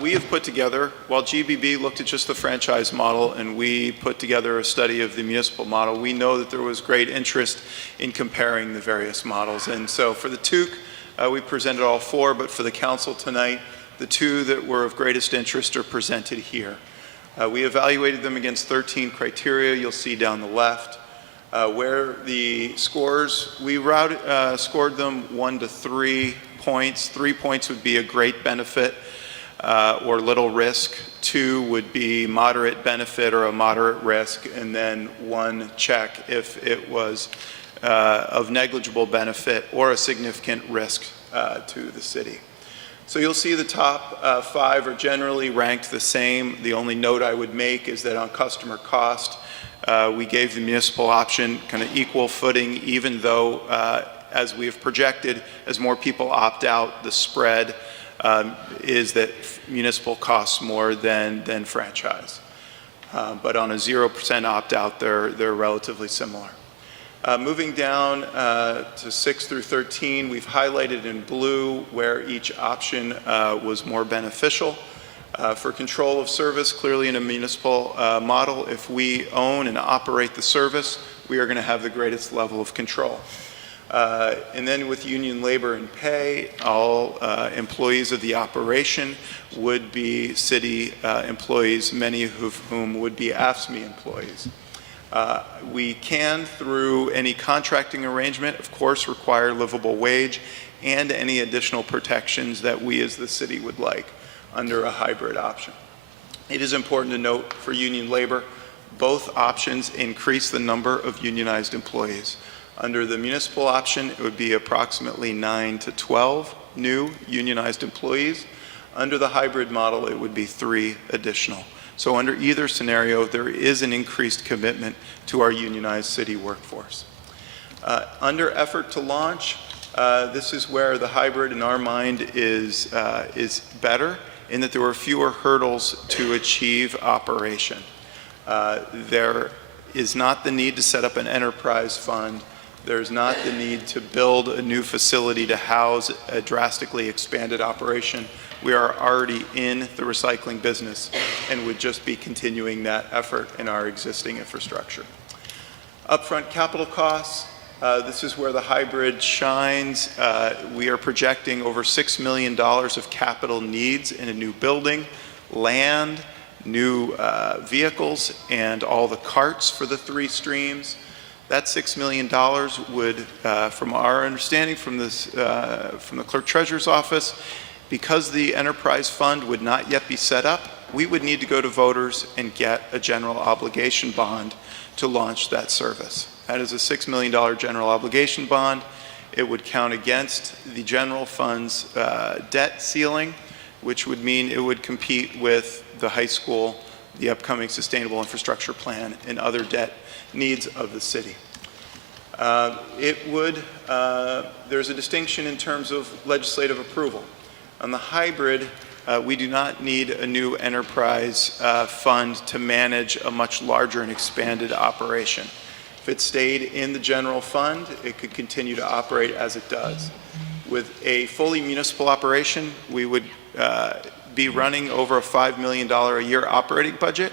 we have put together, while GBB looked at just the franchise model and we put together a study of the municipal model, we know that there was great interest in comparing the various models. And so for the TUC, we presented all 4, but for the council tonight, the 2 that were of greatest interest are presented here. We evaluated them against 13 criteria you'll see down the left. Where the scores, we scored them 1 to 3 points. 3 points would be a great benefit or little risk. 2 would be moderate benefit or a moderate risk, and then 1 check if it was of negligible benefit or a significant risk to the city. So you'll see the top 5 are generally ranked the same. The only note I would make is that on customer cost, we gave the municipal option kind of equal footing, even though, as we have projected, as more people opt out, the spread is that municipal costs more than franchise. But on a 0% opt-out, they're relatively similar. Moving down to 6 through 13, we've highlighted in blue where each option was more beneficial. For control of service, clearly in a municipal model, if we own and operate the service, we are going to have the greatest level of control. And then with union labor and pay, all employees of the operation would be city employees, many of whom would be AFSCME employees. We can, through any contracting arrangement, of course, require livable wage and any additional protections that we as the city would like under a hybrid option. It is important to note for union labor, both options increase the number of unionized employees. Under the municipal option, it would be approximately 9 to 12 new unionized employees. Under the hybrid model, it would be 3 additional. So under either scenario, there is an increased commitment to our unionized city workforce. Under effort to launch, this is where the hybrid in our mind is better in that there were fewer hurdles to achieve operation. There is not the need to set up an enterprise fund. There's not the need to build a new facility to house a drastically expanded operation. We are already in the recycling business and would just be continuing that effort in our existing infrastructure. Upfront capital costs, this is where the hybrid shines. We are projecting over $6 million of capital needs in a new building, land, new vehicles, and all the carts for the 3 streams. That $6 million would, from our understanding from the Clerk Treasurer's Office, because the enterprise fund would not yet be set up, we would need to go to voters and get a general obligation bond to launch that service. That is a $6 million general obligation bond. It would count against the general fund's debt ceiling, which would mean it would compete with the high school, the upcoming sustainable infrastructure plan, and other debt needs of the city. There's a distinction in terms of legislative approval. On the hybrid, we do not need a new enterprise fund to manage a much larger and expanded operation. If it stayed in the general fund, it could continue to operate as it does. With a fully municipal operation, we would be running over a $5 million a year operating budget,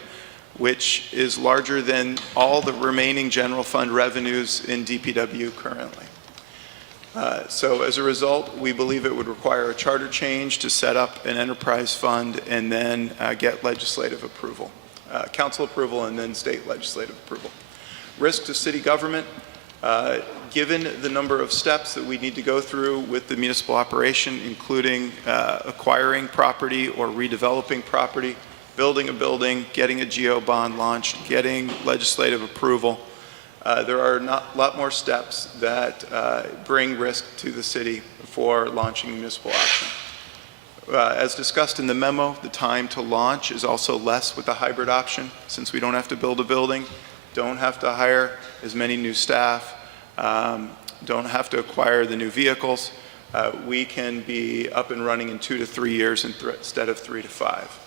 which is larger than all the remaining general fund revenues in DPW currently. So as a result, we believe it would require a charter change to set up an enterprise fund and then get legislative approval, council approval, and then state legislative approval. Risk to city government, given the number of steps that we need to go through with the municipal operation, including acquiring property or redeveloping property, building a building, getting a GO bond launched, getting legislative approval. There are a lot more steps that bring risk to the city for launching a municipal option. As discussed in the memo, the time to launch is also less with the hybrid option, since we don't have to build a building, don't have to hire as many new staff, don't have to acquire the new vehicles. We can be up and running in 2 to 3 years instead of 3 to 5.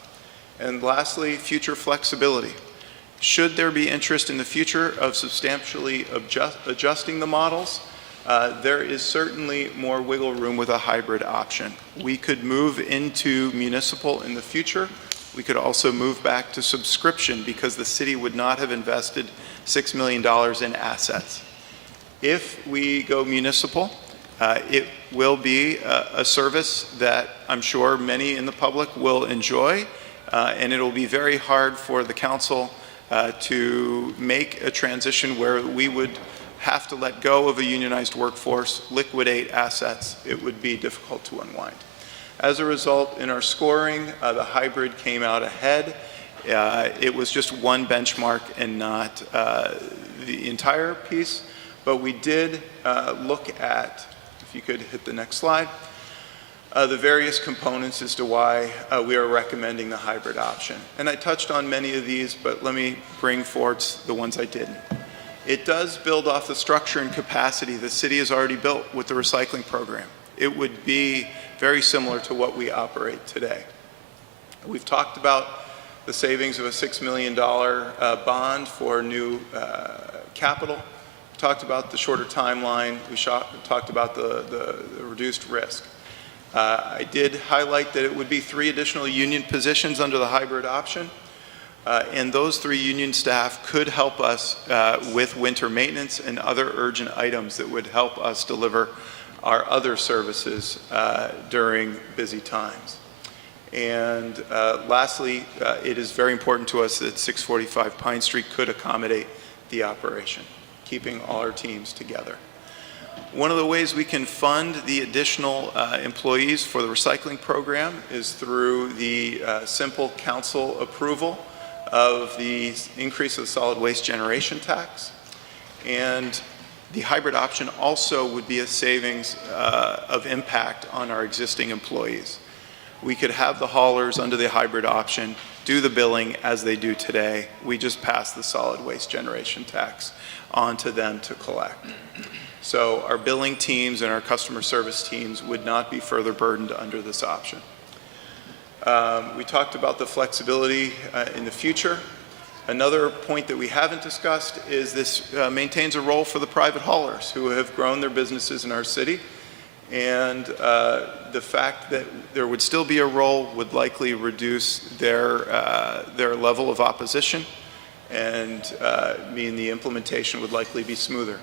And lastly, future flexibility. Should there be interest in the future of substantially adjusting the models, there is certainly more wiggle room with a hybrid option. We could move into municipal in the future. We could also move back to subscription because the city would not have invested $6 million in assets. If we go municipal, it will be a service that I'm sure many in the public will enjoy, and it'll be very hard for the council to make a transition where we would have to let go of a unionized workforce, liquidate assets. It would be difficult to unwind. As a result, in our scoring, the hybrid came out ahead. It was just one benchmark and not the entire piece, but we did look at, if you could hit the next slide, the various components as to why we are recommending the hybrid option. And I touched on many of these, but let me bring forward the ones I didn't. It does build off the structure and capacity the city has already built with the recycling program. It would be very similar to what we operate today. We've talked about the savings of a $6 million bond for new capital. We talked about the shorter timeline. We talked about the reduced risk. I did highlight that it would be 3 additional union positions under the hybrid option. And those 3 union staff could help us with winter maintenance and other urgent items that would help us deliver our other services during busy times. And lastly, it is very important to us that 645 Pine Street could accommodate the operation, keeping all our teams together. One of the ways we can fund the additional employees for the recycling program is through the simple council approval of the increase of the solid waste generation tax. And the hybrid option also would be a savings of impact on our existing employees. We could have the haulers under the hybrid option do the billing as they do today. We just pass the solid waste generation tax on to them to collect. So our billing teams and our customer service teams would not be further burdened under this option. We talked about the flexibility in the future. Another point that we haven't discussed is this maintains a role for the private haulers who have grown their businesses in our city. And the fact that there would still be a role would likely reduce their level of opposition and mean the implementation would likely be smoother.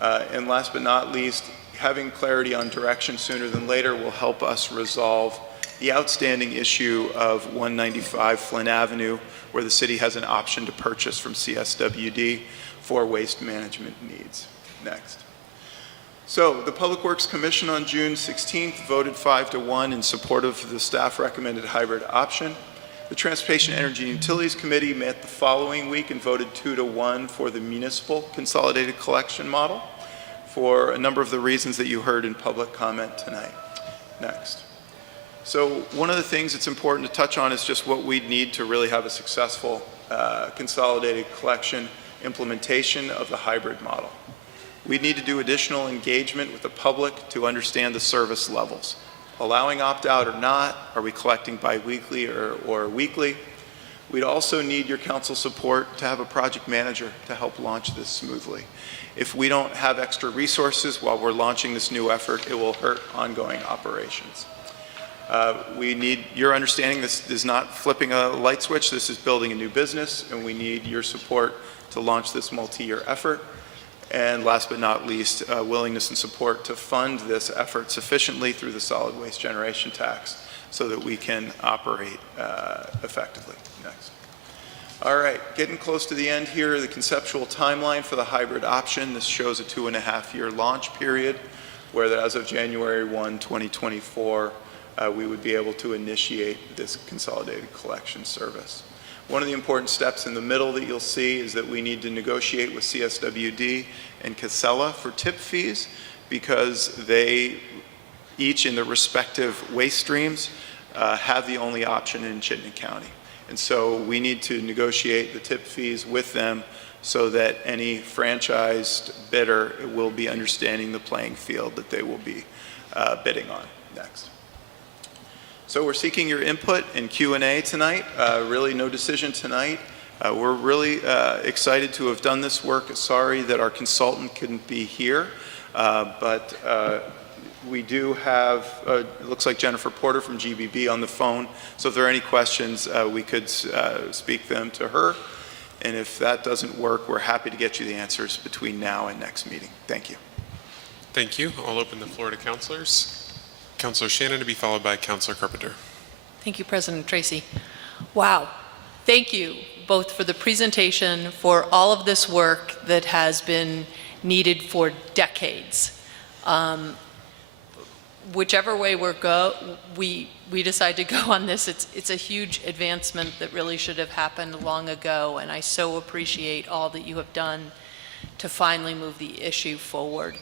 And last but not least, having clarity on direction sooner than later will help us resolve the outstanding issue of 195 Flynn Avenue, where the city has an option to purchase from CSWD for waste management needs. Next. So the Public Works Commission on June 16th voted 5-1 in support of the staff recommended hybrid option. The Transportation, Energy, and Utilities Committee met the following week and voted 2-1 for the municipal consolidated collection model for a number of the reasons that you heard in public comment tonight. Next. So one of the things that's important to touch on is just what we'd need to really have a successful consolidated collection implementation of the hybrid model. We need to do additional engagement with the public to understand the service levels. Allowing opt-out or not, are we collecting bi-weekly or weekly? We'd also need your council support to have a project manager to help launch this smoothly. If we don't have extra resources while we're launching this new effort, it will hurt ongoing operations. We need your understanding this is not flipping a light switch, this is building a new business, and we need your support to launch this multi-year effort. And last but not least, willingness and support to fund this effort sufficiently through the solid waste generation tax so that we can operate effectively. Next. All right, getting close to the end here, the conceptual timeline for the hybrid option. This shows a 2.5-year launch period where as of January 1, 2024, we would be able to initiate this consolidated collection service. One of the important steps in the middle that you'll see is that we need to negotiate with CSWD and Casella for tip fees because they each in their respective waste streams have the only option in Chittenden County. And so we need to negotiate the tip fees with them so that any franchised bidder will be understanding the playing field that they will be bidding on. Next. So we're seeking your input in Q&A tonight. Really no decision tonight. We're really excited to have done this work. Sorry that our consultant couldn't be here, but we do have, it looks like Jennifer Porter from GBB on the phone. So if there are any questions, we could speak them to her. And if that doesn't work, we're happy to get you the answers between now and next meeting. Thank you. Thank you. I'll open the floor to councilors. Councilor Shannon to be followed by Councilor Carpenter. Thank you, President Tracy. Wow. Thank you both for the presentation, for all of this work that has been needed for decades. Whichever way we decide to go on this, it's a huge advancement that really should have happened long ago, and I so appreciate all that you have done to finally move the issue forward.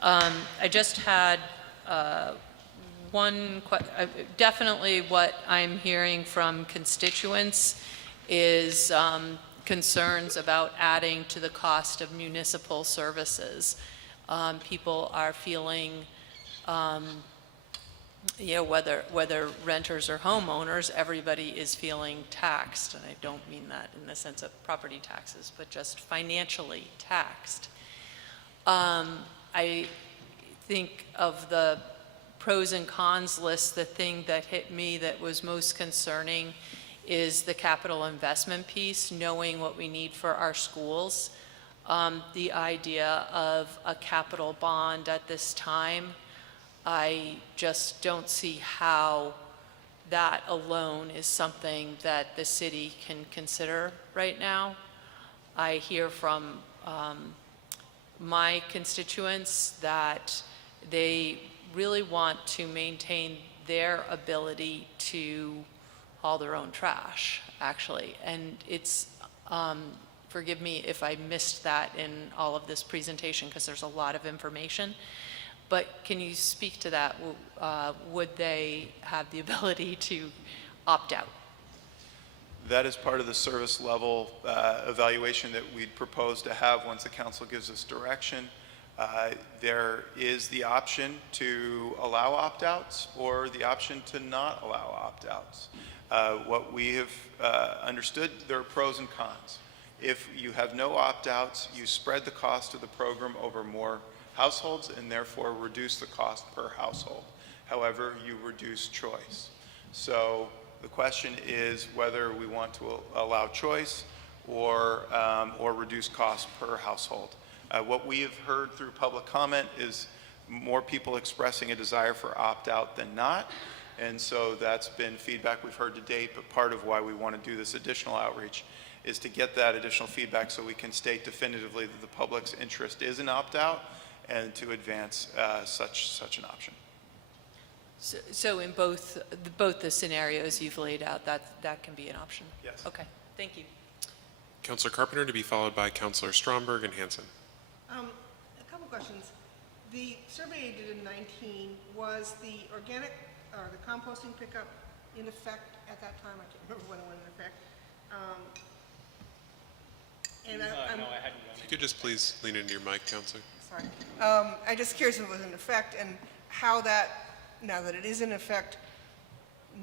I just had definitely what I'm hearing from constituents is concerns about adding to the cost of municipal services. People are feeling, whether renters or homeowners, everybody is feeling taxed, and I don't mean that in the sense of property taxes, but just financially taxed. I think of the pros and cons list, the thing that hit me that was most concerning is the capital investment piece, knowing what we need for our schools. The idea of a capital bond at this time, I just don't see how that alone is something that the city can consider right now. I hear from my constituents that they really want to maintain their ability to haul their own trash, actually. And it's, forgive me if I missed that in all of this presentation, because there's a lot of information. But can you speak to that? Would they have the ability to opt out? That is part of the service level evaluation that we'd propose to have once the council gives us direction. There is the option to allow opt-outs or the option to not allow opt-outs. What we have understood, there are pros and cons. If you have no opt-outs, you spread the cost of the program over more households and therefore reduce the cost per household. However, you reduce choice. So the question is whether we want to allow choice or reduce cost per household. What we have heard through public comment is more people expressing a desire for opt-out than not. And so that's been feedback we've heard to date, but part of why we want to do this additional outreach is to get that additional feedback so we can state definitively that the public's interest is an opt-out and to advance such an option. So in both the scenarios you've laid out, that can be an option? Yes. Okay, thank you. Councilor Carpenter to be followed by Councilor Stromberg and Hanson. A couple questions. The survey you did in 19, was the organic or the composting pickup in effect at that time? I can't remember when it went in effect. No, I hadn't done If you could just please lean into your mic, Councilor. Sorry. I'm just curious if it was in effect and how that, now that it is in effect,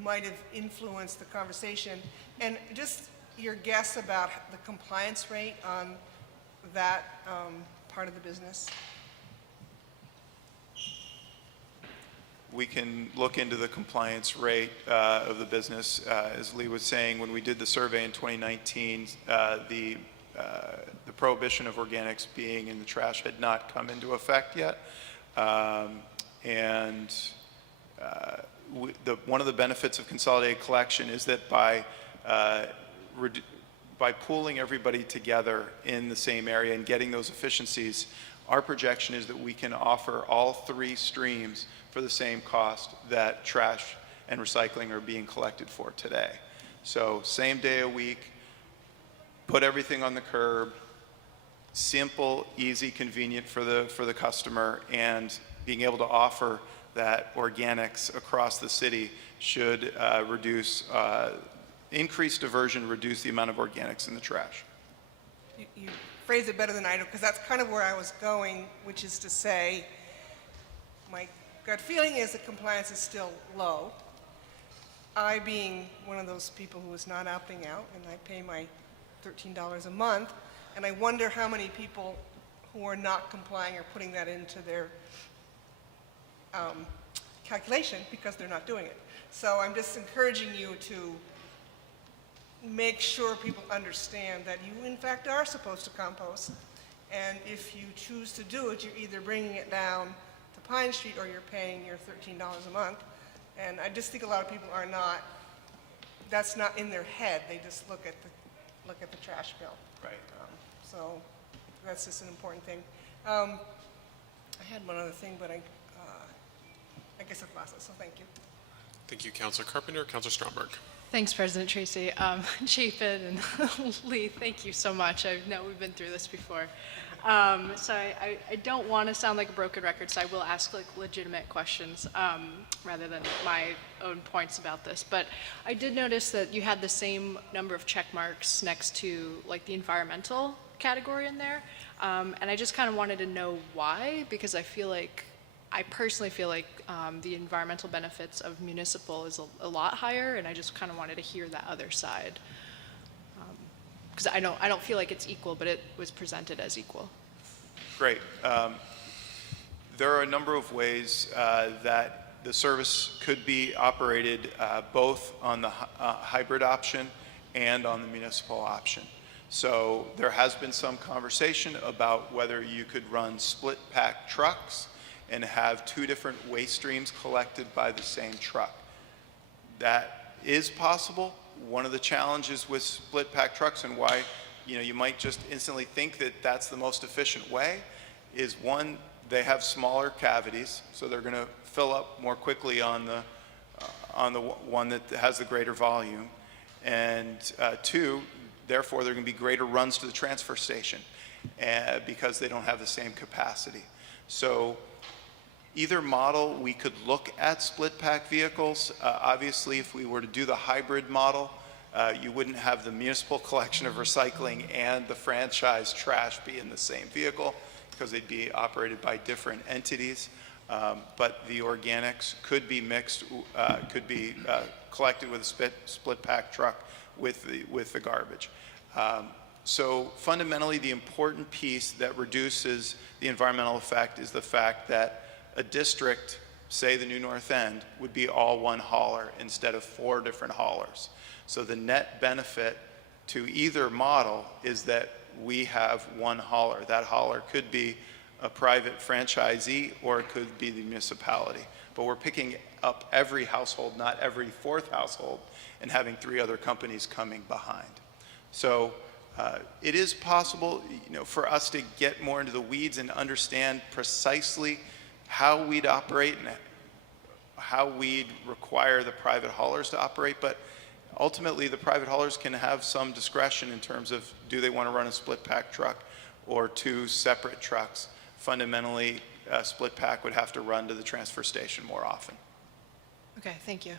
might have influenced the conversation. And just your guess about the compliance rate on that part of the business. We can look into the compliance rate of the business. As Lee was saying, when we did the survey in 2019, the prohibition of organics being in the trash had not come into effect yet. One of the benefits of consolidated collection is that by pooling everybody together in the same area and getting those efficiencies, our projection is that we can offer all three streams for the same cost that trash and recycling are being collected for today. So same day a week, put everything on the curb, simple, easy, convenient for the customer, and being able to offer that organics across the city should increase diversion, reduce the amount of organics in the trash. You phrase it better than I do, because that's kind of where I was going, which is to say, my gut feeling is that compliance is still low. I, being one of those people who is not opting out, and I pay my $13 a month, and I wonder how many people who are not complying are putting that into their calculation because they're not doing it. So I'm just encouraging you to make sure people understand that you in fact are supposed to compost, and if you choose to do it, you're either bringing it down to Pine Street or you're paying your $13 a month. And I just think a lot of people are not, that's not in their head. They just look at the trash bill. Right. So that's just an important thing. I had one other thing, but I guess I've lost it, so thank you. Thank you, Councilor Carpenter. Councilor Stromberg. Thanks, President Tracy. Chapin and Lee, thank you so much. I know we've been through this before. So I don't want to sound like a broken record, so I will ask like legitimate questions rather than my own points about this. But I did notice that you had the same number of check marks next to like the environmental category in there. And I just kind of wanted to know why, because I personally feel like the environmental benefits of municipal is a lot higher, and I just kind of wanted to hear that other side. Because I don't feel like it's equal, but it was presented as equal. Great. There are a number of ways that the service could be operated both on the hybrid option and on the municipal option. So there has been some conversation about whether you could run split pack trucks and have two different waste streams collected by the same truck. That is possible. One of the challenges with split pack trucks and why you might just instantly think that that's the most efficient way is, one, they have smaller cavities, so they're going to fill up more quickly on the one that has the greater volume, and two, therefore there are going to be greater runs to the transfer station because they don't have the same capacity. So either model, we could look at split pack vehicles. Obviously, if we were to do the hybrid model, you wouldn't have the municipal collection of recycling and the franchise trash be in the same vehicle because they'd be operated by different entities. But the organics could be mixed, could be collected with a split pack truck with the garbage. So fundamentally, the important piece that reduces the environmental effect is the fact that a district, say the New North End, would be all one hauler instead of 4 different haulers. So the net benefit to either model is that we have one hauler. That hauler could be a private franchisee or it could be the municipality. But we're picking up every household, not every 4th household, and having 3 other companies coming behind. So it is possible, for us to get more into the weeds and understand precisely how we'd operate and how we'd require the private haulers to operate. But ultimately, the private haulers can have some discretion in terms of, do they want to run a split pack truck or 2 separate trucks? Fundamentally, a split pack would have to run to the transfer station more often. Okay, thank you.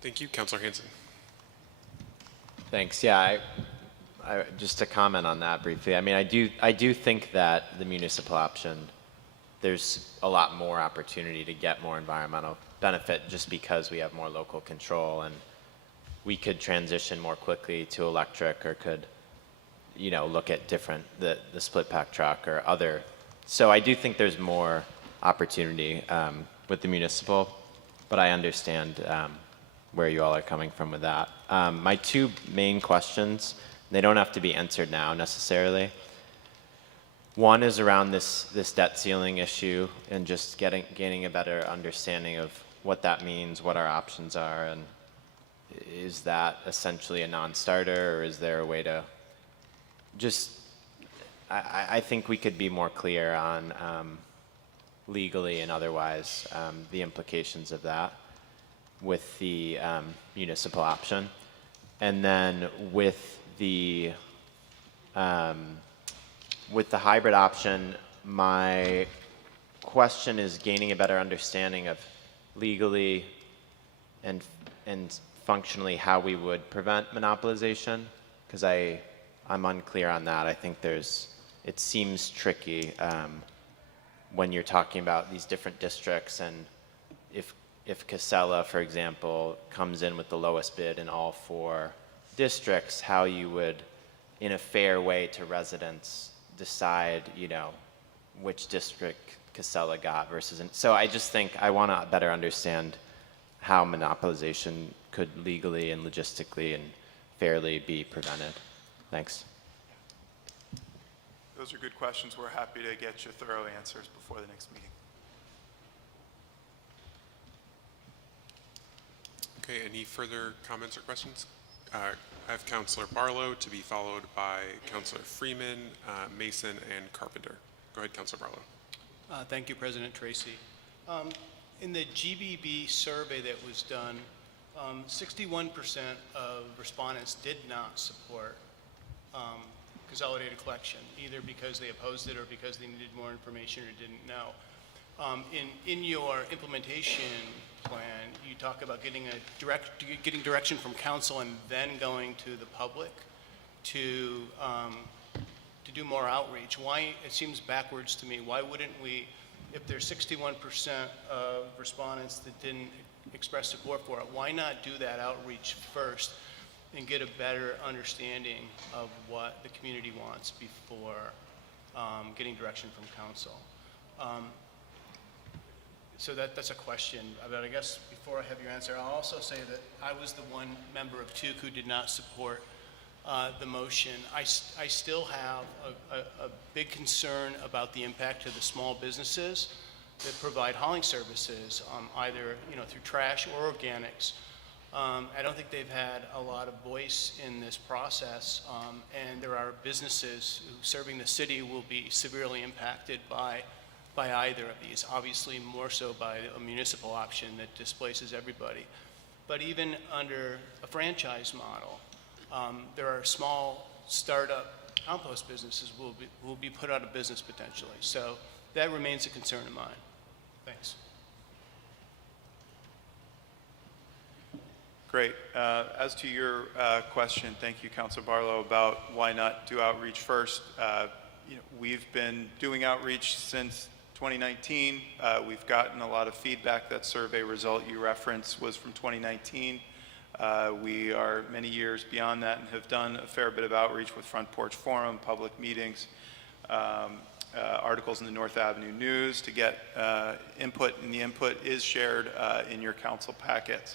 Thank you. Councilor Hanson. Thanks. Yeah, I just to comment on that briefly. I mean, I do think that the municipal option, there's a lot more opportunity to get more environmental benefit just because we have more local control, and we could transition more quickly to electric, or could, look at different, the split pack truck or other. So I do think there's more opportunity with the municipal, but I understand where you all are coming from with that. My 2 main questions, they don't have to be answered now necessarily. One is around this debt ceiling issue and just gaining a better understanding of what that means, what our options are, and is that essentially a non-starter, or is there a way to just, I think we could be more clear on legally and otherwise the implications of that with the municipal option. And then with the hybrid option, my question is gaining a better understanding of legally and functionally how we would prevent monopolization, because I'm unclear on that. I think it seems tricky when you're talking about these different districts, and if Casella, for example, comes in with the lowest bid in all 4 districts, how you would, in a fair way to residents, decide, which district Casella got versus. So I just think I want to better understand how monopolization could legally and logistically and fairly be prevented. Thanks. Those are good questions. We're happy to get you thorough answers before the next meeting. Okay, any further comments or questions? I have Councilor Barlow to be followed by Councilor Freeman, Mason, and Carpenter. Go ahead, Councilor Barlow. Thank you, President Tracy. In the GBB survey that was done, 61% of respondents did not support consolidated collection, either because they opposed it or because they needed more information or didn't know. In your implementation plan, you talk about getting direction from council and then going to the public to do more outreach. Why, it seems backwards to me, why wouldn't we, if there's 61% of respondents that didn't express support for it, why not do that outreach first and get a better understanding of what the community wants before getting direction from council? So that's a question, but I guess before I have your answer, I'll also say that I was the one member of TUC who did not support the motion. I still have a big concern about the impact to the small businesses that provide hauling services, either through trash or organics. I don't think they've had a lot of voice in this process, and there are businesses who serving the city will be severely impacted by either of these, obviously more so by a municipal option that displaces everybody. But even under a franchise model, there are small startup compost businesses will be put out of business potentially. So that remains a concern of mine. Thanks. Great. As to your question, thank you, Councilor Barlow, about why not do outreach first. We've been doing outreach since 2019. We've gotten a lot of feedback. That survey result you referenced was from 2019. We are many years beyond that and have done a fair bit of outreach with Front Porch Forum, public meetings, articles in the North Avenue News to get input, and the input is shared in your council packets.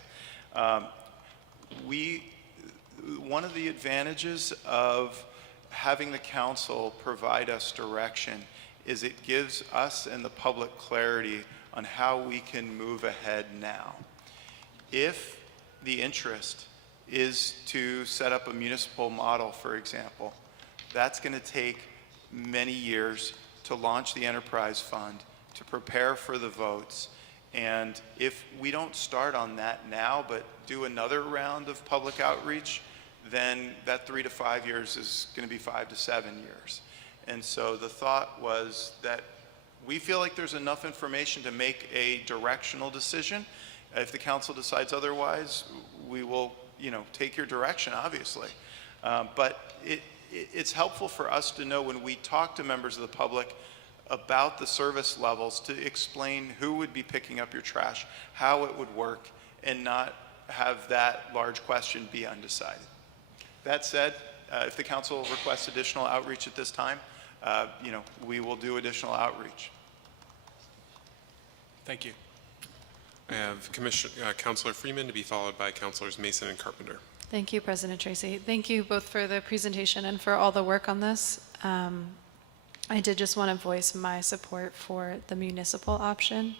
One of the advantages of having the council provide us direction is it gives us and the public clarity on how we can move ahead now. If the interest is to set up a municipal model, for example, that's going to take many years to launch the enterprise fund, to prepare for the votes. And if we don't start on that now, but do another round of public outreach, then that 3 to 5 years is going to be 5 to 7 years. And so the thought was that we feel like there's enough information to make a directional decision. If the council decides otherwise, we will, take your direction, obviously. But it's helpful for us to know when we talk to members of the public about the service levels to explain who would be picking up your trash, how it would work, and not have that large question be undecided. That said, if the council requests additional outreach at this time, we will do additional outreach. Thank you. I have Councilor Freeman to be followed by Councilors Mason and Carpenter. Thank you, President Tracy. Thank you both for the presentation and for all the work on this. I did just want to voice my support for the municipal option.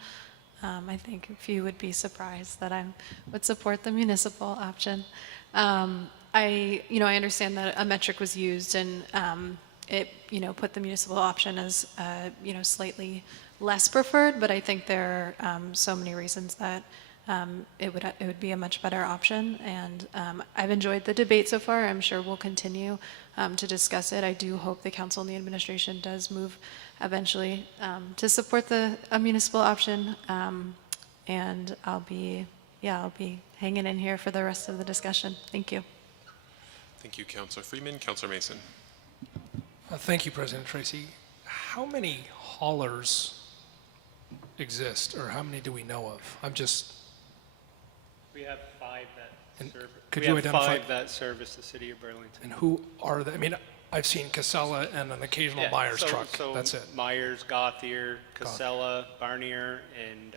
I think a few would be surprised that I would support the municipal option. I understand that a metric was used and it, put the municipal option as, slightly less preferred, but I think there are so many reasons that it would be a much better option. And I've enjoyed the debate so far. I'm sure we'll continue to discuss it. I do hope the council and the administration does move eventually to support a municipal option. And I'll be hanging in here for the rest of the discussion. Thank you. Thank you, Councilor Freeman. Councilor Mason. Thank you, President Tracy. How many haulers exist, or how many do we know of? We have 5 that serve. Could we you have identify 5 that service the city of Burlington. And who are they? I mean, I've seen Casella and an occasional Myers truck. So That's it. Myers, Gauthier, Casella, Barnier, and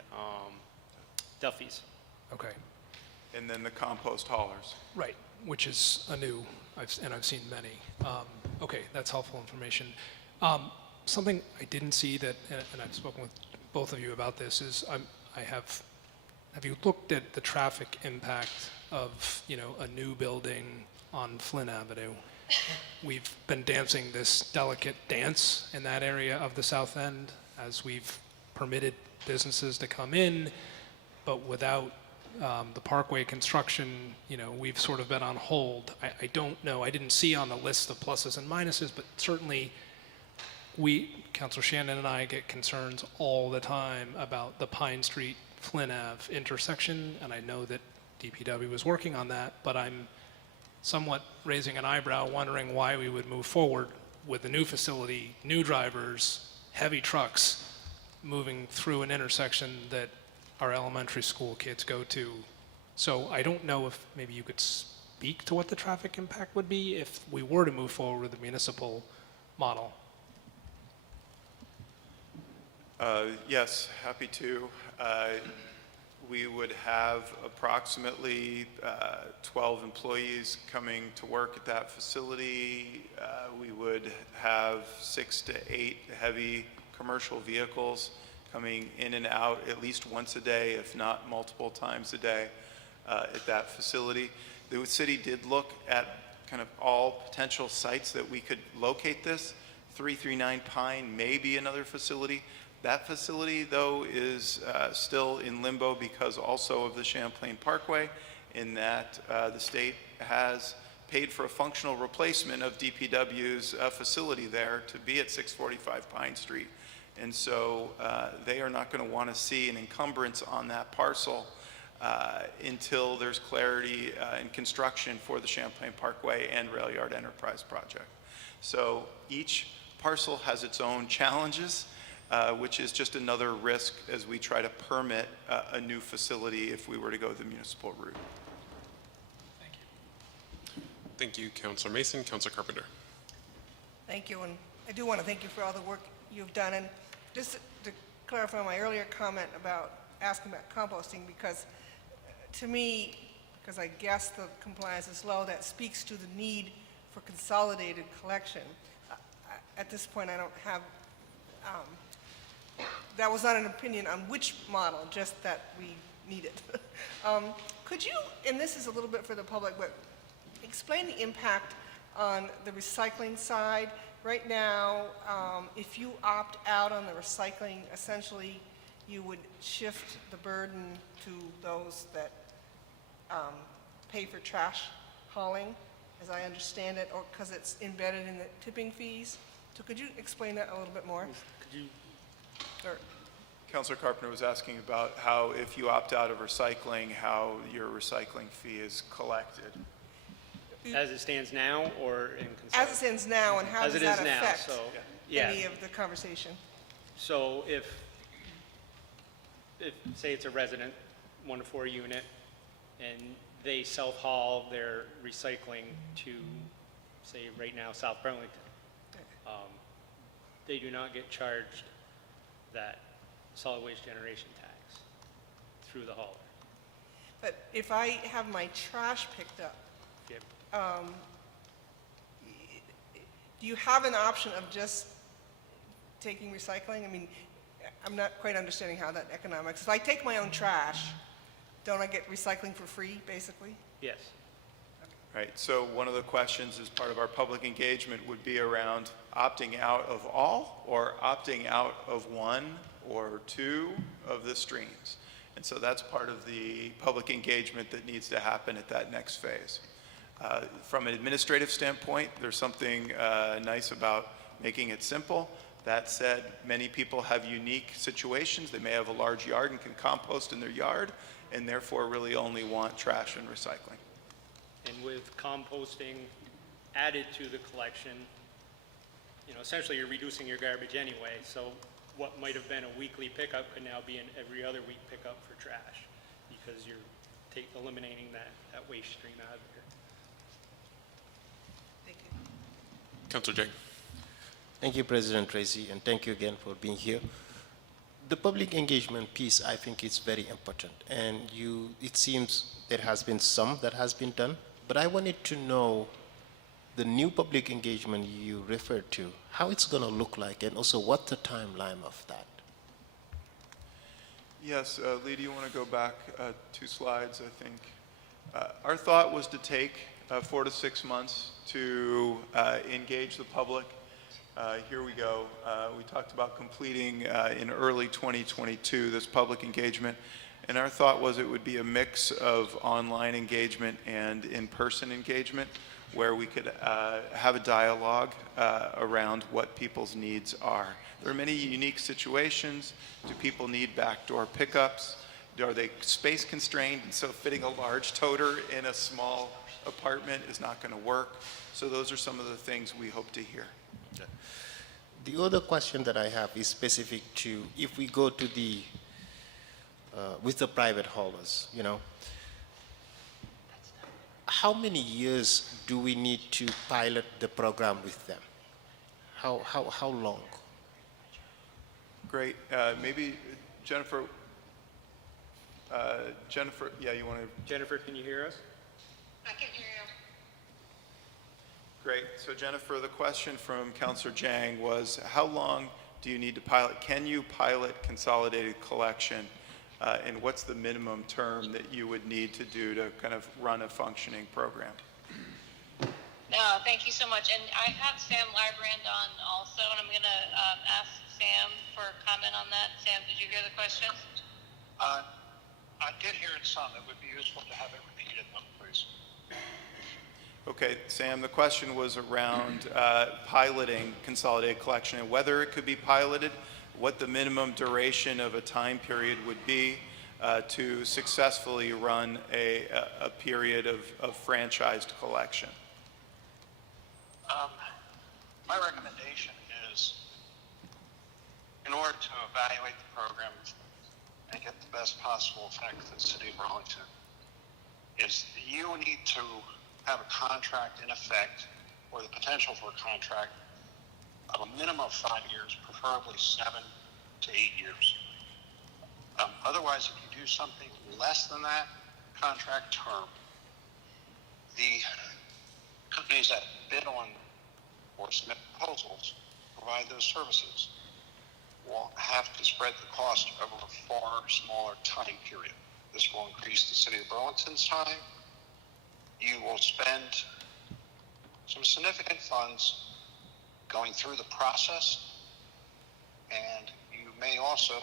Duffy's. Okay. And then the compost haulers. Right, which is a new, I've seen many. Okay, that's helpful information. Something I didn't see that, and I've spoken with both of you about this, is have you looked at the traffic impact of, a new building on Flynn Avenue? We've been dancing this delicate dance in that area of the South End as we've permitted businesses to come in, but without the Parkway construction, we've sort of been on hold. I don't know, I didn't see on the list of pluses and minuses, but certainly Councilor Shannon and I get concerns all the time about the Pine Street Flynn Ave intersection, and I know that DPW was working on that, but I'm somewhat raising an eyebrow, wondering why we would move forward with a new facility, new drivers, heavy trucks moving through an intersection that our elementary school kids go to. So I don't know if maybe you could speak to what the traffic impact would be if we were to move forward with the municipal model. Yes, happy to. We would have approximately 12 employees coming to work at that facility. We would have 6 to 8 heavy commercial vehicles coming in and out at least once a day, if not multiple times a day, at that facility. The city did look at kind of all potential sites that we could locate this. 339 Pine may be another facility. That facility, though, is still in limbo because also of the Champlain Parkway, in that the state has paid for a functional replacement of DPW's facility there to be at 645 Pine Street. And so they are not going to want to see an encumbrance on that parcel until there's clarity in construction for the Champlain Parkway and Rail Yard Enterprise project. So each parcel has its own challenges, which is just another risk as we try to permit a new facility if we were to go the municipal route. Thank you, Councilor Mason. Councilor Carpenter. Thank you, and I do want to thank you for all the work you've done. And just to clarify my earlier comment about asking about composting, because to me, because I guess the compliance is low, that speaks to the need for consolidated collection. At this point, I don't have, that was not an opinion on which model, just that we need it. Could you, and this is a little bit for the public, but explain the impact on the recycling side? Right now, if you opt out on the recycling, essentially you would shift the burden to those that pay for trash hauling, as I understand it, or because it's embedded in the tipping fees. So could you explain that a little bit more? Could you? Or, Councilor Carpenter was asking about how, if you opt out of recycling, how your recycling fee is collected. As it stands now, or in as it stands now, and how As does it that is now, affect so, yeah. any of the conversation? So if say it's a resident, 1 to 4 unit, and they self-haul their recycling to, say, right now, South Burlington, they do not get charged that solid waste generation tax through the hauler. But if I have my trash picked up, Yep. do you have an option of just taking recycling? I mean, I'm not quite understanding how that economics. If I take my own trash, don't I get recycling for free, basically? Yes. Right, so one of the questions as part of our public engagement would be around opting out of all or opting out of 1 or 2 of the streams. And so that's part of the public engagement that needs to happen at that next phase. From an administrative standpoint, there's something nice about making it simple. That said, many people have unique situations. They may have a large yard and can compost in their yard, and therefore really only want trash and recycling. And with composting added to the collection, essentially you're reducing your garbage anyway, so what might have been a weekly pickup could now be an every other week pickup for trash, because you're eliminating that waste stream out of here. Thank you. Councilor Jang. Thank you, President Tracy, and thank you again for being here. The public engagement piece, I think, is very important, and it seems there has been some that has been done, but I wanted to know the new public engagement you referred to, how it's going to look like, and also what the timeline of that. Yes, Lee, do you want to go back 2 slides, I think? Our thought was to take 4 to 6 months to engage the public. Here we go. We talked about completing in early 2022 this public engagement, and our thought was it would be a mix of online engagement and in-person engagement, where we could have a dialogue around what people's needs are. There are many unique situations. Do people need backdoor pickups? Are they space constrained, and so fitting a large toter in a small apartment is not going to work? So those are some of the things we hope to hear. The other question that I have is specific to if we go to the, with the private haulers, how many years do we need to pilot the program with them? How long? Great. Maybe Jennifer, Jennifer, yeah, you want to? Jennifer, can you hear us? I can hear you. Great. So Jennifer, the question from Councilor Jang was, how long do you need to pilot? Can you pilot consolidated collection? And what's the minimum term that you would need to do to kind of run a functioning program? No, thank you so much. And I have Sam Lybrand on also, and I'm going to ask Sam for a comment on that. Sam, did you hear the question? I did hear it some. It would be useful to have it repeated, please. Okay, Sam, the question was around piloting consolidated collection and whether it could be piloted, what the minimum duration of a time period would be to successfully run a period of franchised collection. My recommendation is, in order to evaluate the program and get the best possible effect for the city of Burlington, is you need to have a contract in effect, or the potential for a contract of a minimum of 5 years, preferably 7 to 8 years. Otherwise, if you do something less than that contract term, the companies that bid on or submit proposals, provide those services, will have to spread the cost over a far smaller time period. This will increase the city of Burlington's time. You will spend some significant funds going through the process, and you may also,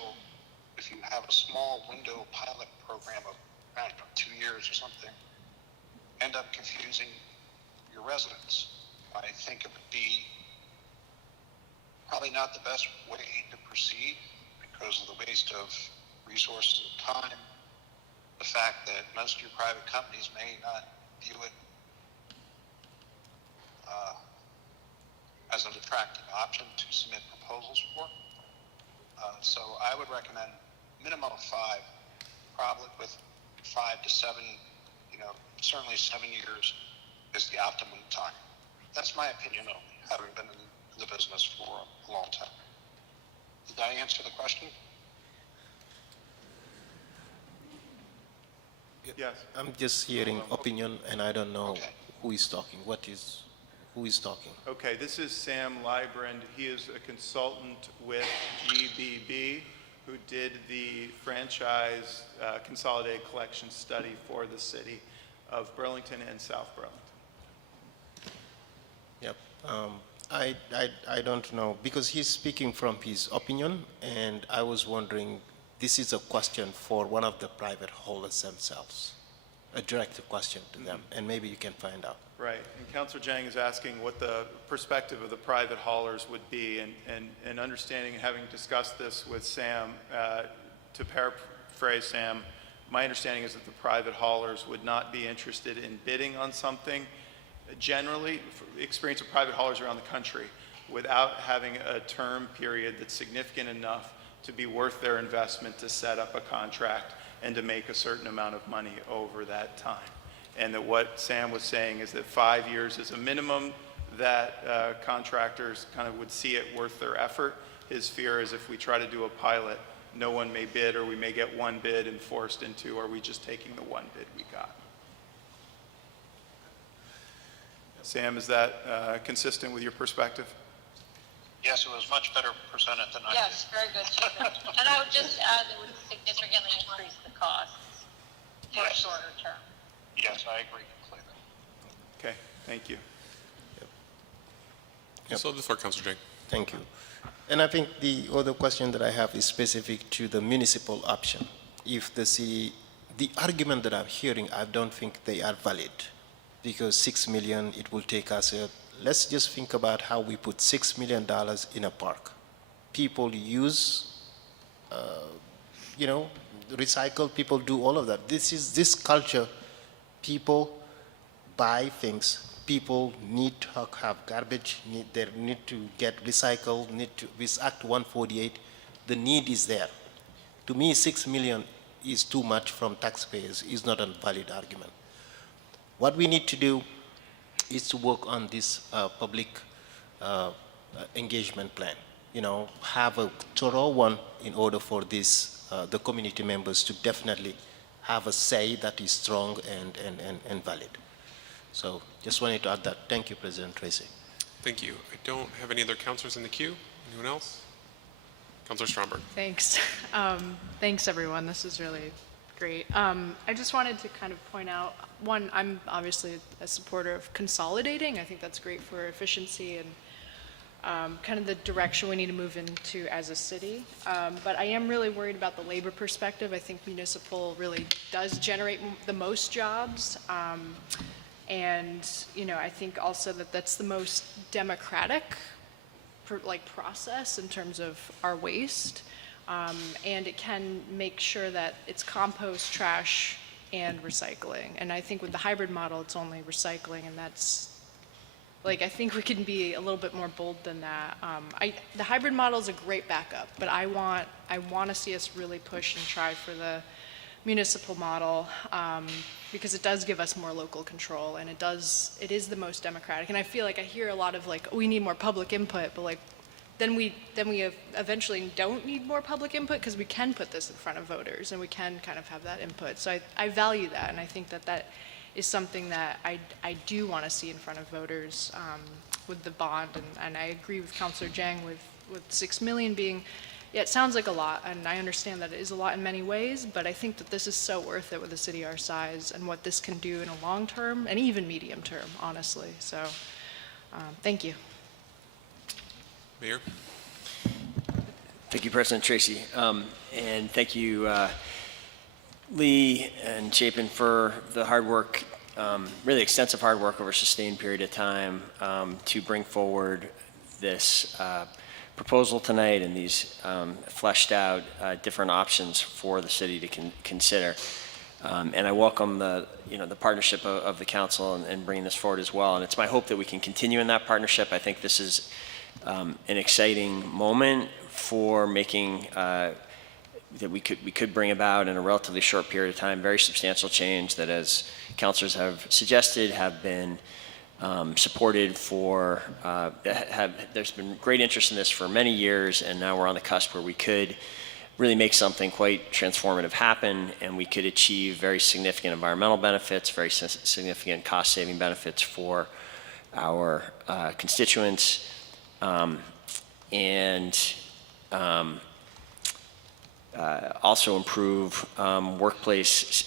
if you have a small window pilot program of, I don't know, 2 years or something, end up confusing your residents. I think it would be probably not the best way to proceed because of the waste of resources and time, the fact that most of your private companies may not view it as an attractive option to submit proposals for. So I would recommend minimum of 5, probably with 5 to 7, certainly 7 years is the optimum time. That's my opinion only, having been in the business for a long time. Did I answer the question? Yes. I'm just hearing opinion, and I don't know who is talking. Who is talking? Okay, this is Sam Lybrand. He is a consultant with GBB who did the franchise consolidated collection study for the city of Burlington and South Burlington. Yep. I don't know, because he's speaking from his opinion, and I was wondering, this is a question for one of the private holders themselves, a direct question to them, and maybe you can find out. Right, and Councilor Jang is asking what the perspective of the private haulers would be, and understanding, having discussed this with Sam, to paraphrase Sam, my understanding is that the private haulers would not be interested in bidding on something generally, experience of private haulers around the country, without having a term period that's significant enough to be worth their investment to set up a contract and to make a certain amount of money over that time. And that what Sam was saying is that 5 years is a minimum that contractors kind of would see it worth their effort. His fear is if we try to do a pilot, no one may bid, or we may get one bid and forced into, are we just taking the one bid we got? Sam, is that consistent with your perspective? Yes, it was much better presented than I did. Yes, very good, Chief. And I would just add that it would significantly increase the costs for a shorter term. Yes, I agree completely. Okay, thank you. So the floor, Councilor Jang. Thank you. And I think the other question that I have is specific to the municipal option. If the city, the argument that I'm hearing, I don't think they are valid, because 6 million, it will take us let's just think about how we put $6 million in a park. People use, recycle, people do all of that. This culture, people buy things, people need to have garbage, they need to get recycled, with Act 148, the need is there. To me, 6 million is too much from taxpayers, is not a valid argument. What we need to do is to work on this public engagement plan. have a thorough one in order for the community members to definitely have a say that is strong and valid. So just wanted to add that. Thank you, President Tracy. Thank you. I don't have any other councilors in the queue. Anyone else? Councilor Stromberg. Thanks. Thanks, everyone. This is really great. I just wanted to kind of point out, one, I'm obviously a supporter of consolidating. I think that's great for efficiency and kind of the direction we need to move into as a city. But I am really worried about the labor perspective. I think municipal really does generate the most jobs. And, I think also that that's the most democratic process in terms of our waste. And it can make sure that it's compost, trash, and recycling. And I think with the hybrid model, it's only recycling, and that's, I think we can be a little bit more bold than that. The hybrid model is a great backup, but I want to see us really push and try for the municipal model, because it does give us more local control, and it is the most democratic. And I feel like I hear a lot of we need more public input, but then we eventually don't need more public input because we can put this in front of voters and we can kind of have that input. So I value that, and I think that is something that I do want to see in front of voters with the bond. And I agree with Councilor Jang with 6 million being, yeah, it sounds like a lot, and I understand that it is a lot in many ways, but I think that this is so worth it with a city our size and what this can do in a long term and even medium term, honestly. So thank you. Mayor. Thank you, President Tracy. And thank you, Lee and Chapin, for the hard work, really extensive hard work over a sustained period of time to bring forward this proposal tonight and these fleshed out different options for the city to consider. And I welcome the partnership of the council and bringing this forward as well. And it's my hope that we can continue in that partnership. I think this is an exciting moment for making that we could bring about in a relatively short period of time very substantial change that, as councilors have suggested, have been supported for, there's been great interest in this for many years, and now we're on the cusp where we could really make something quite transformative happen, and we could achieve very significant environmental benefits, very significant cost-saving benefits for our constituents, and also improve workplace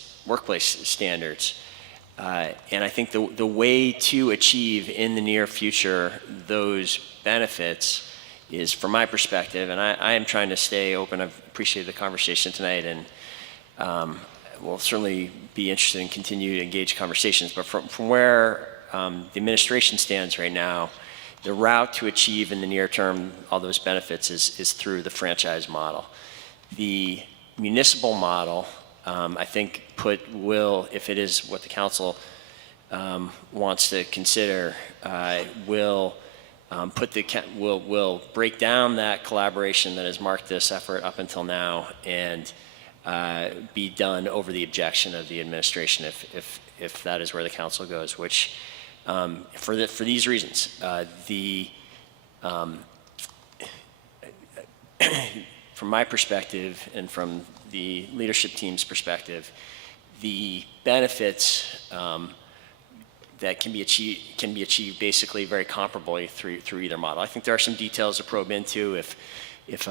standards. And I think the way to achieve in the near future those benefits is, from my perspective, and I am trying to stay open. I've appreciated the conversation tonight, and we'll certainly be interested in continue to engage conversations. But from where the administration stands right now, the route to achieve in the near term all those benefits is through the franchise model. The municipal model, I think, will, if it is what the council wants to consider, will break down that collaboration that has marked this effort up until now and be done over the objection of the administration if that is where the council goes, which for these reasons, from my perspective and from the leadership team's perspective, the benefits that can be achieved basically very comparably through either model. I think there are some details to probe into if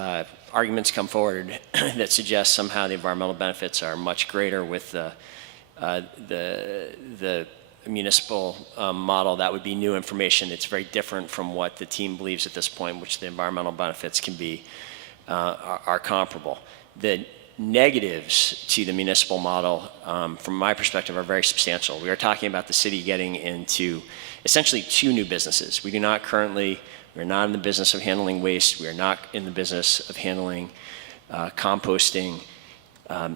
arguments come forward that suggest somehow the environmental benefits are much greater with the municipal model. That would be new information. It's very different from what the team believes at this point, which the environmental benefits can be are comparable. The negatives to the municipal model, from my perspective, are very substantial. We are talking about the city getting into essentially 2 new businesses. We're not in the business of handling waste. We are not in the business of handling composting.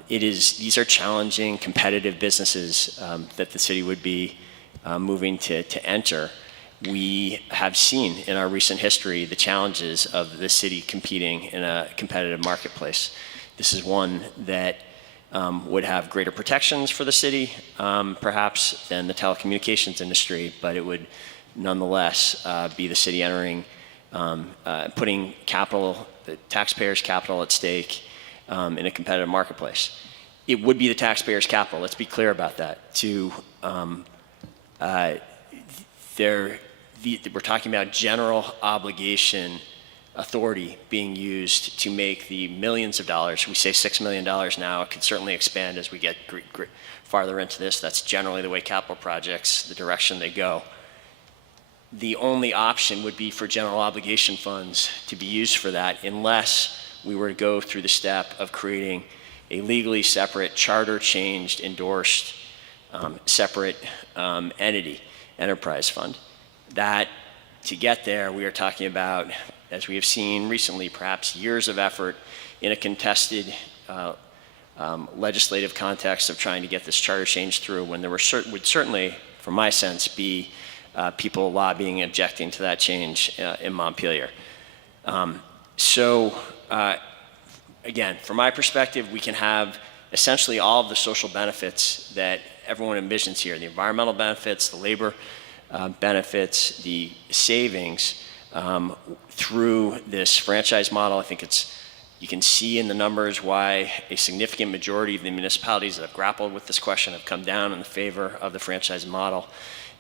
These are challenging, competitive businesses that the city would be moving to enter. We have seen in our recent history the challenges of the city competing in a competitive marketplace. This is one that would have greater protections for the city, perhaps, than the telecommunications industry, but it would nonetheless be the city entering putting capital, the taxpayers' capital at stake in a competitive marketplace. It would be the taxpayers' capital. Let's be clear about that. We're talking about general obligation authority being used to make the millions of dollars. We say $6 million now. It could certainly expand as we get farther into this. That's generally the way capital projects, the direction they go. The only option would be for general obligation funds to be used for that, unless we were to go through the step of creating a legally separate, charter changed, endorsed, separate entity, enterprise fund. That, to get there, we are talking about, as we have seen recently, perhaps years of effort in a contested legislative context of trying to get this charter change through, when there would certainly, from my sense, be people lobbying and objecting to that change in Montpelier. Again, from my perspective, we can have essentially all of the social benefits that everyone envisions here, the environmental benefits, the labor benefits, the savings through this franchise model. I think you can see in the numbers why a significant majority of the municipalities that have grappled with this question have come down in the favor of the franchise model.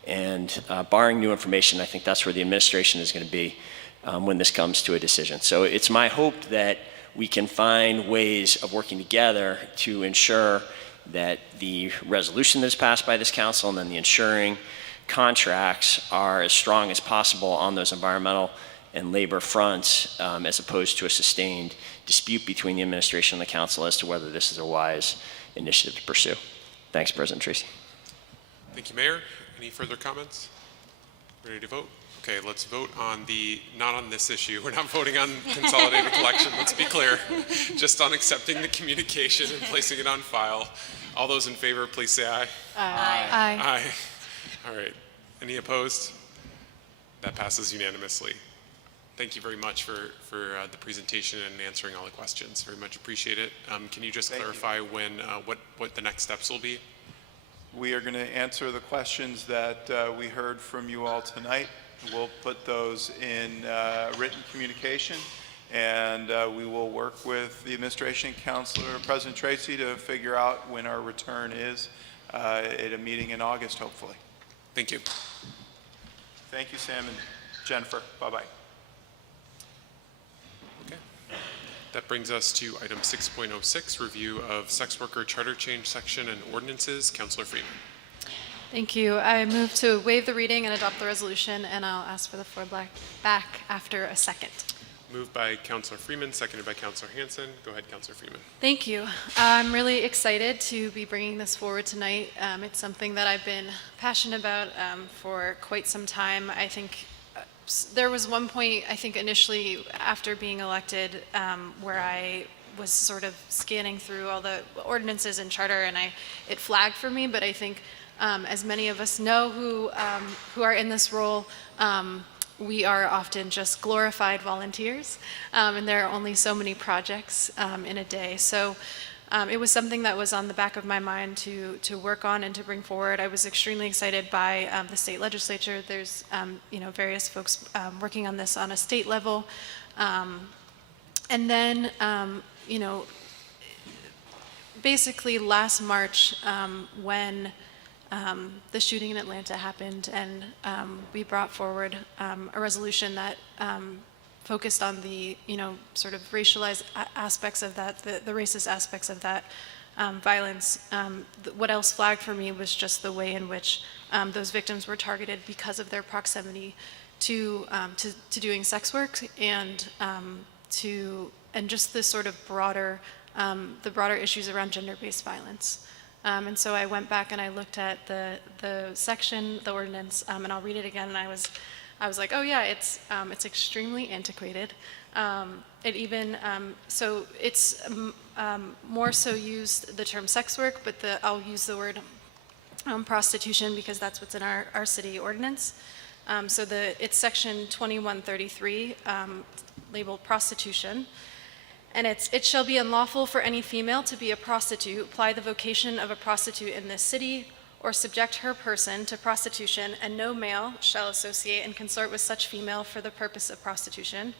And barring new information, I think that's where the administration is going to be when this comes to a decision. So it's my hope that we can find ways of working together to ensure that the resolution that is passed by this council and then the ensuring contracts are as strong as possible on those environmental and labor fronts, as opposed to a sustained dispute between the administration and the council as to whether this is a wise initiative to pursue. Thanks, President Tracy. Thank you, Mayor. Any further comments? Ready to vote? Okay, let's vote on not on this issue. We're not voting on consolidated collection, let's be clear. Just on accepting the communication and placing it on file. All those in favor, please say aye. Aye. Aye. Aye. All right. Any opposed? That passes unanimously. Thank you very much for the presentation and answering all the questions. Very much appreciate it. Can you just clarify what the next steps will be? We are going to answer the questions that we heard from you all tonight. We'll put those in written communication, and we will work with the administration, Councilor President Tracy, to figure out when our return is at a meeting in August, hopefully. Thank you. Thank you, Sam and Jennifer. Bye-bye. Okay. That brings us to item 6.06, review of sex worker charter change section and ordinances. Councilor Freeman. Thank you. I move to waive the reading and adopt the resolution, and I'll ask for the floor back after a second. Moved by Councilor Freeman, seconded by Councilor Hanson. Go ahead, Councilor Freeman. Thank you. I'm really excited to be bringing this forward tonight. It's something that I've been passionate about for quite some time. I think there was one point, I think initially after being elected, where I was sort of scanning through all the ordinances and charter, and it flagged for me, but I think as many of us know who are in this role, we are often just glorified volunteers, and there are only so many projects in a day. So it was something that was on the back of my mind to work on and to bring forward. I was extremely excited by the state legislature. There's various folks working on this on a state level, and then basically last March when the shooting in Atlanta happened, and we brought forward a resolution that focused on the sort of racialized aspects of that, the racist aspects of that violence. What else flagged for me was just the way in which those victims were targeted because of their proximity to doing sex work, and just this sort of broader issues around gender-based violence. And so I went back and I looked at the section, the ordinance, and I'll read it again. And I was like, oh yeah, it's extremely antiquated. It even so it's more so used the term sex work, but I'll use the word prostitution because that's what's in our city ordinance. So it's section 2133, labeled prostitution. And it shall be unlawful for any female to be a prostitute, ply the vocation of a prostitute in this city, or subject her person to prostitution, and no male shall associate and consort with such female for the purpose of prostitution.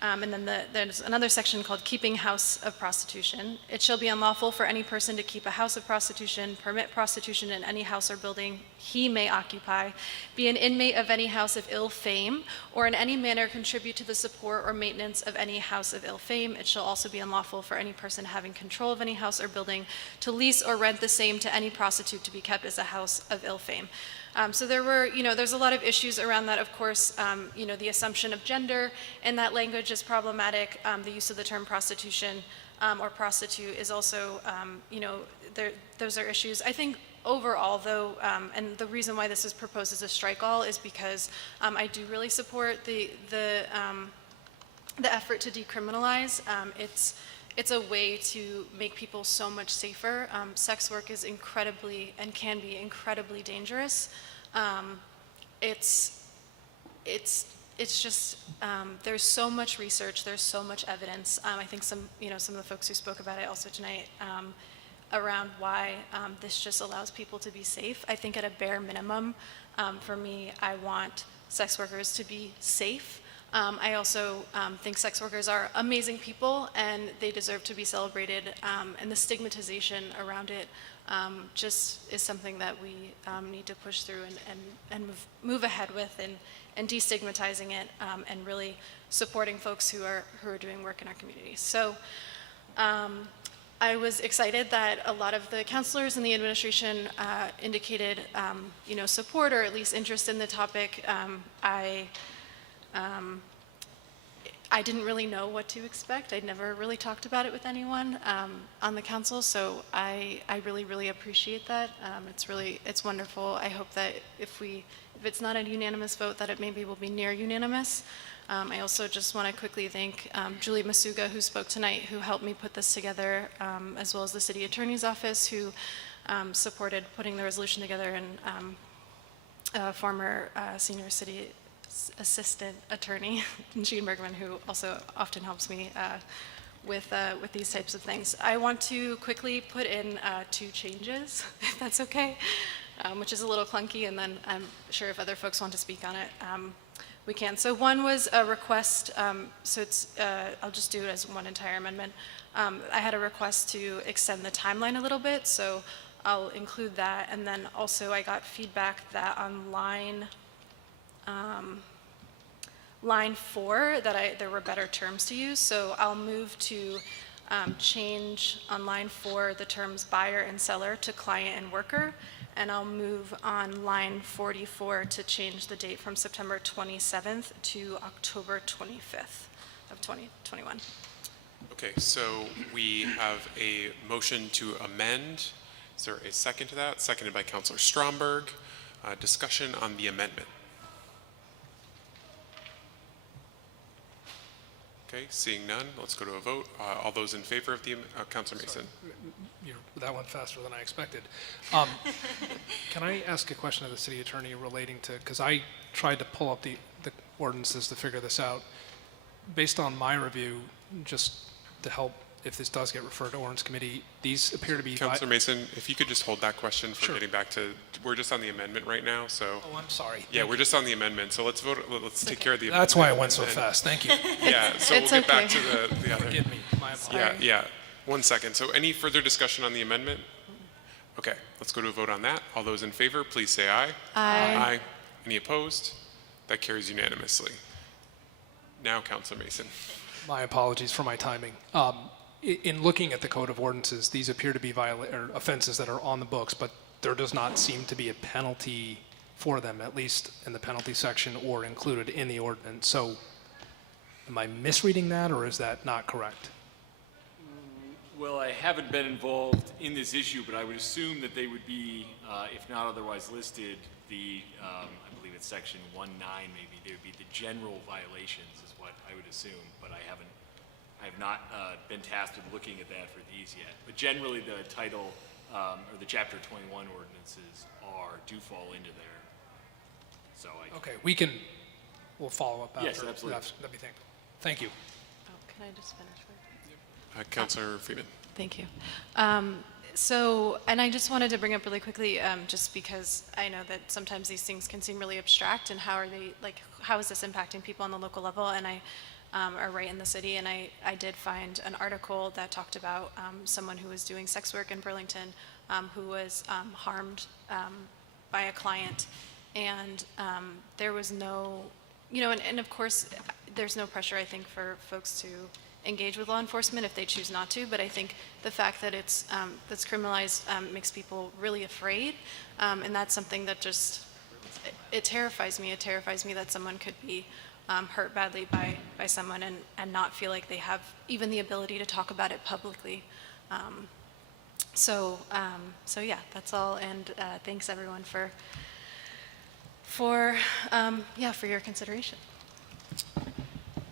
And then there's another section called keeping house of prostitution. It shall be unlawful for any person to keep a house of prostitution, permit prostitution in any house or building he may occupy, be an inmate of any house of ill fame, or in any manner contribute to the support or maintenance of any house of ill fame. It shall also be unlawful for any person having control of any house or building to lease or rent the same to any prostitute to be kept as a house of ill fame. So there's a lot of issues around that. Of course, the assumption of gender in that language is problematic. The use of the term prostitution or prostitute is also, those are issues. I think overall, though, and the reason why this is proposed as a strike all is because I do really support the effort to decriminalize. It's a way to make people so much safer. Sex work is incredibly and can be incredibly dangerous. It's just there's so much research, there's so much evidence. I think some of the folks who spoke about it also tonight around why this just allows people to be safe. I think at a bare minimum, for me, I want sex workers to be safe. I also think sex workers are amazing people and they deserve to be celebrated, and the stigmatization around it just is something that we need to push through and move ahead with, and destigmatizing it, and really supporting folks who are doing work in our community. So I was excited that a lot of the counselors and the administration indicated support or at least interest in the topic. I didn't really know what to expect. I'd never really talked about it with anyone on the council, so I really, really appreciate that. It's wonderful. I hope that if it's not a unanimous vote, that it maybe will be near unanimous. I also just want to quickly thank Julie Masuga, who spoke tonight, who helped me put this together, as well as the city attorney's office, who supported putting the resolution together, and former senior city assistant attorney, Jean Bergman, who also often helps me with these types of things. I want to quickly put in 2 changes, if that's okay, which is a little clunky, and then I'm sure if other folks want to speak on it, we can. So one was a request, so it's, I'll just do it as one entire amendment. I had a request to extend the timeline a little bit, so I'll include that, and then also I got feedback that on line 4 that there were better terms to use, so I'll move to change on line 4 the terms buyer and seller to client and worker, and I'll move on line 44 to change the date from September 27th to October 25th of 2021. Okay, so we have a motion to amend. Is there a second to that? Seconded by Councilor Stromberg. Discussion on the amendment. Okay, seeing none, let's go to a vote. All those in favor of the, Councilor Mason. That went faster than I expected. Can I ask a question of the city attorney relating to, because I tried to pull up the ordinances to figure this out. Based on my review, just to help if this does get referred to ordinance committee, these appear to be... Councilor Mason, if you could just hold that question for Sure. getting back to, we're just on the amendment right now, so. Oh, I'm sorry. Yeah, we're just on the amendment, so let's vote, let's take care of the. That's why it amendment went so and then- fast. Thank you. Yeah, so we'll It's get back okay. to the other. Forgive me. My apologies. Yeah, 1 second. So any further discussion on the amendment? Okay, let's go to a vote on that. All those in favor, please say aye. Aye. Aye. Any opposed? That carries unanimously. Now, Councilor Mason. My apologies for my timing. In looking at the Code of Ordinances, these appear to be offenses that are on the books, but there does not seem to be a penalty for them, at least in the penalty section or included in the ordinance. So am I misreading that, or is that not correct? Well, I haven't been involved in this issue, but I would assume that they would be, if not otherwise listed, I believe it's section 1.9 maybe, they would be the general violations is what I would assume, but I have not been tasked with looking at that for these yet. But generally the title, or the chapter 21 ordinances do fall into there. So Okay, we'll follow up after. Yes, absolutely. That'd be thank you. Oh, can I just finish? Councilor Freeman. Thank you. So, and I just wanted to bring up really quickly, just because I know that sometimes these things can seem really abstract, and how are they, like, how is this impacting people on the local level? And I are right in the city, and I did find an article that talked about someone who was doing sex work in Burlington, who was harmed by a client, and there was no, you know, and of course, there's no pressure, I think, for folks to engage with law enforcement if they choose not to, but I think the fact that it's that's criminalized makes people really afraid, and that's something that just, it terrifies me. It terrifies me that someone could be hurt badly by someone and not feel like they have even the ability to talk about it publicly. So yeah, that's all, and thanks everyone for your consideration.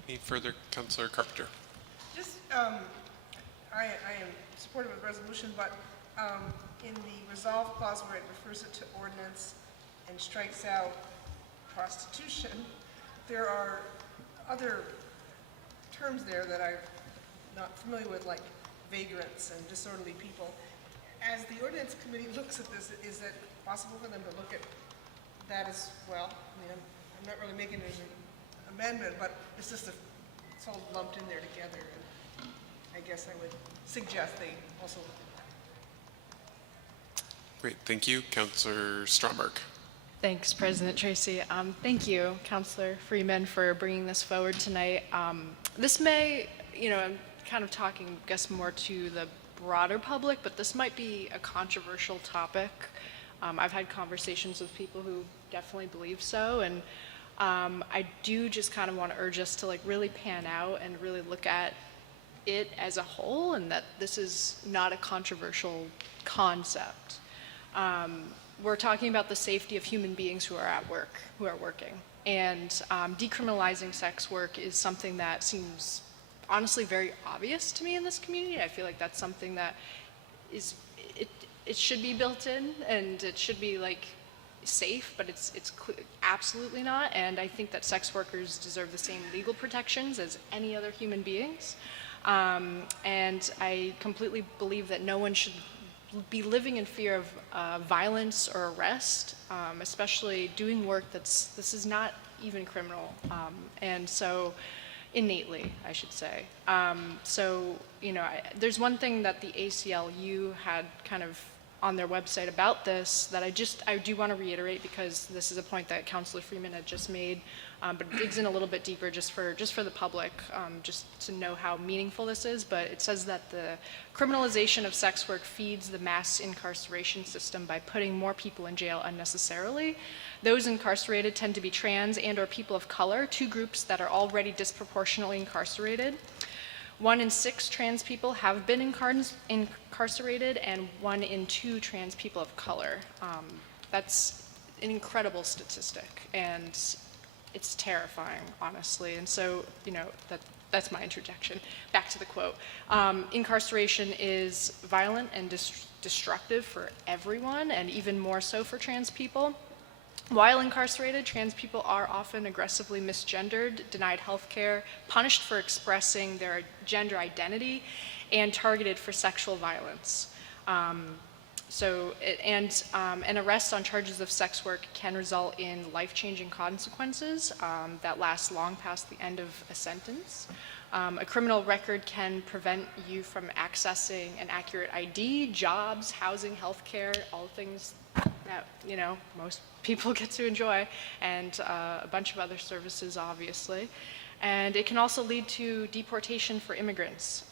Any further, Councillor Carpenter? Just, I am supportive of the resolution, but in the resolve clause where it refers it to ordinance and strikes out prostitution, there are other terms there that I'm not familiar with, like vagrants and disorderly people. As the ordinance committee looks at this, is it possible for them to look at that as well? I mean, I'm not really making an amendment, but it's just it's all lumped in there together, and I guess I would suggest they also. Great, thank you. Councillor Stromberg. Thanks, President Tracy. Thank you, Councillor Freeman, for bringing this forward tonight. This may, you know, I'm kind of talking, I guess, more to the broader public, but this might be a controversial topic. I've had conversations with people who definitely believe so, and I do just kind of want to urge us to like really pan out and really look at it as a whole, and that this is not a controversial concept. We're talking about the safety of human beings who are at work, who are working. And decriminalizing sex work is something that seems honestly very obvious to me in this community. I feel like that's something that is, it should be built in, and it should be like safe, but it's absolutely not. And I think that sex workers deserve the same legal protections as any other human beings. And I completely believe that no one should be living in fear of violence or arrest, especially doing work this is not even criminal, and so innately, I should say. So, you know, there's one thing that the ACLU had kind of on their website about this that I do want to reiterate, because this is a point that Councillor Freeman had just made, but it digs in a little bit deeper just for the public, just to know how meaningful this is. But it says that the criminalization of sex work feeds the mass incarceration system by putting more people in jail unnecessarily. Those incarcerated tend to be trans and or people of color, two groups that are already disproportionately incarcerated. 1 in 6 trans people have been incarcerated, and 1 in 2 trans people of color. That's an incredible statistic, and it's terrifying, honestly. And so, you know, that's my interjection. Back to the quote. Incarceration is violent and destructive for everyone, and even more so for trans people. While incarcerated, trans people are often aggressively misgendered, denied health care, punished for expressing their gender identity, and targeted for sexual violence. An arrest on charges of sex work can result in life-changing consequences that last long past the end of a sentence. A criminal record can prevent you from accessing an accurate ID, jobs, housing, health care, all things that, you know, most people get to enjoy, and a bunch of other services, obviously. And it can also lead to deportation for immigrants.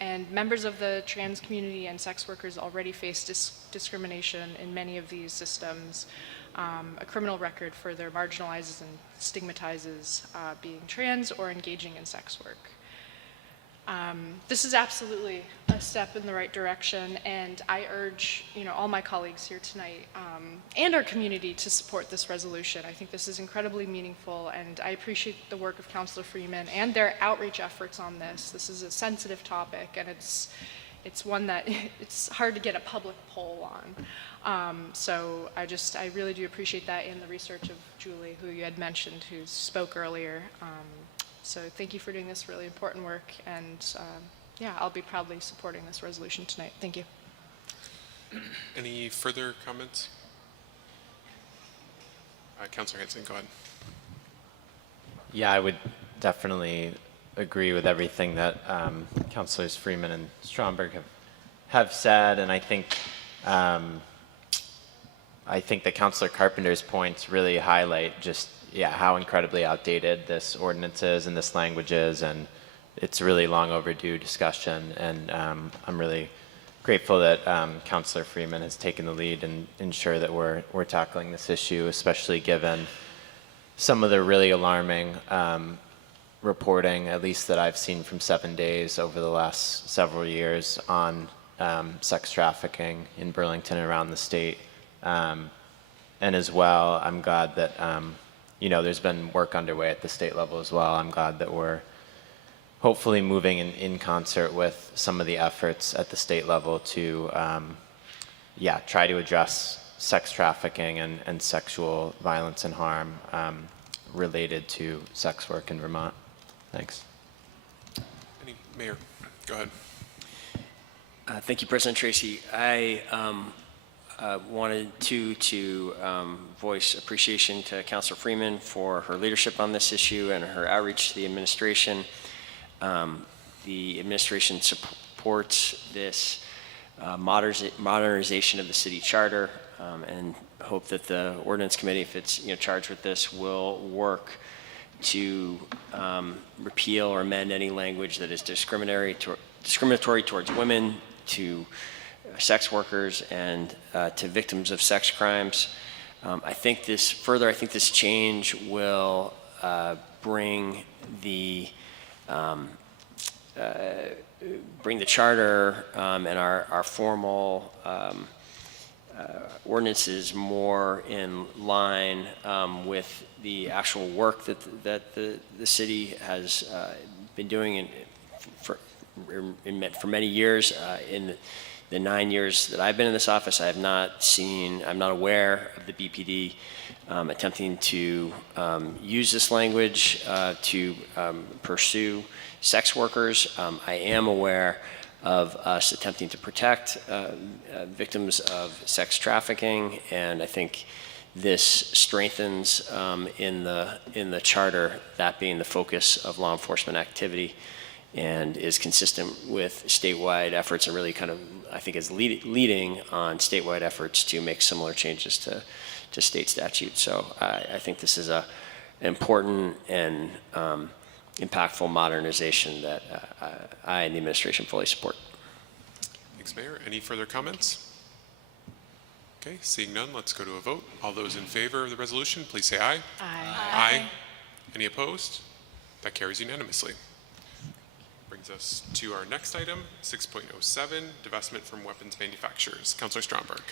And members of the trans community and sex workers already face discrimination in many of these systems. A criminal record further marginalizes and stigmatizes being trans or engaging in sex work. This is absolutely a step in the right direction, and I urge, you know, all my colleagues here tonight and our community to support this resolution. I think this is incredibly meaningful, and I appreciate the work of Councillor Freeman and their outreach efforts on this. This is a sensitive topic, and it's one that it's hard to get a public poll on. So I really do appreciate that, and the research of Julie, who you had mentioned, who spoke earlier. So thank you for doing this really important work, and yeah, I'll be proudly supporting this resolution tonight. Thank you. Any further comments? Councilor Hanson, go ahead. Yeah, I would definitely agree with everything that Councilors Freeman and Stromberg have said, and I think that Councilor Carpenter's points really highlight just how incredibly outdated this ordinance is and this language is, and it's really long overdue discussion. And I'm really grateful that Councilor Freeman has taken the lead and ensure that we're tackling this issue, especially given some of the really alarming reporting, at least that I've seen from 7 days over the last several years on sex trafficking in Burlington and around the state. And as well, I'm glad that, there's been work underway at the state level as well. I'm glad that we're hopefully moving in concert with some of the efforts at the state level to, try to address sex trafficking and sexual violence and harm related to sex work in Vermont. Thanks. Mayor, go ahead. Thank you, President Tracy. I wanted to voice appreciation to Councilor Freeman for her leadership on this issue and her outreach to the administration. The administration supports this modernization of the city charter and hope that the ordinance committee, if it's charged with this, will work to repeal or amend any language that is discriminatory towards women, to sex workers, and to victims of sex crimes. I think this change will bring the charter and our formal ordinances more in line with the actual work that the city has been doing for many years. In the 9 years that I've been in this office, I'm not aware of the BPD attempting to use this language to pursue sex workers. I am aware of us attempting to protect victims of sex trafficking, and I think this strengthens in the charter that being the focus of law enforcement activity, and is consistent with statewide efforts, and really I think is leading on statewide efforts to make similar changes to state statutes. So I think this is an important and impactful modernization that I and the administration fully support. Thanks, Mayor. Any further comments? Okay, seeing none, let's go to a vote. All those in favor of the resolution, please say aye. Aye. Any opposed? That carries unanimously. Brings us to our next item, 6.07, divestment from weapons manufacturers. Councilor Stromberg.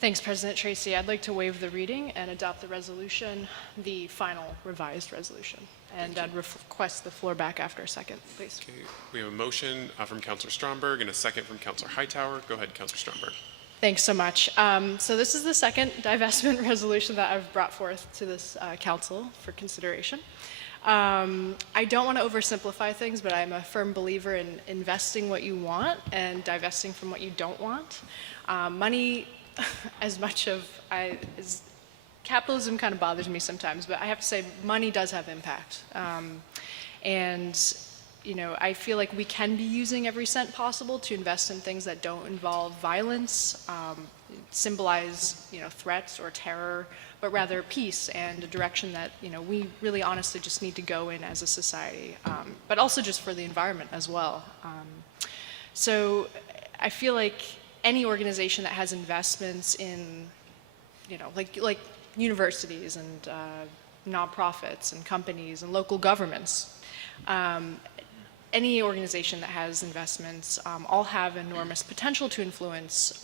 Thanks, President Tracy. I'd like to waive the reading and adopt the resolution, the final revised resolution. And I'd request the floor back after a second, please. Okay, we have a motion from Councilor Stromberg and a second from Councilor Hightower. Go ahead, Councilor Stromberg. Thanks so much. So this is the second divestment resolution that I've brought forth to this council for consideration. I don't want to oversimplify things, but I'm a firm believer in investing what you want and divesting from what you don't want. Money, as capitalism kind of bothers me sometimes, but I have to say money does have impact. And I feel like we can be using every cent possible to invest in things that don't involve violence, symbolize, threats or terror, but rather peace and a direction that, we really honestly just need to go in as a society, but also just for the environment as well. So I feel like any organization that has investments in, like universities and nonprofits and companies and local governments, any organization that has investments all have enormous potential to influence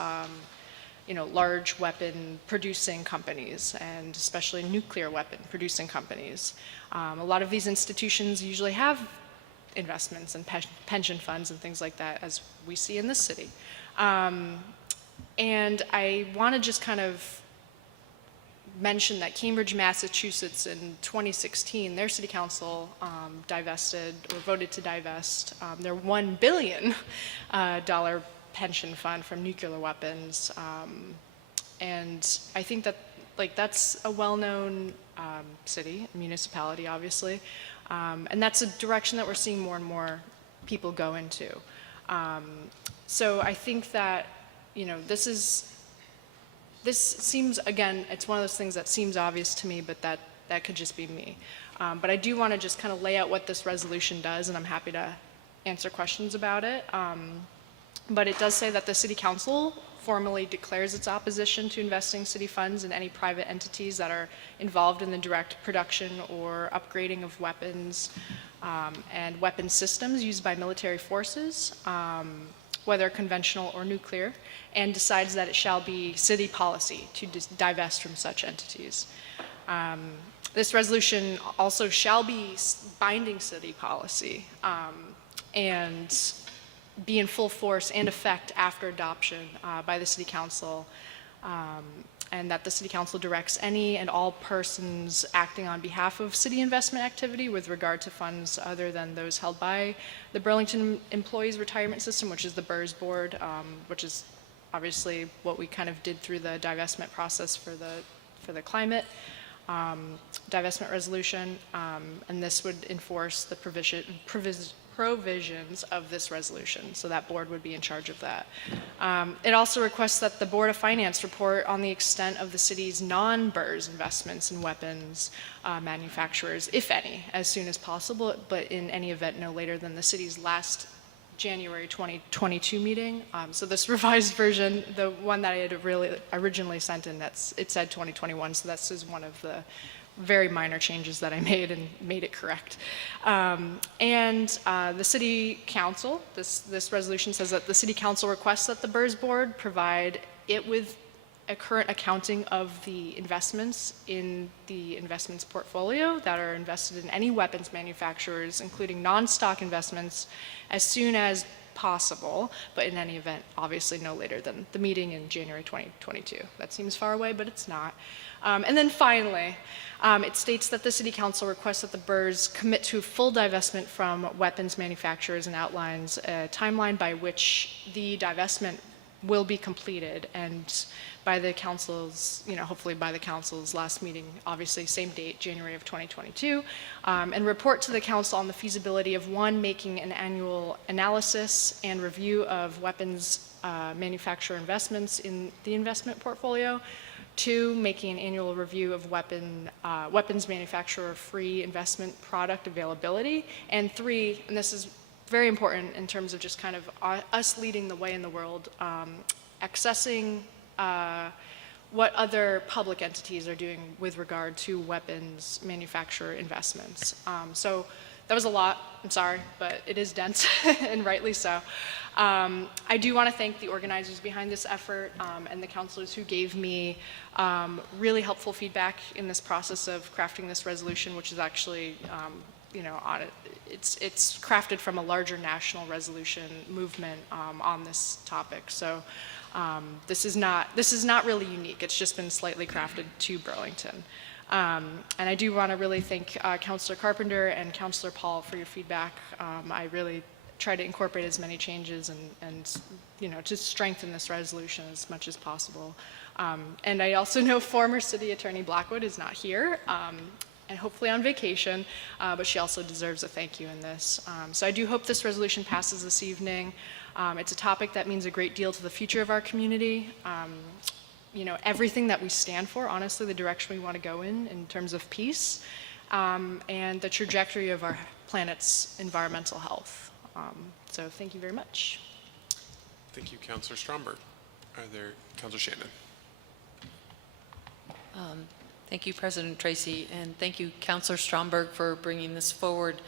large weapon producing companies, and especially nuclear weapon producing companies. A lot of these institutions usually have investments and pension funds and things like that, as we see in this city. And I want to just kind of mention that Cambridge, Massachusetts in 2016, their city council divested or voted to divest their $1 billion pension fund from nuclear weapons. And I think that that's a well-known city, municipality, obviously. And that's a direction that we're seeing more and more people go into. So I think that, this seems, again, it's one of those things that seems obvious to me, but that could just be me. But I do want to just kind of lay out what this resolution does, and I'm happy to answer questions about it. But it does say that the City Council formally declares its opposition to investing city funds in any private entities that are involved in the direct production or upgrading of weapons and weapon systems used by military forces, whether conventional or nuclear, and decides that it shall be city policy to divest from such entities. This resolution also shall be binding city policy and be in full force and effect after adoption by the City Council, and that the City Council directs any and all persons acting on behalf of city investment activity with regard to funds other than those held by the Burlington Employees Retirement System, which is the BERS board, which is obviously what we kind of did through the divestment process for the climate divestment resolution, and this would enforce the provisions of this resolution, so that board would be in charge of that. It also requests that the Board of Finance report on the extent of the city's non-BERS investments in weapons manufacturers, if any, as soon as possible, but in any event no later than the city's last January 2022 meeting. So this revised version, the one that I had originally sent in, it said 2021, so this is one of the very minor changes that I made and made it correct. The City Council, this resolution says that the City Council requests that the BERS Board provide it with a current accounting of the investments in the investments portfolio that are invested in any weapons manufacturers, including non-stock investments, as soon as possible, but in any event, obviously no later than the meeting in January 2022. That seems far away, but it's not. And then finally, it states that the City Council requests that the BERS commit to full divestment from weapons manufacturers and outlines a timeline by which the divestment will be completed, and by the council's, hopefully by the council's last meeting, obviously same date, January of 2022, and report to the council on the feasibility of, one, making an annual analysis and review of weapons manufacturer investments in the investment portfolio, two, making an annual review of weapons manufacturer free investment product availability, and three, and this is very important in terms of just kind of us leading the way in the world, accessing what other public entities are doing with regard to weapons manufacturer investments. So that was a lot, I'm sorry, but it is dense, and rightly so. I do want to thank the organizers behind this effort and the counselors who gave me really helpful feedback in this process of crafting this resolution, which is actually, it's crafted from a larger national resolution movement on this topic. So this is not really unique. It's just been slightly crafted to Burlington. And I do want to really thank Councilor Carpenter and Councilor Paul for your feedback. I really try to incorporate as many changes and to strengthen this resolution as much as possible. And I also know former City Attorney Blackwood is not here, and hopefully on vacation, but she also deserves a thank you in this. So I do hope this resolution passes this evening. It's a topic that means a great deal to the future of our community. Everything that we stand for, honestly, the direction we want to go in terms of peace, and the trajectory of our planet's environmental health. So thank you very much. Thank you, Councilor Stromberg. Councilor Shannon. Thank you, President Tracy, and thank you, Councilor Stromberg, for bringing this forward.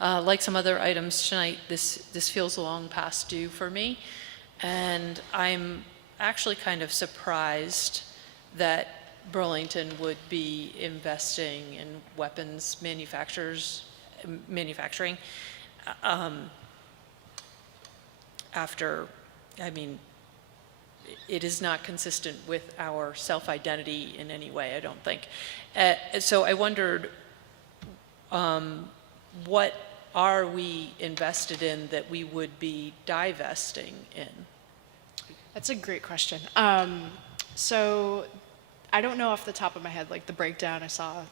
Like some other items tonight, this feels long past due for me, and I'm actually kind of surprised that Burlington would be investing in weapons manufacturing after, it is not consistent with our self-identity in any way, I don't think. So I wondered, what are we invested in that we would be divesting in? That's a great question. So I don't know off the top of my head, like the breakdown. I saw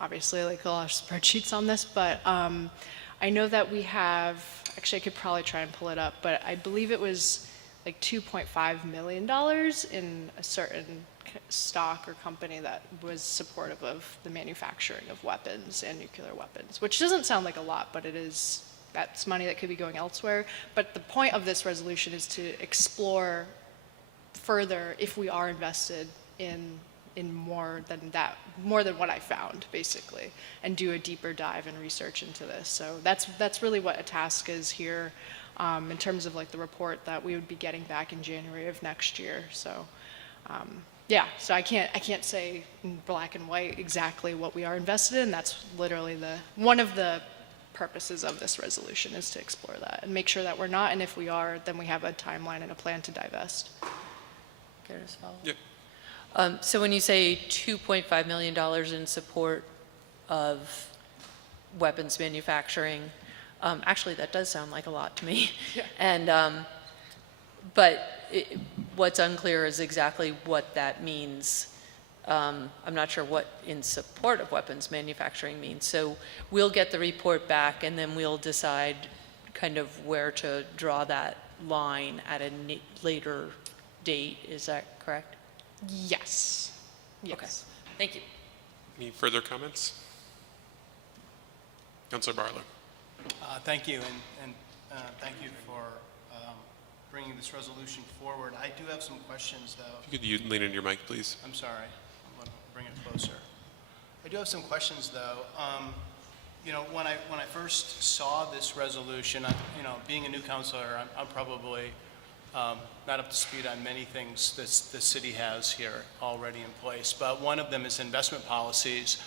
obviously like a lot of spreadsheets on this, but I know that we have, actually I could probably try and pull it up, but I believe it was like $2.5 million in a certain stock or company that was supportive of the manufacturing of weapons and nuclear weapons, which doesn't sound like a lot, but it is, that's money that could be going elsewhere. But the point of this resolution is to explore further if we are invested in more than that, more than what I found, basically, and do a deeper dive and research into this. So that's really what a task is here, in terms of like the report that we would be getting back in January of next year. So yeah, so I can't say in black and white exactly what we are invested in. That's literally one of the purposes of this resolution, is to explore that and make sure that we're not, and if we are, then we have a timeline and a plan to divest. Care to follow? Yep. So when you say $2.5 million in support of weapons manufacturing, actually that does sound like a lot to me. Yeah. And but what's unclear is exactly what that means. I'm not sure what in support of weapons manufacturing means. So we'll get the report back, and then we'll decide kind of where to draw that line at a later date. Is that correct? Yes. Yes. Okay. Thank you. Any further comments? Councilor Barlow. Thank you, and thank you for bringing this resolution forward. I do have some questions, though. Could you lean into your mic, please? I'm sorry. I'm going to bring it closer. I do have some questions, though. You know, when I first saw this resolution, you know, being a new councilor, I'm probably not up to speed on many things that the city has here already in place, but one of them is investment policies.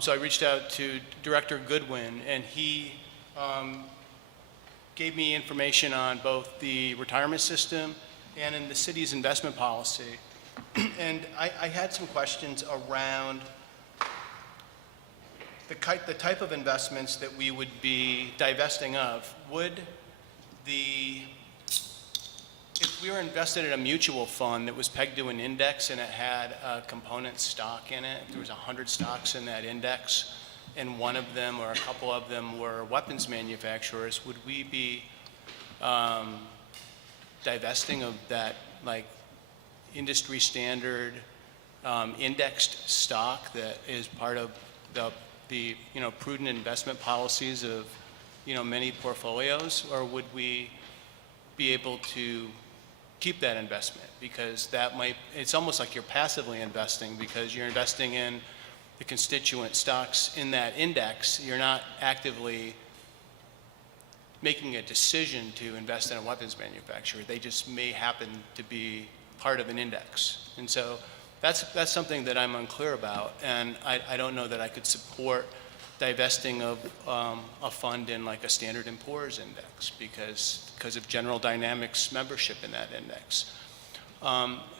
So I reached out to Director Goodwin, and he gave me information on both the retirement system and in the city's investment policy. And I had some questions around the type of investments that we would be divesting of. If we were invested in a mutual fund that was pegged to an index and it had a component stock in it, if there was 100 stocks in that index, and one of them or a couple of them were weapons manufacturers, would we be divesting of that, like, industry standard indexed stock that is part of the you know, prudent investment policies of, you know, many portfolios? Or would we be able to keep that investment? Because that might, it's almost like you're passively investing, because you're investing in the constituent stocks in that index. You're not actively making a decision to invest in a weapons manufacturer. They just may happen to be part of an index. And so that's something that I'm unclear about, and I don't know that I could support divesting of a fund in like a Standard & Poor's index because of General Dynamics membership in that index.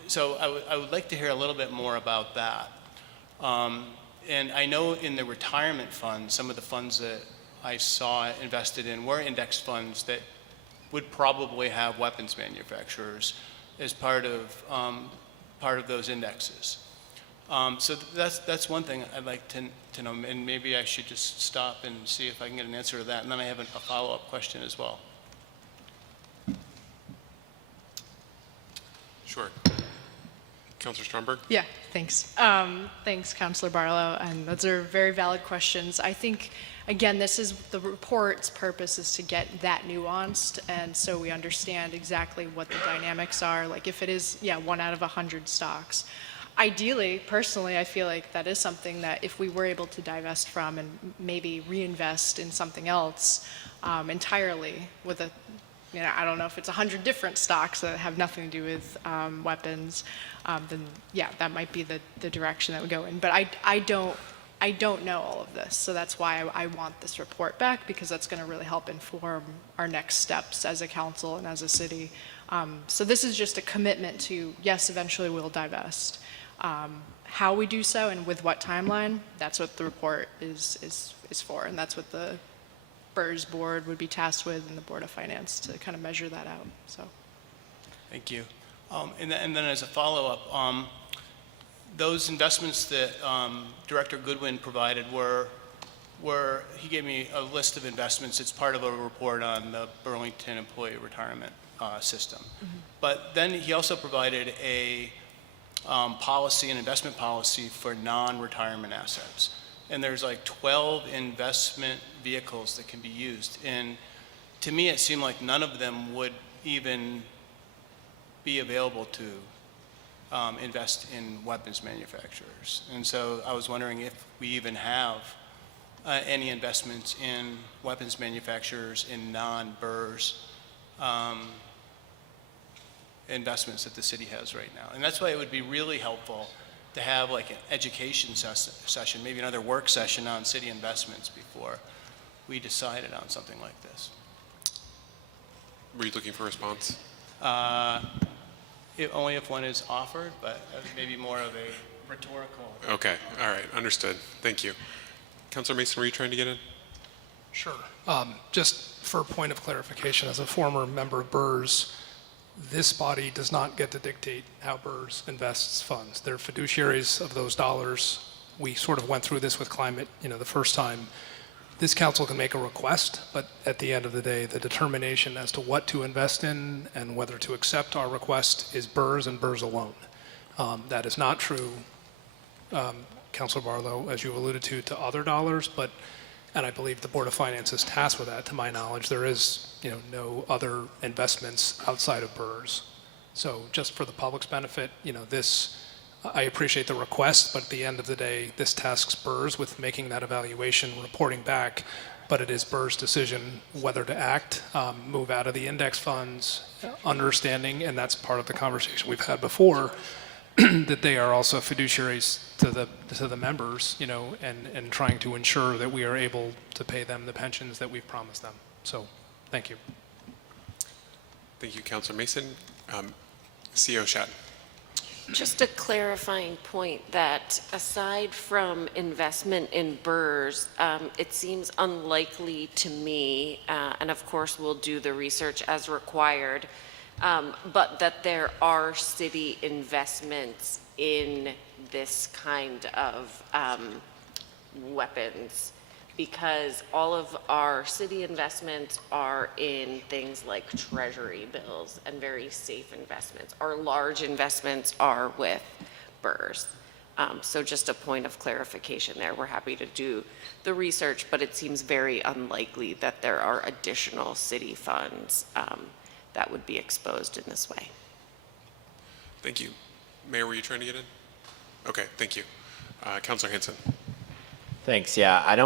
So I would like to hear a little bit more about that. And I know in the retirement fund, some of the funds that I saw invested in were index funds that would probably have weapons manufacturers as part of those indexes. So that's one thing I'd like to know, and maybe I should just stop and see if I can get an answer to that, and then I have a follow-up question as well. Sure. Councilor Stromberg? Yeah, thanks. Thanks, Councilor Barlow, and those are very valid questions. I think, again, this is the report's purpose, is to get that nuanced, and so we understand exactly what the dynamics are. Like if it is, 1 out of 100 stocks. Ideally, personally, I feel like that is something that if we were able to divest from and maybe reinvest in something else entirely with a, I don't know if it's 100 different stocks that have nothing to do with weapons, then that might be the direction that would go in. But I don't know all of this, so that's why I want this report back, because that's going to really help inform our next steps as a council and as a city So this is just a commitment to, yes, eventually we'll divest. How we do so and with what timeline, that's what the report is for, and that's what the BRRS board would be tasked with and the Board of Finance to kind of measure that out, so. Thank you. And then as a follow-up, those investments that Director Goodwin provided were, he gave me a list of investments. It's part of a report on the Burlington employee retirement system. But then he also provided a policy, an investment policy for non-retirement assets. And there's like 12 investment vehicles that can be used. And to me, it seemed like none of them would even be available to invest in weapons manufacturers. And so I was wondering if we even have any investments in weapons manufacturers in non-BRRS investments that the city has right now. And that's why it would be really helpful to have like an education session, maybe another work session on city investments before we decided on something like this. Were you looking for a response? Only if one is offered, but maybe more of a rhetorical. Okay, all right, understood. Thank you. Councilor Mason, were you trying to get in? Sure. Just for a point of clarification, as a former member of BRRS, this body does not get to dictate how BRRS invests funds. They're fiduciaries of those dollars. We sort of went through this with climate, the first time. This council can make a request, but at the end of the day, the determination as to what to invest in and whether to accept our request is BRRS and BRRS alone. That is not true, Councilor Barlow, as you alluded to other dollars, and I believe the Board of Finance is tasked with that. To my knowledge, there is no other investments outside of BRRS. So just for the public's benefit, I appreciate the request, but at the end of the day, this tasks BRRS with making that evaluation, reporting back, but it is BRRS' decision whether to act, move out of the index funds, understanding, and that's part of the conversation we've had before, that they are also fiduciaries to the members, and trying to ensure that we are able to pay them the pensions that we've promised them. So, thank you. Thank you, Councilor Mason. CEO Shatton. Just a clarifying point that aside from investment in BRRS, it seems unlikely to me, and of course we'll do the research as required, but that there are city investments in this kind of weapons, because all of our city investments are in things like treasury bills and very safe investments. Our large investments are with BRRS. So just a point of clarification there. We're happy to do the research, but it seems very unlikely that there are additional city funds that would be exposed in this way. Thank you. Mayor, were you trying to get in? Okay, thank you. Councilor Hanson. Thanks. Yeah, I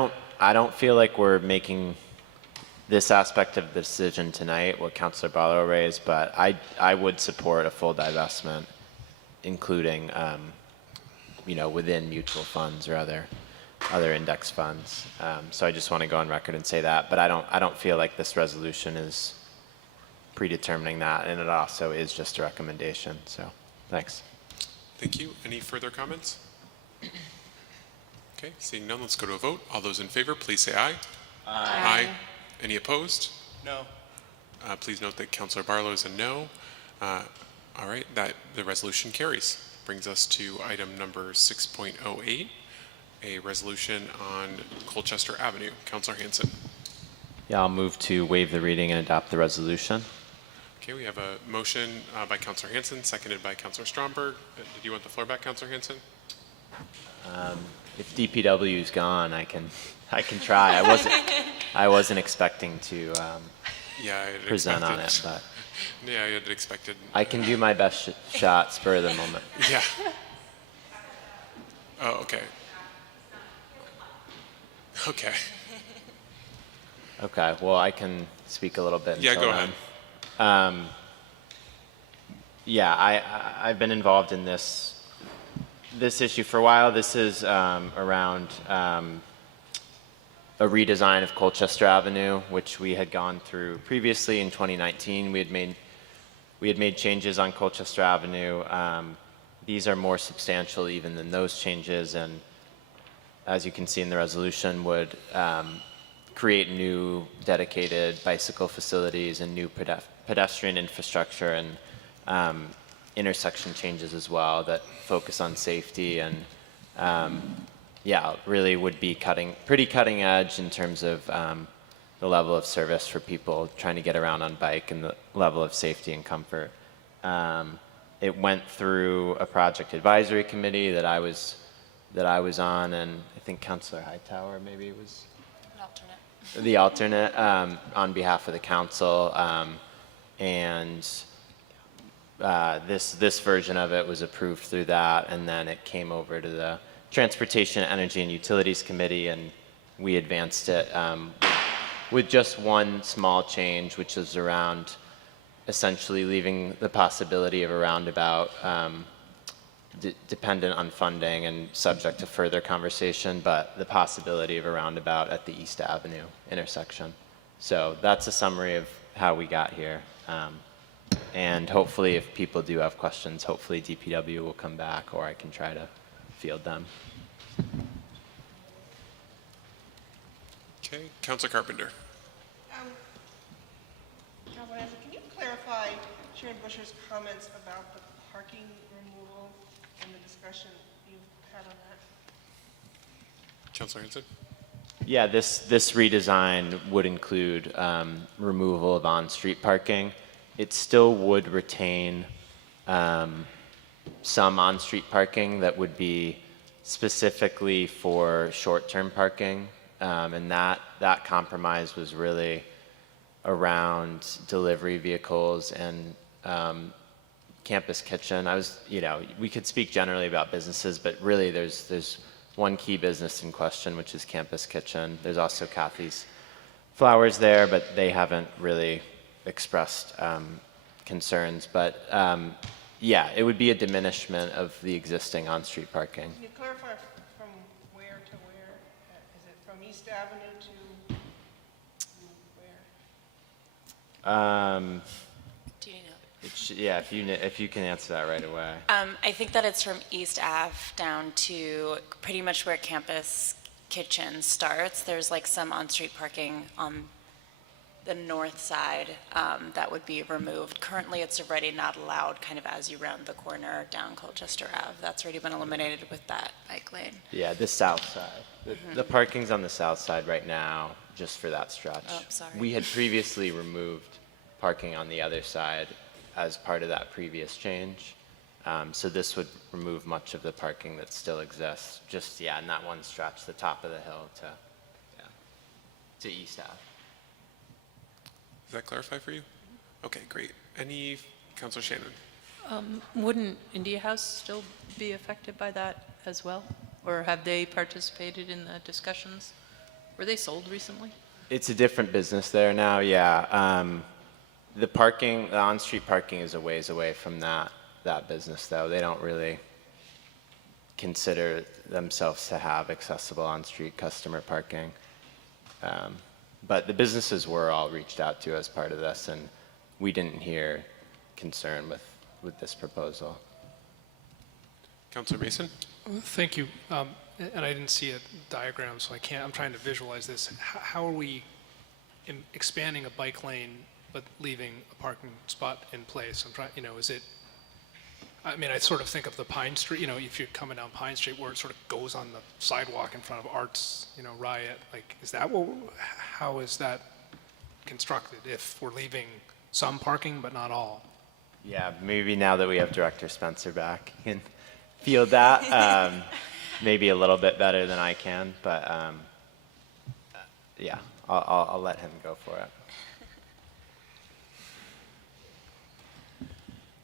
don't feel like we're making this aspect of the decision tonight, what Councilor Barlow raised, but I would support a full divestment, including, within mutual funds or other index funds. So I just want to go on record and say that, but I don't feel like this resolution is predetermining that, and it also is just a recommendation. So, thanks. Thank you. Any further comments? Okay, seeing none, let's go to a vote. All those in favor, please say aye. Aye. Any opposed? No. Please note that Councilor Barlow is a no. All right, the resolution carries. Brings us to item number 6.08, a resolution on Colchester Avenue. Councilor Hanson. Yeah, I'll move to waive the reading and adopt the resolution. Okay, we have a motion by Councilor Hanson, seconded by Councilor Stromberg. Did you want the floor back, Councilor Hanson? If DPW is gone, I can try. I wasn't expecting to present on it, but yeah, I had expected. I can do my best shot, spur of the moment. Yeah. Oh, okay. Okay. Okay. Well, I can speak a little bit. Yeah, go ahead. Yeah, I've been involved in this issue for a while. This is around a redesign of Colchester Avenue, which we had gone through previously in 2019. We had made we had made changes on Colchester Avenue. These are more substantial even than those changes, and as you can see in the resolution, would create new dedicated bicycle facilities and new pedestrian infrastructure and intersection changes as well that focus on safety and yeah, really would be pretty cutting edge in terms of the level of service for people trying to get around on bike and the level of safety and comfort. It went through a project advisory committee that I was on, and I think Councillor Hightower maybe was the alternate on behalf of the council, and this version of it was approved through that, and then it came over to the Transportation, Energy, and Utilities Committee, and we advanced it with just one small change, which is around essentially leaving the possibility of a roundabout dependent on funding and subject to further conversation, but the possibility of a roundabout at the East Avenue intersection. So that's a summary of how we got here. And hopefully if people do have questions, hopefully DPW will come back or I can try to field them. Okay, Councilor Carpenter. Can you clarify Chairman Busher's comments about the parking removal and the discussion you've had on that? Councilor Hanson. Yeah, this redesign would include removal of on-street parking. It still would retain some on-street parking that would be specifically for short-term parking, and that compromise was really around delivery vehicles and campus kitchen. We could speak generally about businesses, but really there's one key business in question, which is Campus Kitchen. There's also Kathy's Flowers there, but they haven't really expressed concerns. But yeah, it would be a diminishment of the existing on-street parking. Can you clarify from where to where? Is it from East Avenue to where? Do you know? Yeah, if you can answer that right away. I think that it's from East Ave down to pretty much where Campus Kitchen starts. There's like some on-street parking on the north side that would be removed. Currently, it's already not allowed kind of as you round the corner down Colchester Ave. That's already been eliminated with that bike lane. Yeah, the south side. The parking's on the south side right now, just for that stretch. Oh, sorry. We had previously removed parking on the other side as part of that previous change. So this would remove much of the parking that still exists, just, yeah, in that one stretch, the top of the hill to East Ave. Does that clarify for you? Okay, great. Councilor Shannon? Wouldn't India House still be affected by that as well? Or have they participated in the discussions? Were they sold recently? It's a different business there now, yeah. The on-street parking is a ways away from that business, though. They don't really consider themselves to have accessible on-street customer parking. But the businesses were all reached out to as part of this, and we didn't hear concern with this proposal. Councilor Mason? Thank you. And I didn't see a diagram, so I'm trying to visualize this. How are we expanding a bike lane but leaving a parking spot in place? I sort of think of the Pine Street, if you're coming down Pine Street where it sort of goes on the sidewalk in front of Arts, Riot, how is that constructed if we're leaving some parking but not all? Yeah, maybe now that we have Director Spencer back, he can field that maybe a little bit better than I can, but yeah, I'll let him go for it.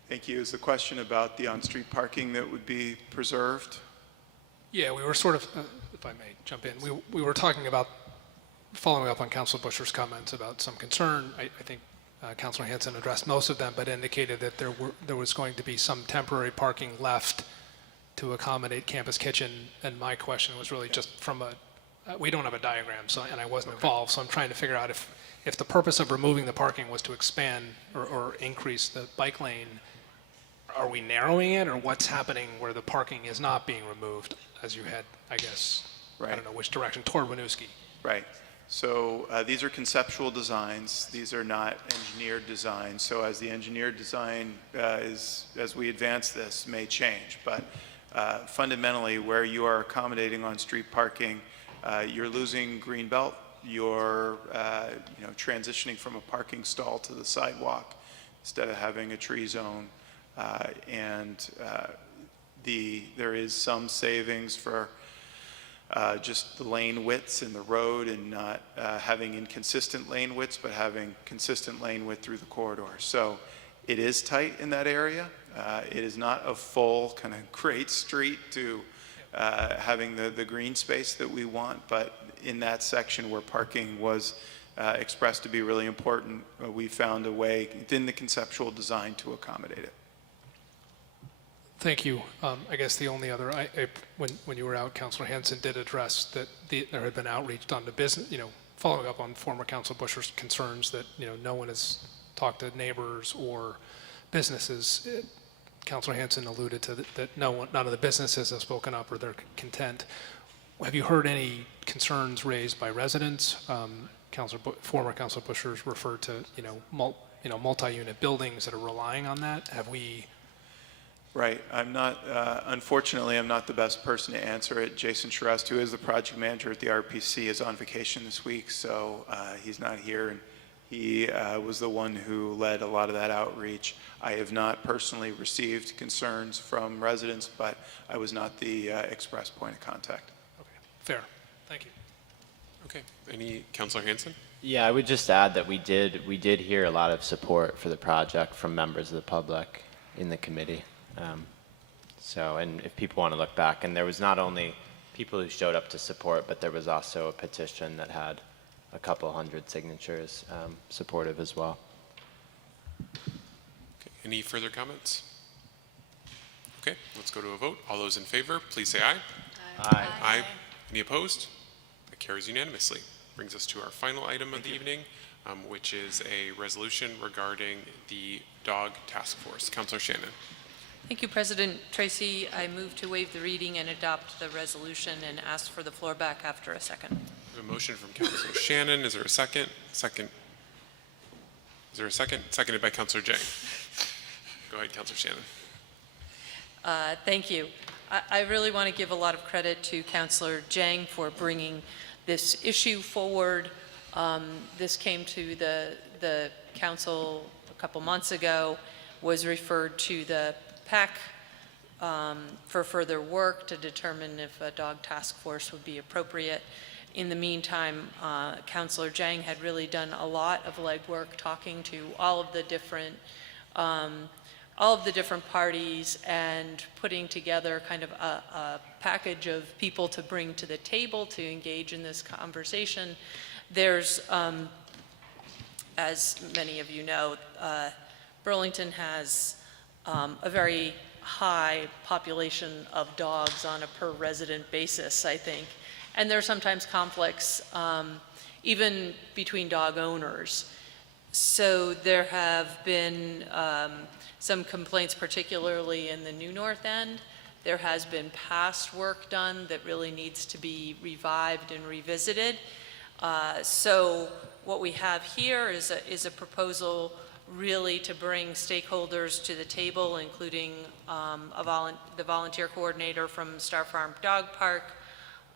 Thank you. Is the question about the on-street parking that would be preserved? Yeah, we were sort of, if I may jump in, we were talking about following up on Councilor Busher's comments about some concern. I think Councilor Hanson addressed most of them, but indicated that there was going to be some temporary parking left to accommodate Campus Kitchen. And my question was really just from we don't have a diagram, so, and I wasn't involved, so I'm trying to figure out if the purpose of removing the parking was to expand or increase the bike lane, are we narrowing it, or what's happening where the parking is not being removed, as you had, I guess, I Right. don't know which direction, toward Winooski? Right. So these are conceptual designs. These are not engineered designs. So as the engineered design as we advance this, may change. But fundamentally, where you are accommodating on-street parking, you're losing green belt. You're transitioning from a parking stall to the sidewalk instead of having a tree zone. There is some savings for just the lane widths in the road and not having inconsistent lane widths, but having consistent lane width through the corridor. So it is tight in that area. It is not a full kind of great street to having the green space that we want, but in that section where parking was expressed to be really important, we found a way within the conceptual design to accommodate it. Thank you. I guess the only other, when you were out, Councilor Hanson did address that there had been outreach on the business, following up on former Council Busher's concerns that, no one has talked to neighbors or businesses. Councilor Hanson alluded to that none of the businesses have spoken up or they're content. Have you heard any concerns raised by residents? Former Councilor Busher's referred to, multi-unit buildings that are relying on that. Have we? Right. I'm not, unfortunately, I'm not the best person to answer it. Jason Shrest, who is the project manager at the RPC, is on vacation this week, so he's not here. And he was the one who led a lot of that outreach. I have not personally received concerns from residents, but I was not the express point of contact. Okay, fair. Thank you. Okay. Any, Councilor Hanson? Yeah, I would just add that we did hear a lot of support for the project from members of the public in the committee. And if people want to look back, and there was not only people who showed up to support, but there was also a petition that had a couple hundred signatures supportive as well. Okay. Any further comments? Okay, let's go to a vote. All those in favor, please say aye. Aye. Aye. Any opposed? That carries unanimously. Brings us to our final item of the evening, which is a resolution regarding the dog task force. Councilor Shannon. Thank you, President Tracy. I move to waive the reading and adopt the resolution and ask for the floor back after a second. A motion from Councilor Shannon. Is there a second? Second. Is there a second? Seconded by Councilor Jang. Go ahead, Councilor Shannon. Thank you. I really want to give a lot of credit to Councilor Jang for bringing this issue forward. This came to the council a couple months ago, was referred to the PAC for further work to determine if a dog task force would be appropriate. In the meantime, Councilor Jang had really done a lot of legwork talking to all of the different parties and putting together kind of a package of people to bring to the table to engage in this conversation. There's, as many of you know, Burlington has a very high population of dogs on a per resident basis, I think. And there are sometimes conflicts, even between dog owners. So there have been some complaints, particularly in the New North End. There has been past work done that really needs to be revived and revisited. So what we have here is a proposal really to bring stakeholders to the table, including the volunteer coordinator from Star Farm Dog Park,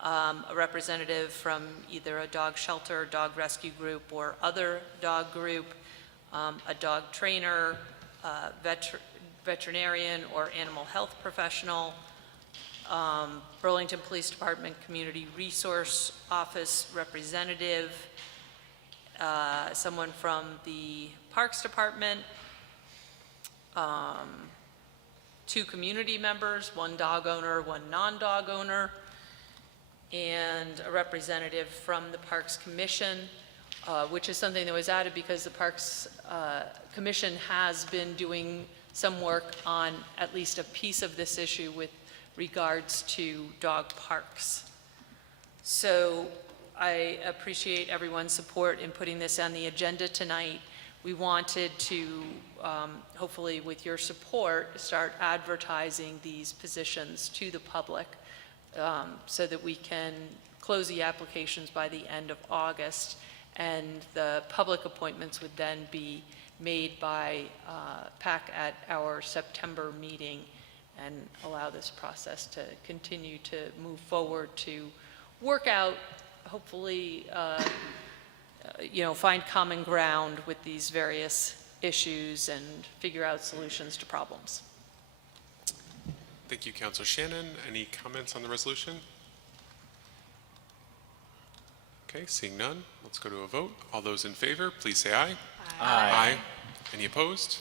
a representative from either a dog shelter, dog rescue group, or other dog group, a dog trainer, veterinarian or animal health professional, Burlington Police Department Community Resource Office representative, someone from the Parks Department, 2 community members, 1 dog owner, 1 non-dog owner, and a representative from the Parks Commission, which is something that was added because the Parks Commission has been doing some work on at least a piece of this issue with regards to dog parks. So I appreciate everyone's support in putting this on the agenda tonight. We wanted to, hopefully with your support, start advertising these positions to the public so that we can close the applications by the end of August, and the public appointments would then be made by PAC at our September meeting, and allow this process to continue to move forward to work out, hopefully, find common ground with these various issues and figure out solutions to problems. Thank you, Councilor Shannon. Any comments on the resolution? Okay, seeing none, let's go to a vote. All those in favor, please say aye. Aye. Any opposed?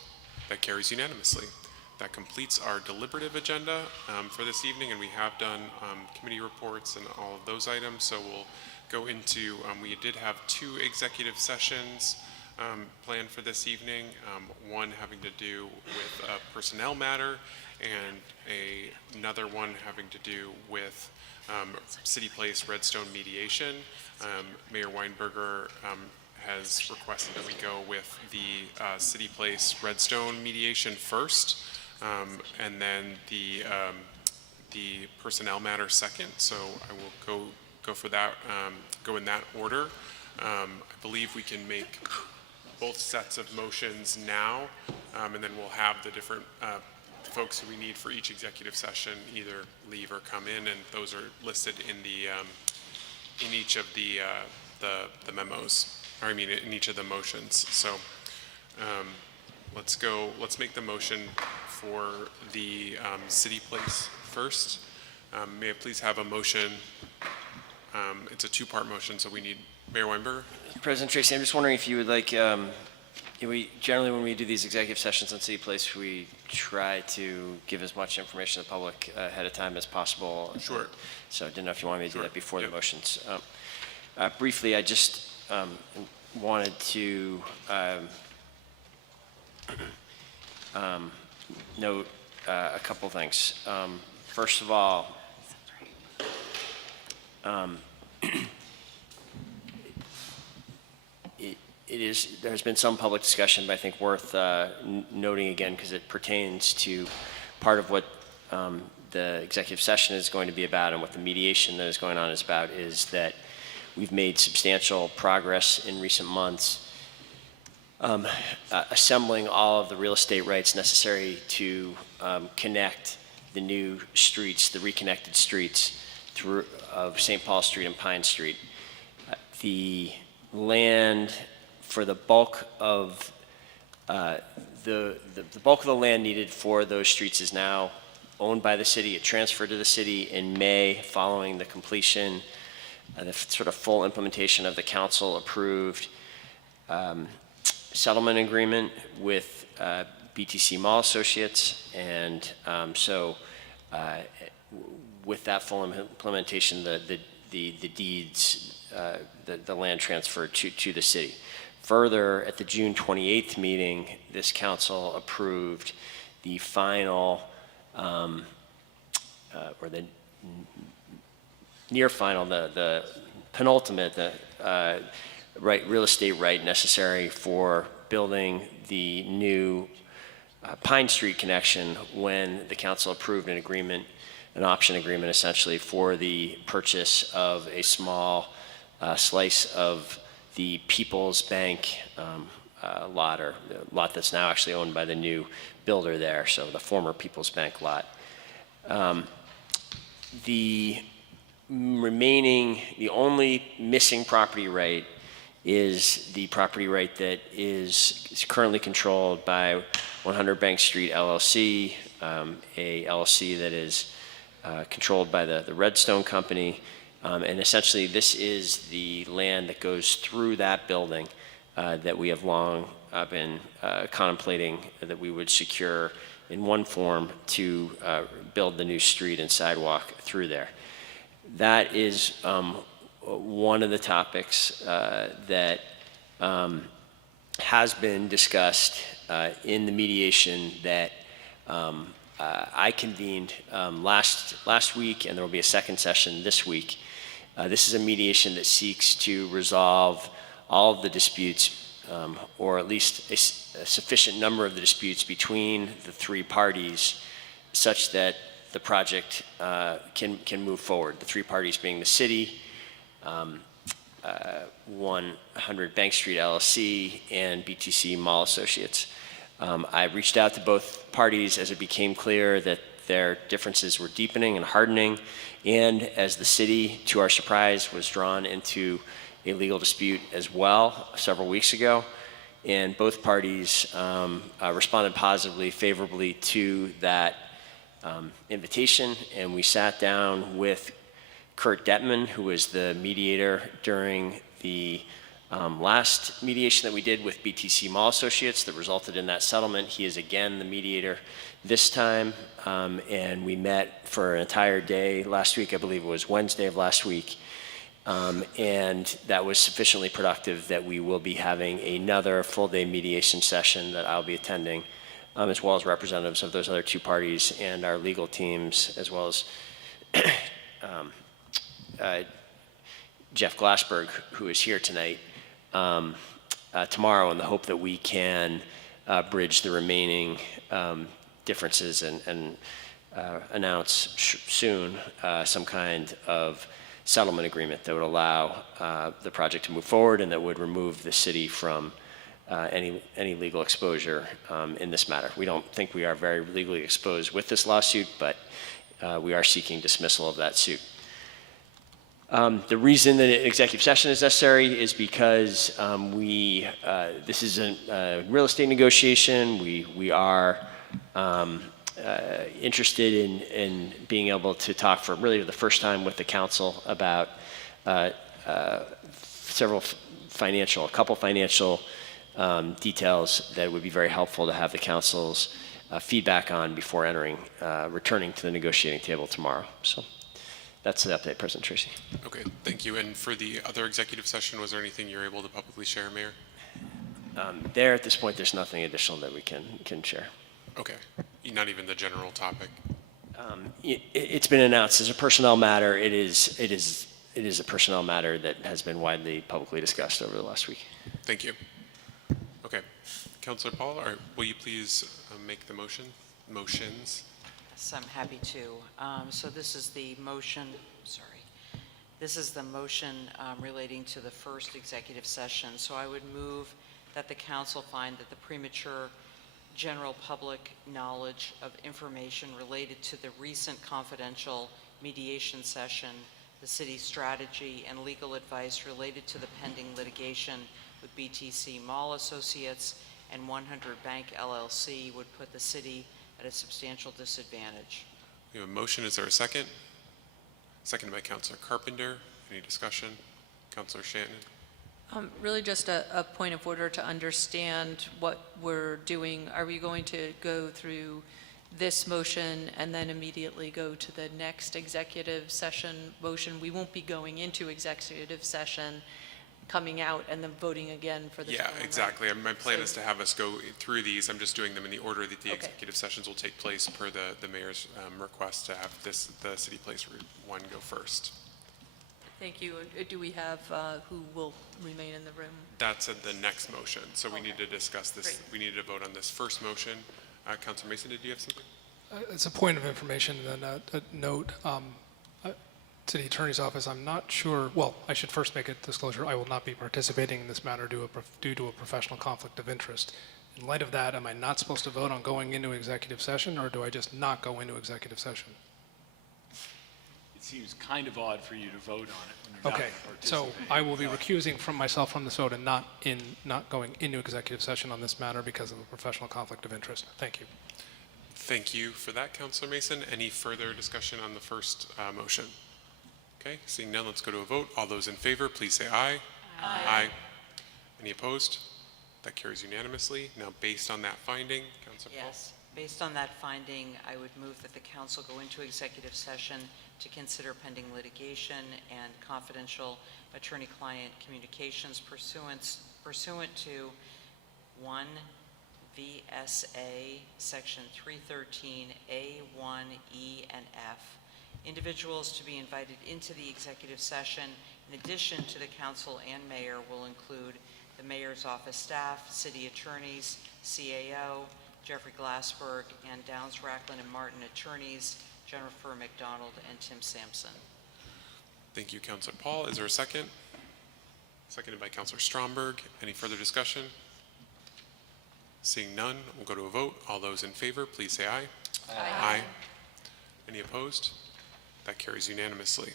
That carries unanimously. That completes our deliberative agenda for this evening, and we have done committee reports and all of those items. So we'll go into, we did have 2 executive sessions planned for this evening, one having to do with a personnel matter and another one having to do with City Place Redstone mediation. Mayor Weinberger has requested that we go with the City Place Redstone mediation first, and then the personnel matter second. So I will go for that, go in that order. I believe we can make both sets of motions now, and then we'll have the different folks who we need for each executive session either leave or come in, and those are listed in the in each of the memos, or I mean in each of the motions. So let's make the motion for the City Place first. May I please have a motion? It's a 2-part motion, so we need Mayor Weinberger. President Tracy, I'm just wondering if you would like, we generally when we do these executive sessions on City Place, we try to give as much information to the public ahead of time as possible. Sure. So I didn't know if you wanted me to do that before the motions. Briefly, I just wanted to note a couple things. First of all, there's been some public discussion, but I think worth noting again, because it pertains to part of what the executive session is going to be about and what the mediation that is going on is about, is that we've made substantial progress in recent months assembling all of the real estate rights necessary to connect the new streets, the reconnected streets through of St. Paul Street and Pine Street. The land for the bulk of the bulk of the land needed for those streets is now owned by the city. It transferred to the city in May following the completion, the sort of full implementation of the council approved settlement agreement with BTC Mall Associates, and with that full implementation, the deeds, the land transfer to the city. Further, at the June 28th meeting, this council approved the final, or the near final, the penultimate, real estate right necessary for building the new Pine Street connection, when the council approved an agreement, an option agreement essentially, for the purchase of a small slice of the People's Bank lot, or the lot that's now actually owned by the new builder there, so the former People's Bank lot. The only missing property right is the property right that is currently controlled by 100 Bank Street LLC, a LLC that is controlled by the Redstone Company. And essentially, this is the land that goes through that building that we have long been contemplating that we would secure in one form to build the new street and sidewalk through there. That is one of the topics that has been discussed in the mediation that I convened last week, and there will be a second session this week. This is a mediation that seeks to resolve all of the disputes, or at least a sufficient number of the disputes between the three parties such that the project can move forward. The three parties being the city, 100 Bank Street LLC, and BTC Mall Associates. I reached out to both parties as it became clear that their differences were deepening and hardening, and as the city, to our surprise, was drawn into a legal dispute as well several weeks ago, and both parties responded positively, favorably to that invitation, and we sat down with Kurt Detman, who was the mediator during the last mediation that we did with BTC Mall Associates that resulted in that settlement. He is again the mediator this time, and we met for an entire day last week. I believe it was Wednesday of last week, and that was sufficiently productive that we will be having another full-day mediation session that I'll be attending, as well as representatives of those other two parties and our legal teams, as well as Jeff Glassberg, who is here tonight, tomorrow, in the hope that we can bridge the remaining differences and announce soon some kind of settlement agreement that would allow the project to move forward and that would remove the city from any legal exposure in this matter. We don't think we are very legally exposed with this lawsuit, but we are seeking dismissal of that suit. The reason that an executive session is necessary is because this is a real estate negotiation. We are interested in being able to talk for really the first time with the council about a couple financial details that would be very helpful to have the council's feedback on before returning to the negotiating table tomorrow. So that's the update, President Tracy. Okay, thank you. And for the other executive session, was there anything you're able to publicly share, Mayor? There, at this point, there's nothing additional that we can share. Okay, not even the general topic? It's been announced as a personnel matter. It is a personnel matter that has been widely publicly discussed over the last week. Thank you. Okay, Councilor Paul, will you please make the motions? Yes, I'm happy to. So this is the motion, This is the motion relating to the first executive session. So I would move that the council find that the premature general public knowledge of information related to the recent confidential mediation session, the city's strategy and legal advice related to the pending litigation with BTC Mall Associates and 100 Bank LLC would put the city at a substantial disadvantage. We have a motion. Is there a second? Seconded by Councilor Carpenter. Any discussion? Councilor Shannon? Really just a point of order to understand what we're doing. Are we going to go through this motion and then immediately go to the next executive session motion? We won't be going into executive session, coming out, and then voting again for the Yeah, final, exactly. right? My plan So- is to have us go through these. I'm just doing them in the order that the executive sessions will take place per the mayor's request to have the City Place one go first. Thank you. Do we have who will remain in the room? That's at the next motion. So we need to discuss this. Great. We need to vote on this first motion. Councilor Mason, did you have something? It's a point of information and a note. To the Attorney's Office, I'm not sure, well, I should first make a disclosure. I will not be participating in this matter due to a professional conflict of interest. In light of that, am I not supposed to vote on going into executive session, or do I just not go into executive session? It seems kind of odd for you to vote on it when you're not Okay, going to so participate. I will be recusing from myself from this vote and not going into executive session on this matter because of a professional conflict of interest. Thank you. Thank you for that, Councilor Mason. Any further discussion on the first motion? Okay, seeing none, let's go to a vote. All those in favor, please say aye. Aye. Any opposed? That carries unanimously. Now, based on that finding, Councilor Paul? Yes. Based on that finding, I would move that the council go into executive session to consider pending litigation and confidential attorney-client communications pursuant to 1 VSA Section 313 A1 E and F Individuals to be invited into the executive session, in addition to the council and mayor, will include the mayor's office staff, city attorneys, CAO, Jeffrey Glassberg, and Downs, Racklin, and Martin attorneys, Jennifer McDonald and Tim Sampson. Thank you, Councilor Paul. Is there a second? Seconded by Councilor Stromberg. Any further discussion? Seeing none, we'll go to a vote. All those in favor, please say aye. Aye. Any opposed? That carries unanimously.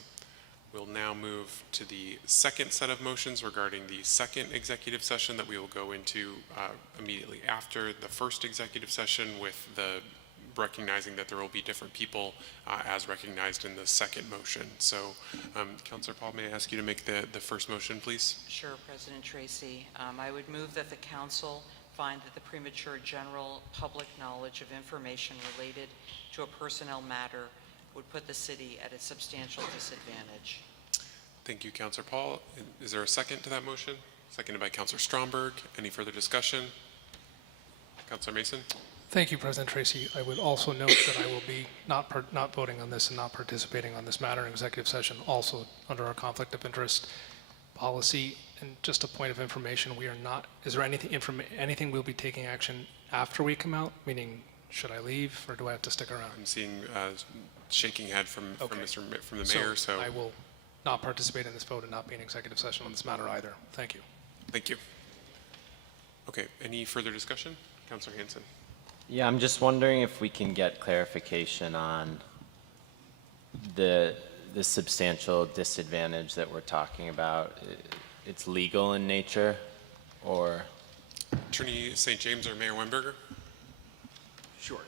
We'll now move to the second set of motions regarding the second executive session that we will go into immediately after the first executive session, with the recognizing that there will be different people as recognized in the second motion. So, Councilor Paul, may I ask you to make the first motion, please? Sure, President Tracy. I would move that the council find that the premature general public knowledge of information related to a personnel matter would put the city at a substantial disadvantage. Thank you, Councilor Paul. Is there a second to that motion? Seconded by Councilor Stromberg. Any further discussion? Councilor Mason? Thank you, President Tracy. I would also note that I will be not voting on this and not participating on this matter in executive session, also under our conflict of interest policy. And just a point of information, we are not, is there anything we'll be taking action after we come out? Meaning, should I leave or do I have to stick around? I'm seeing shaking head from the mayor, so I will not participate in this vote and not be in executive session on this matter either. Thank you. Thank you. Okay, any further discussion? Councilor Hanson. Yeah, I'm just wondering if we can get clarification on the substantial disadvantage that we're talking about. It's legal in nature, or? Attorney St. James or Mayor Weinberger? Sure.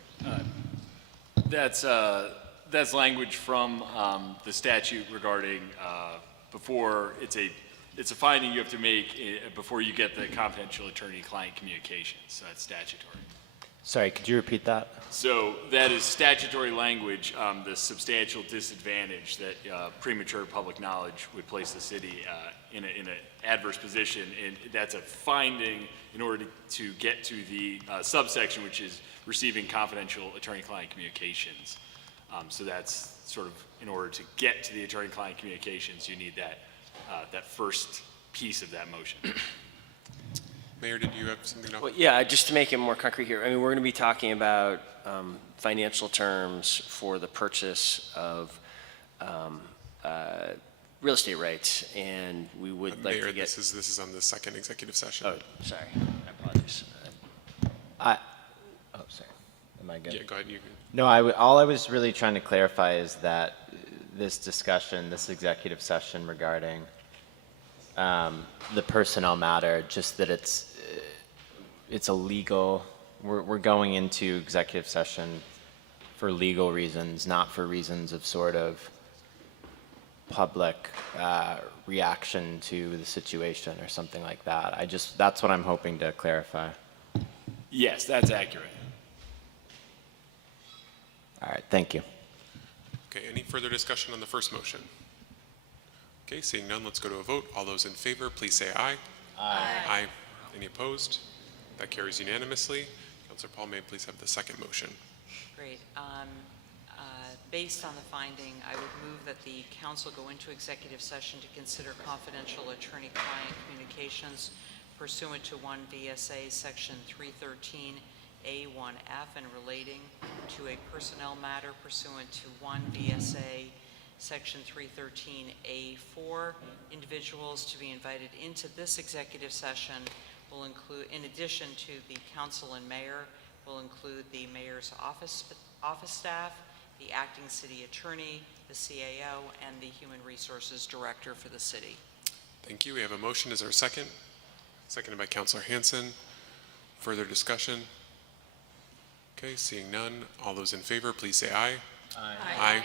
That's language from the statute regarding before it's a finding you have to make before you get the confidential attorney-client communications. So that's statutory. Sorry, could you repeat that? So that is statutory language, the substantial disadvantage that premature public knowledge would place the city in an adverse position. And that's a finding in order to get to the subsection, which is receiving confidential attorney-client communications. So that's sort of, in order to get to the attorney-client communications, you need that first piece of that motion. Mayor, did you have something else? Well, yeah, just to make it more concrete here, I mean, we're going to be talking about financial terms for the purchase of real estate rights, and we would like Mayor, to get... this is on the second executive session. Oh, sorry. I apologize. Oh, sorry. Am I good? Yeah, go ahead. No, all I was really trying to clarify is that this discussion, this executive session regarding the personnel matter, just that it's a legal, we're going into executive session for legal reasons, not for reasons of sort of public reaction to the situation or something like that. That's what I'm hoping to clarify. Yes, that's accurate. All right, thank you. Okay, any further discussion on the first motion? Okay, seeing none, let's go to a vote. All those in favor, please say aye. Aye. Aye. Any opposed? That carries unanimously. Councilor Paul, may I please have the second motion? Great. Based on the finding, I would move that the council go into executive session to consider confidential attorney-client communications pursuant to 1 VSA Section 313A1F and relating to a personnel matter pursuant to 1 VSA Section 313A4. Individuals to be invited into this executive session will include, in addition to the council and mayor, will include the mayor's office staff, the acting city attorney, the CAO, and the human resources director for the city. Thank you. We have a motion. Is there a second? Seconded by Councilor Hanson. Further discussion? Okay, seeing none. All those in favor, please say aye. Aye. Aye.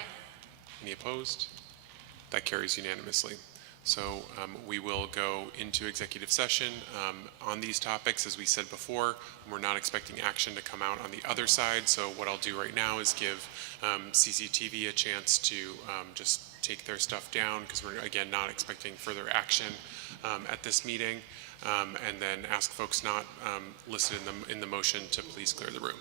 Any opposed? That carries unanimously. So we will go into executive session on these topics. As we said before, we're not expecting action to come out on the other side. So what I'll do right now is give CCTV a chance to just take their stuff down, because we're, again, not expecting further action at this meeting. And then ask folks not listed in the motion to please clear the room.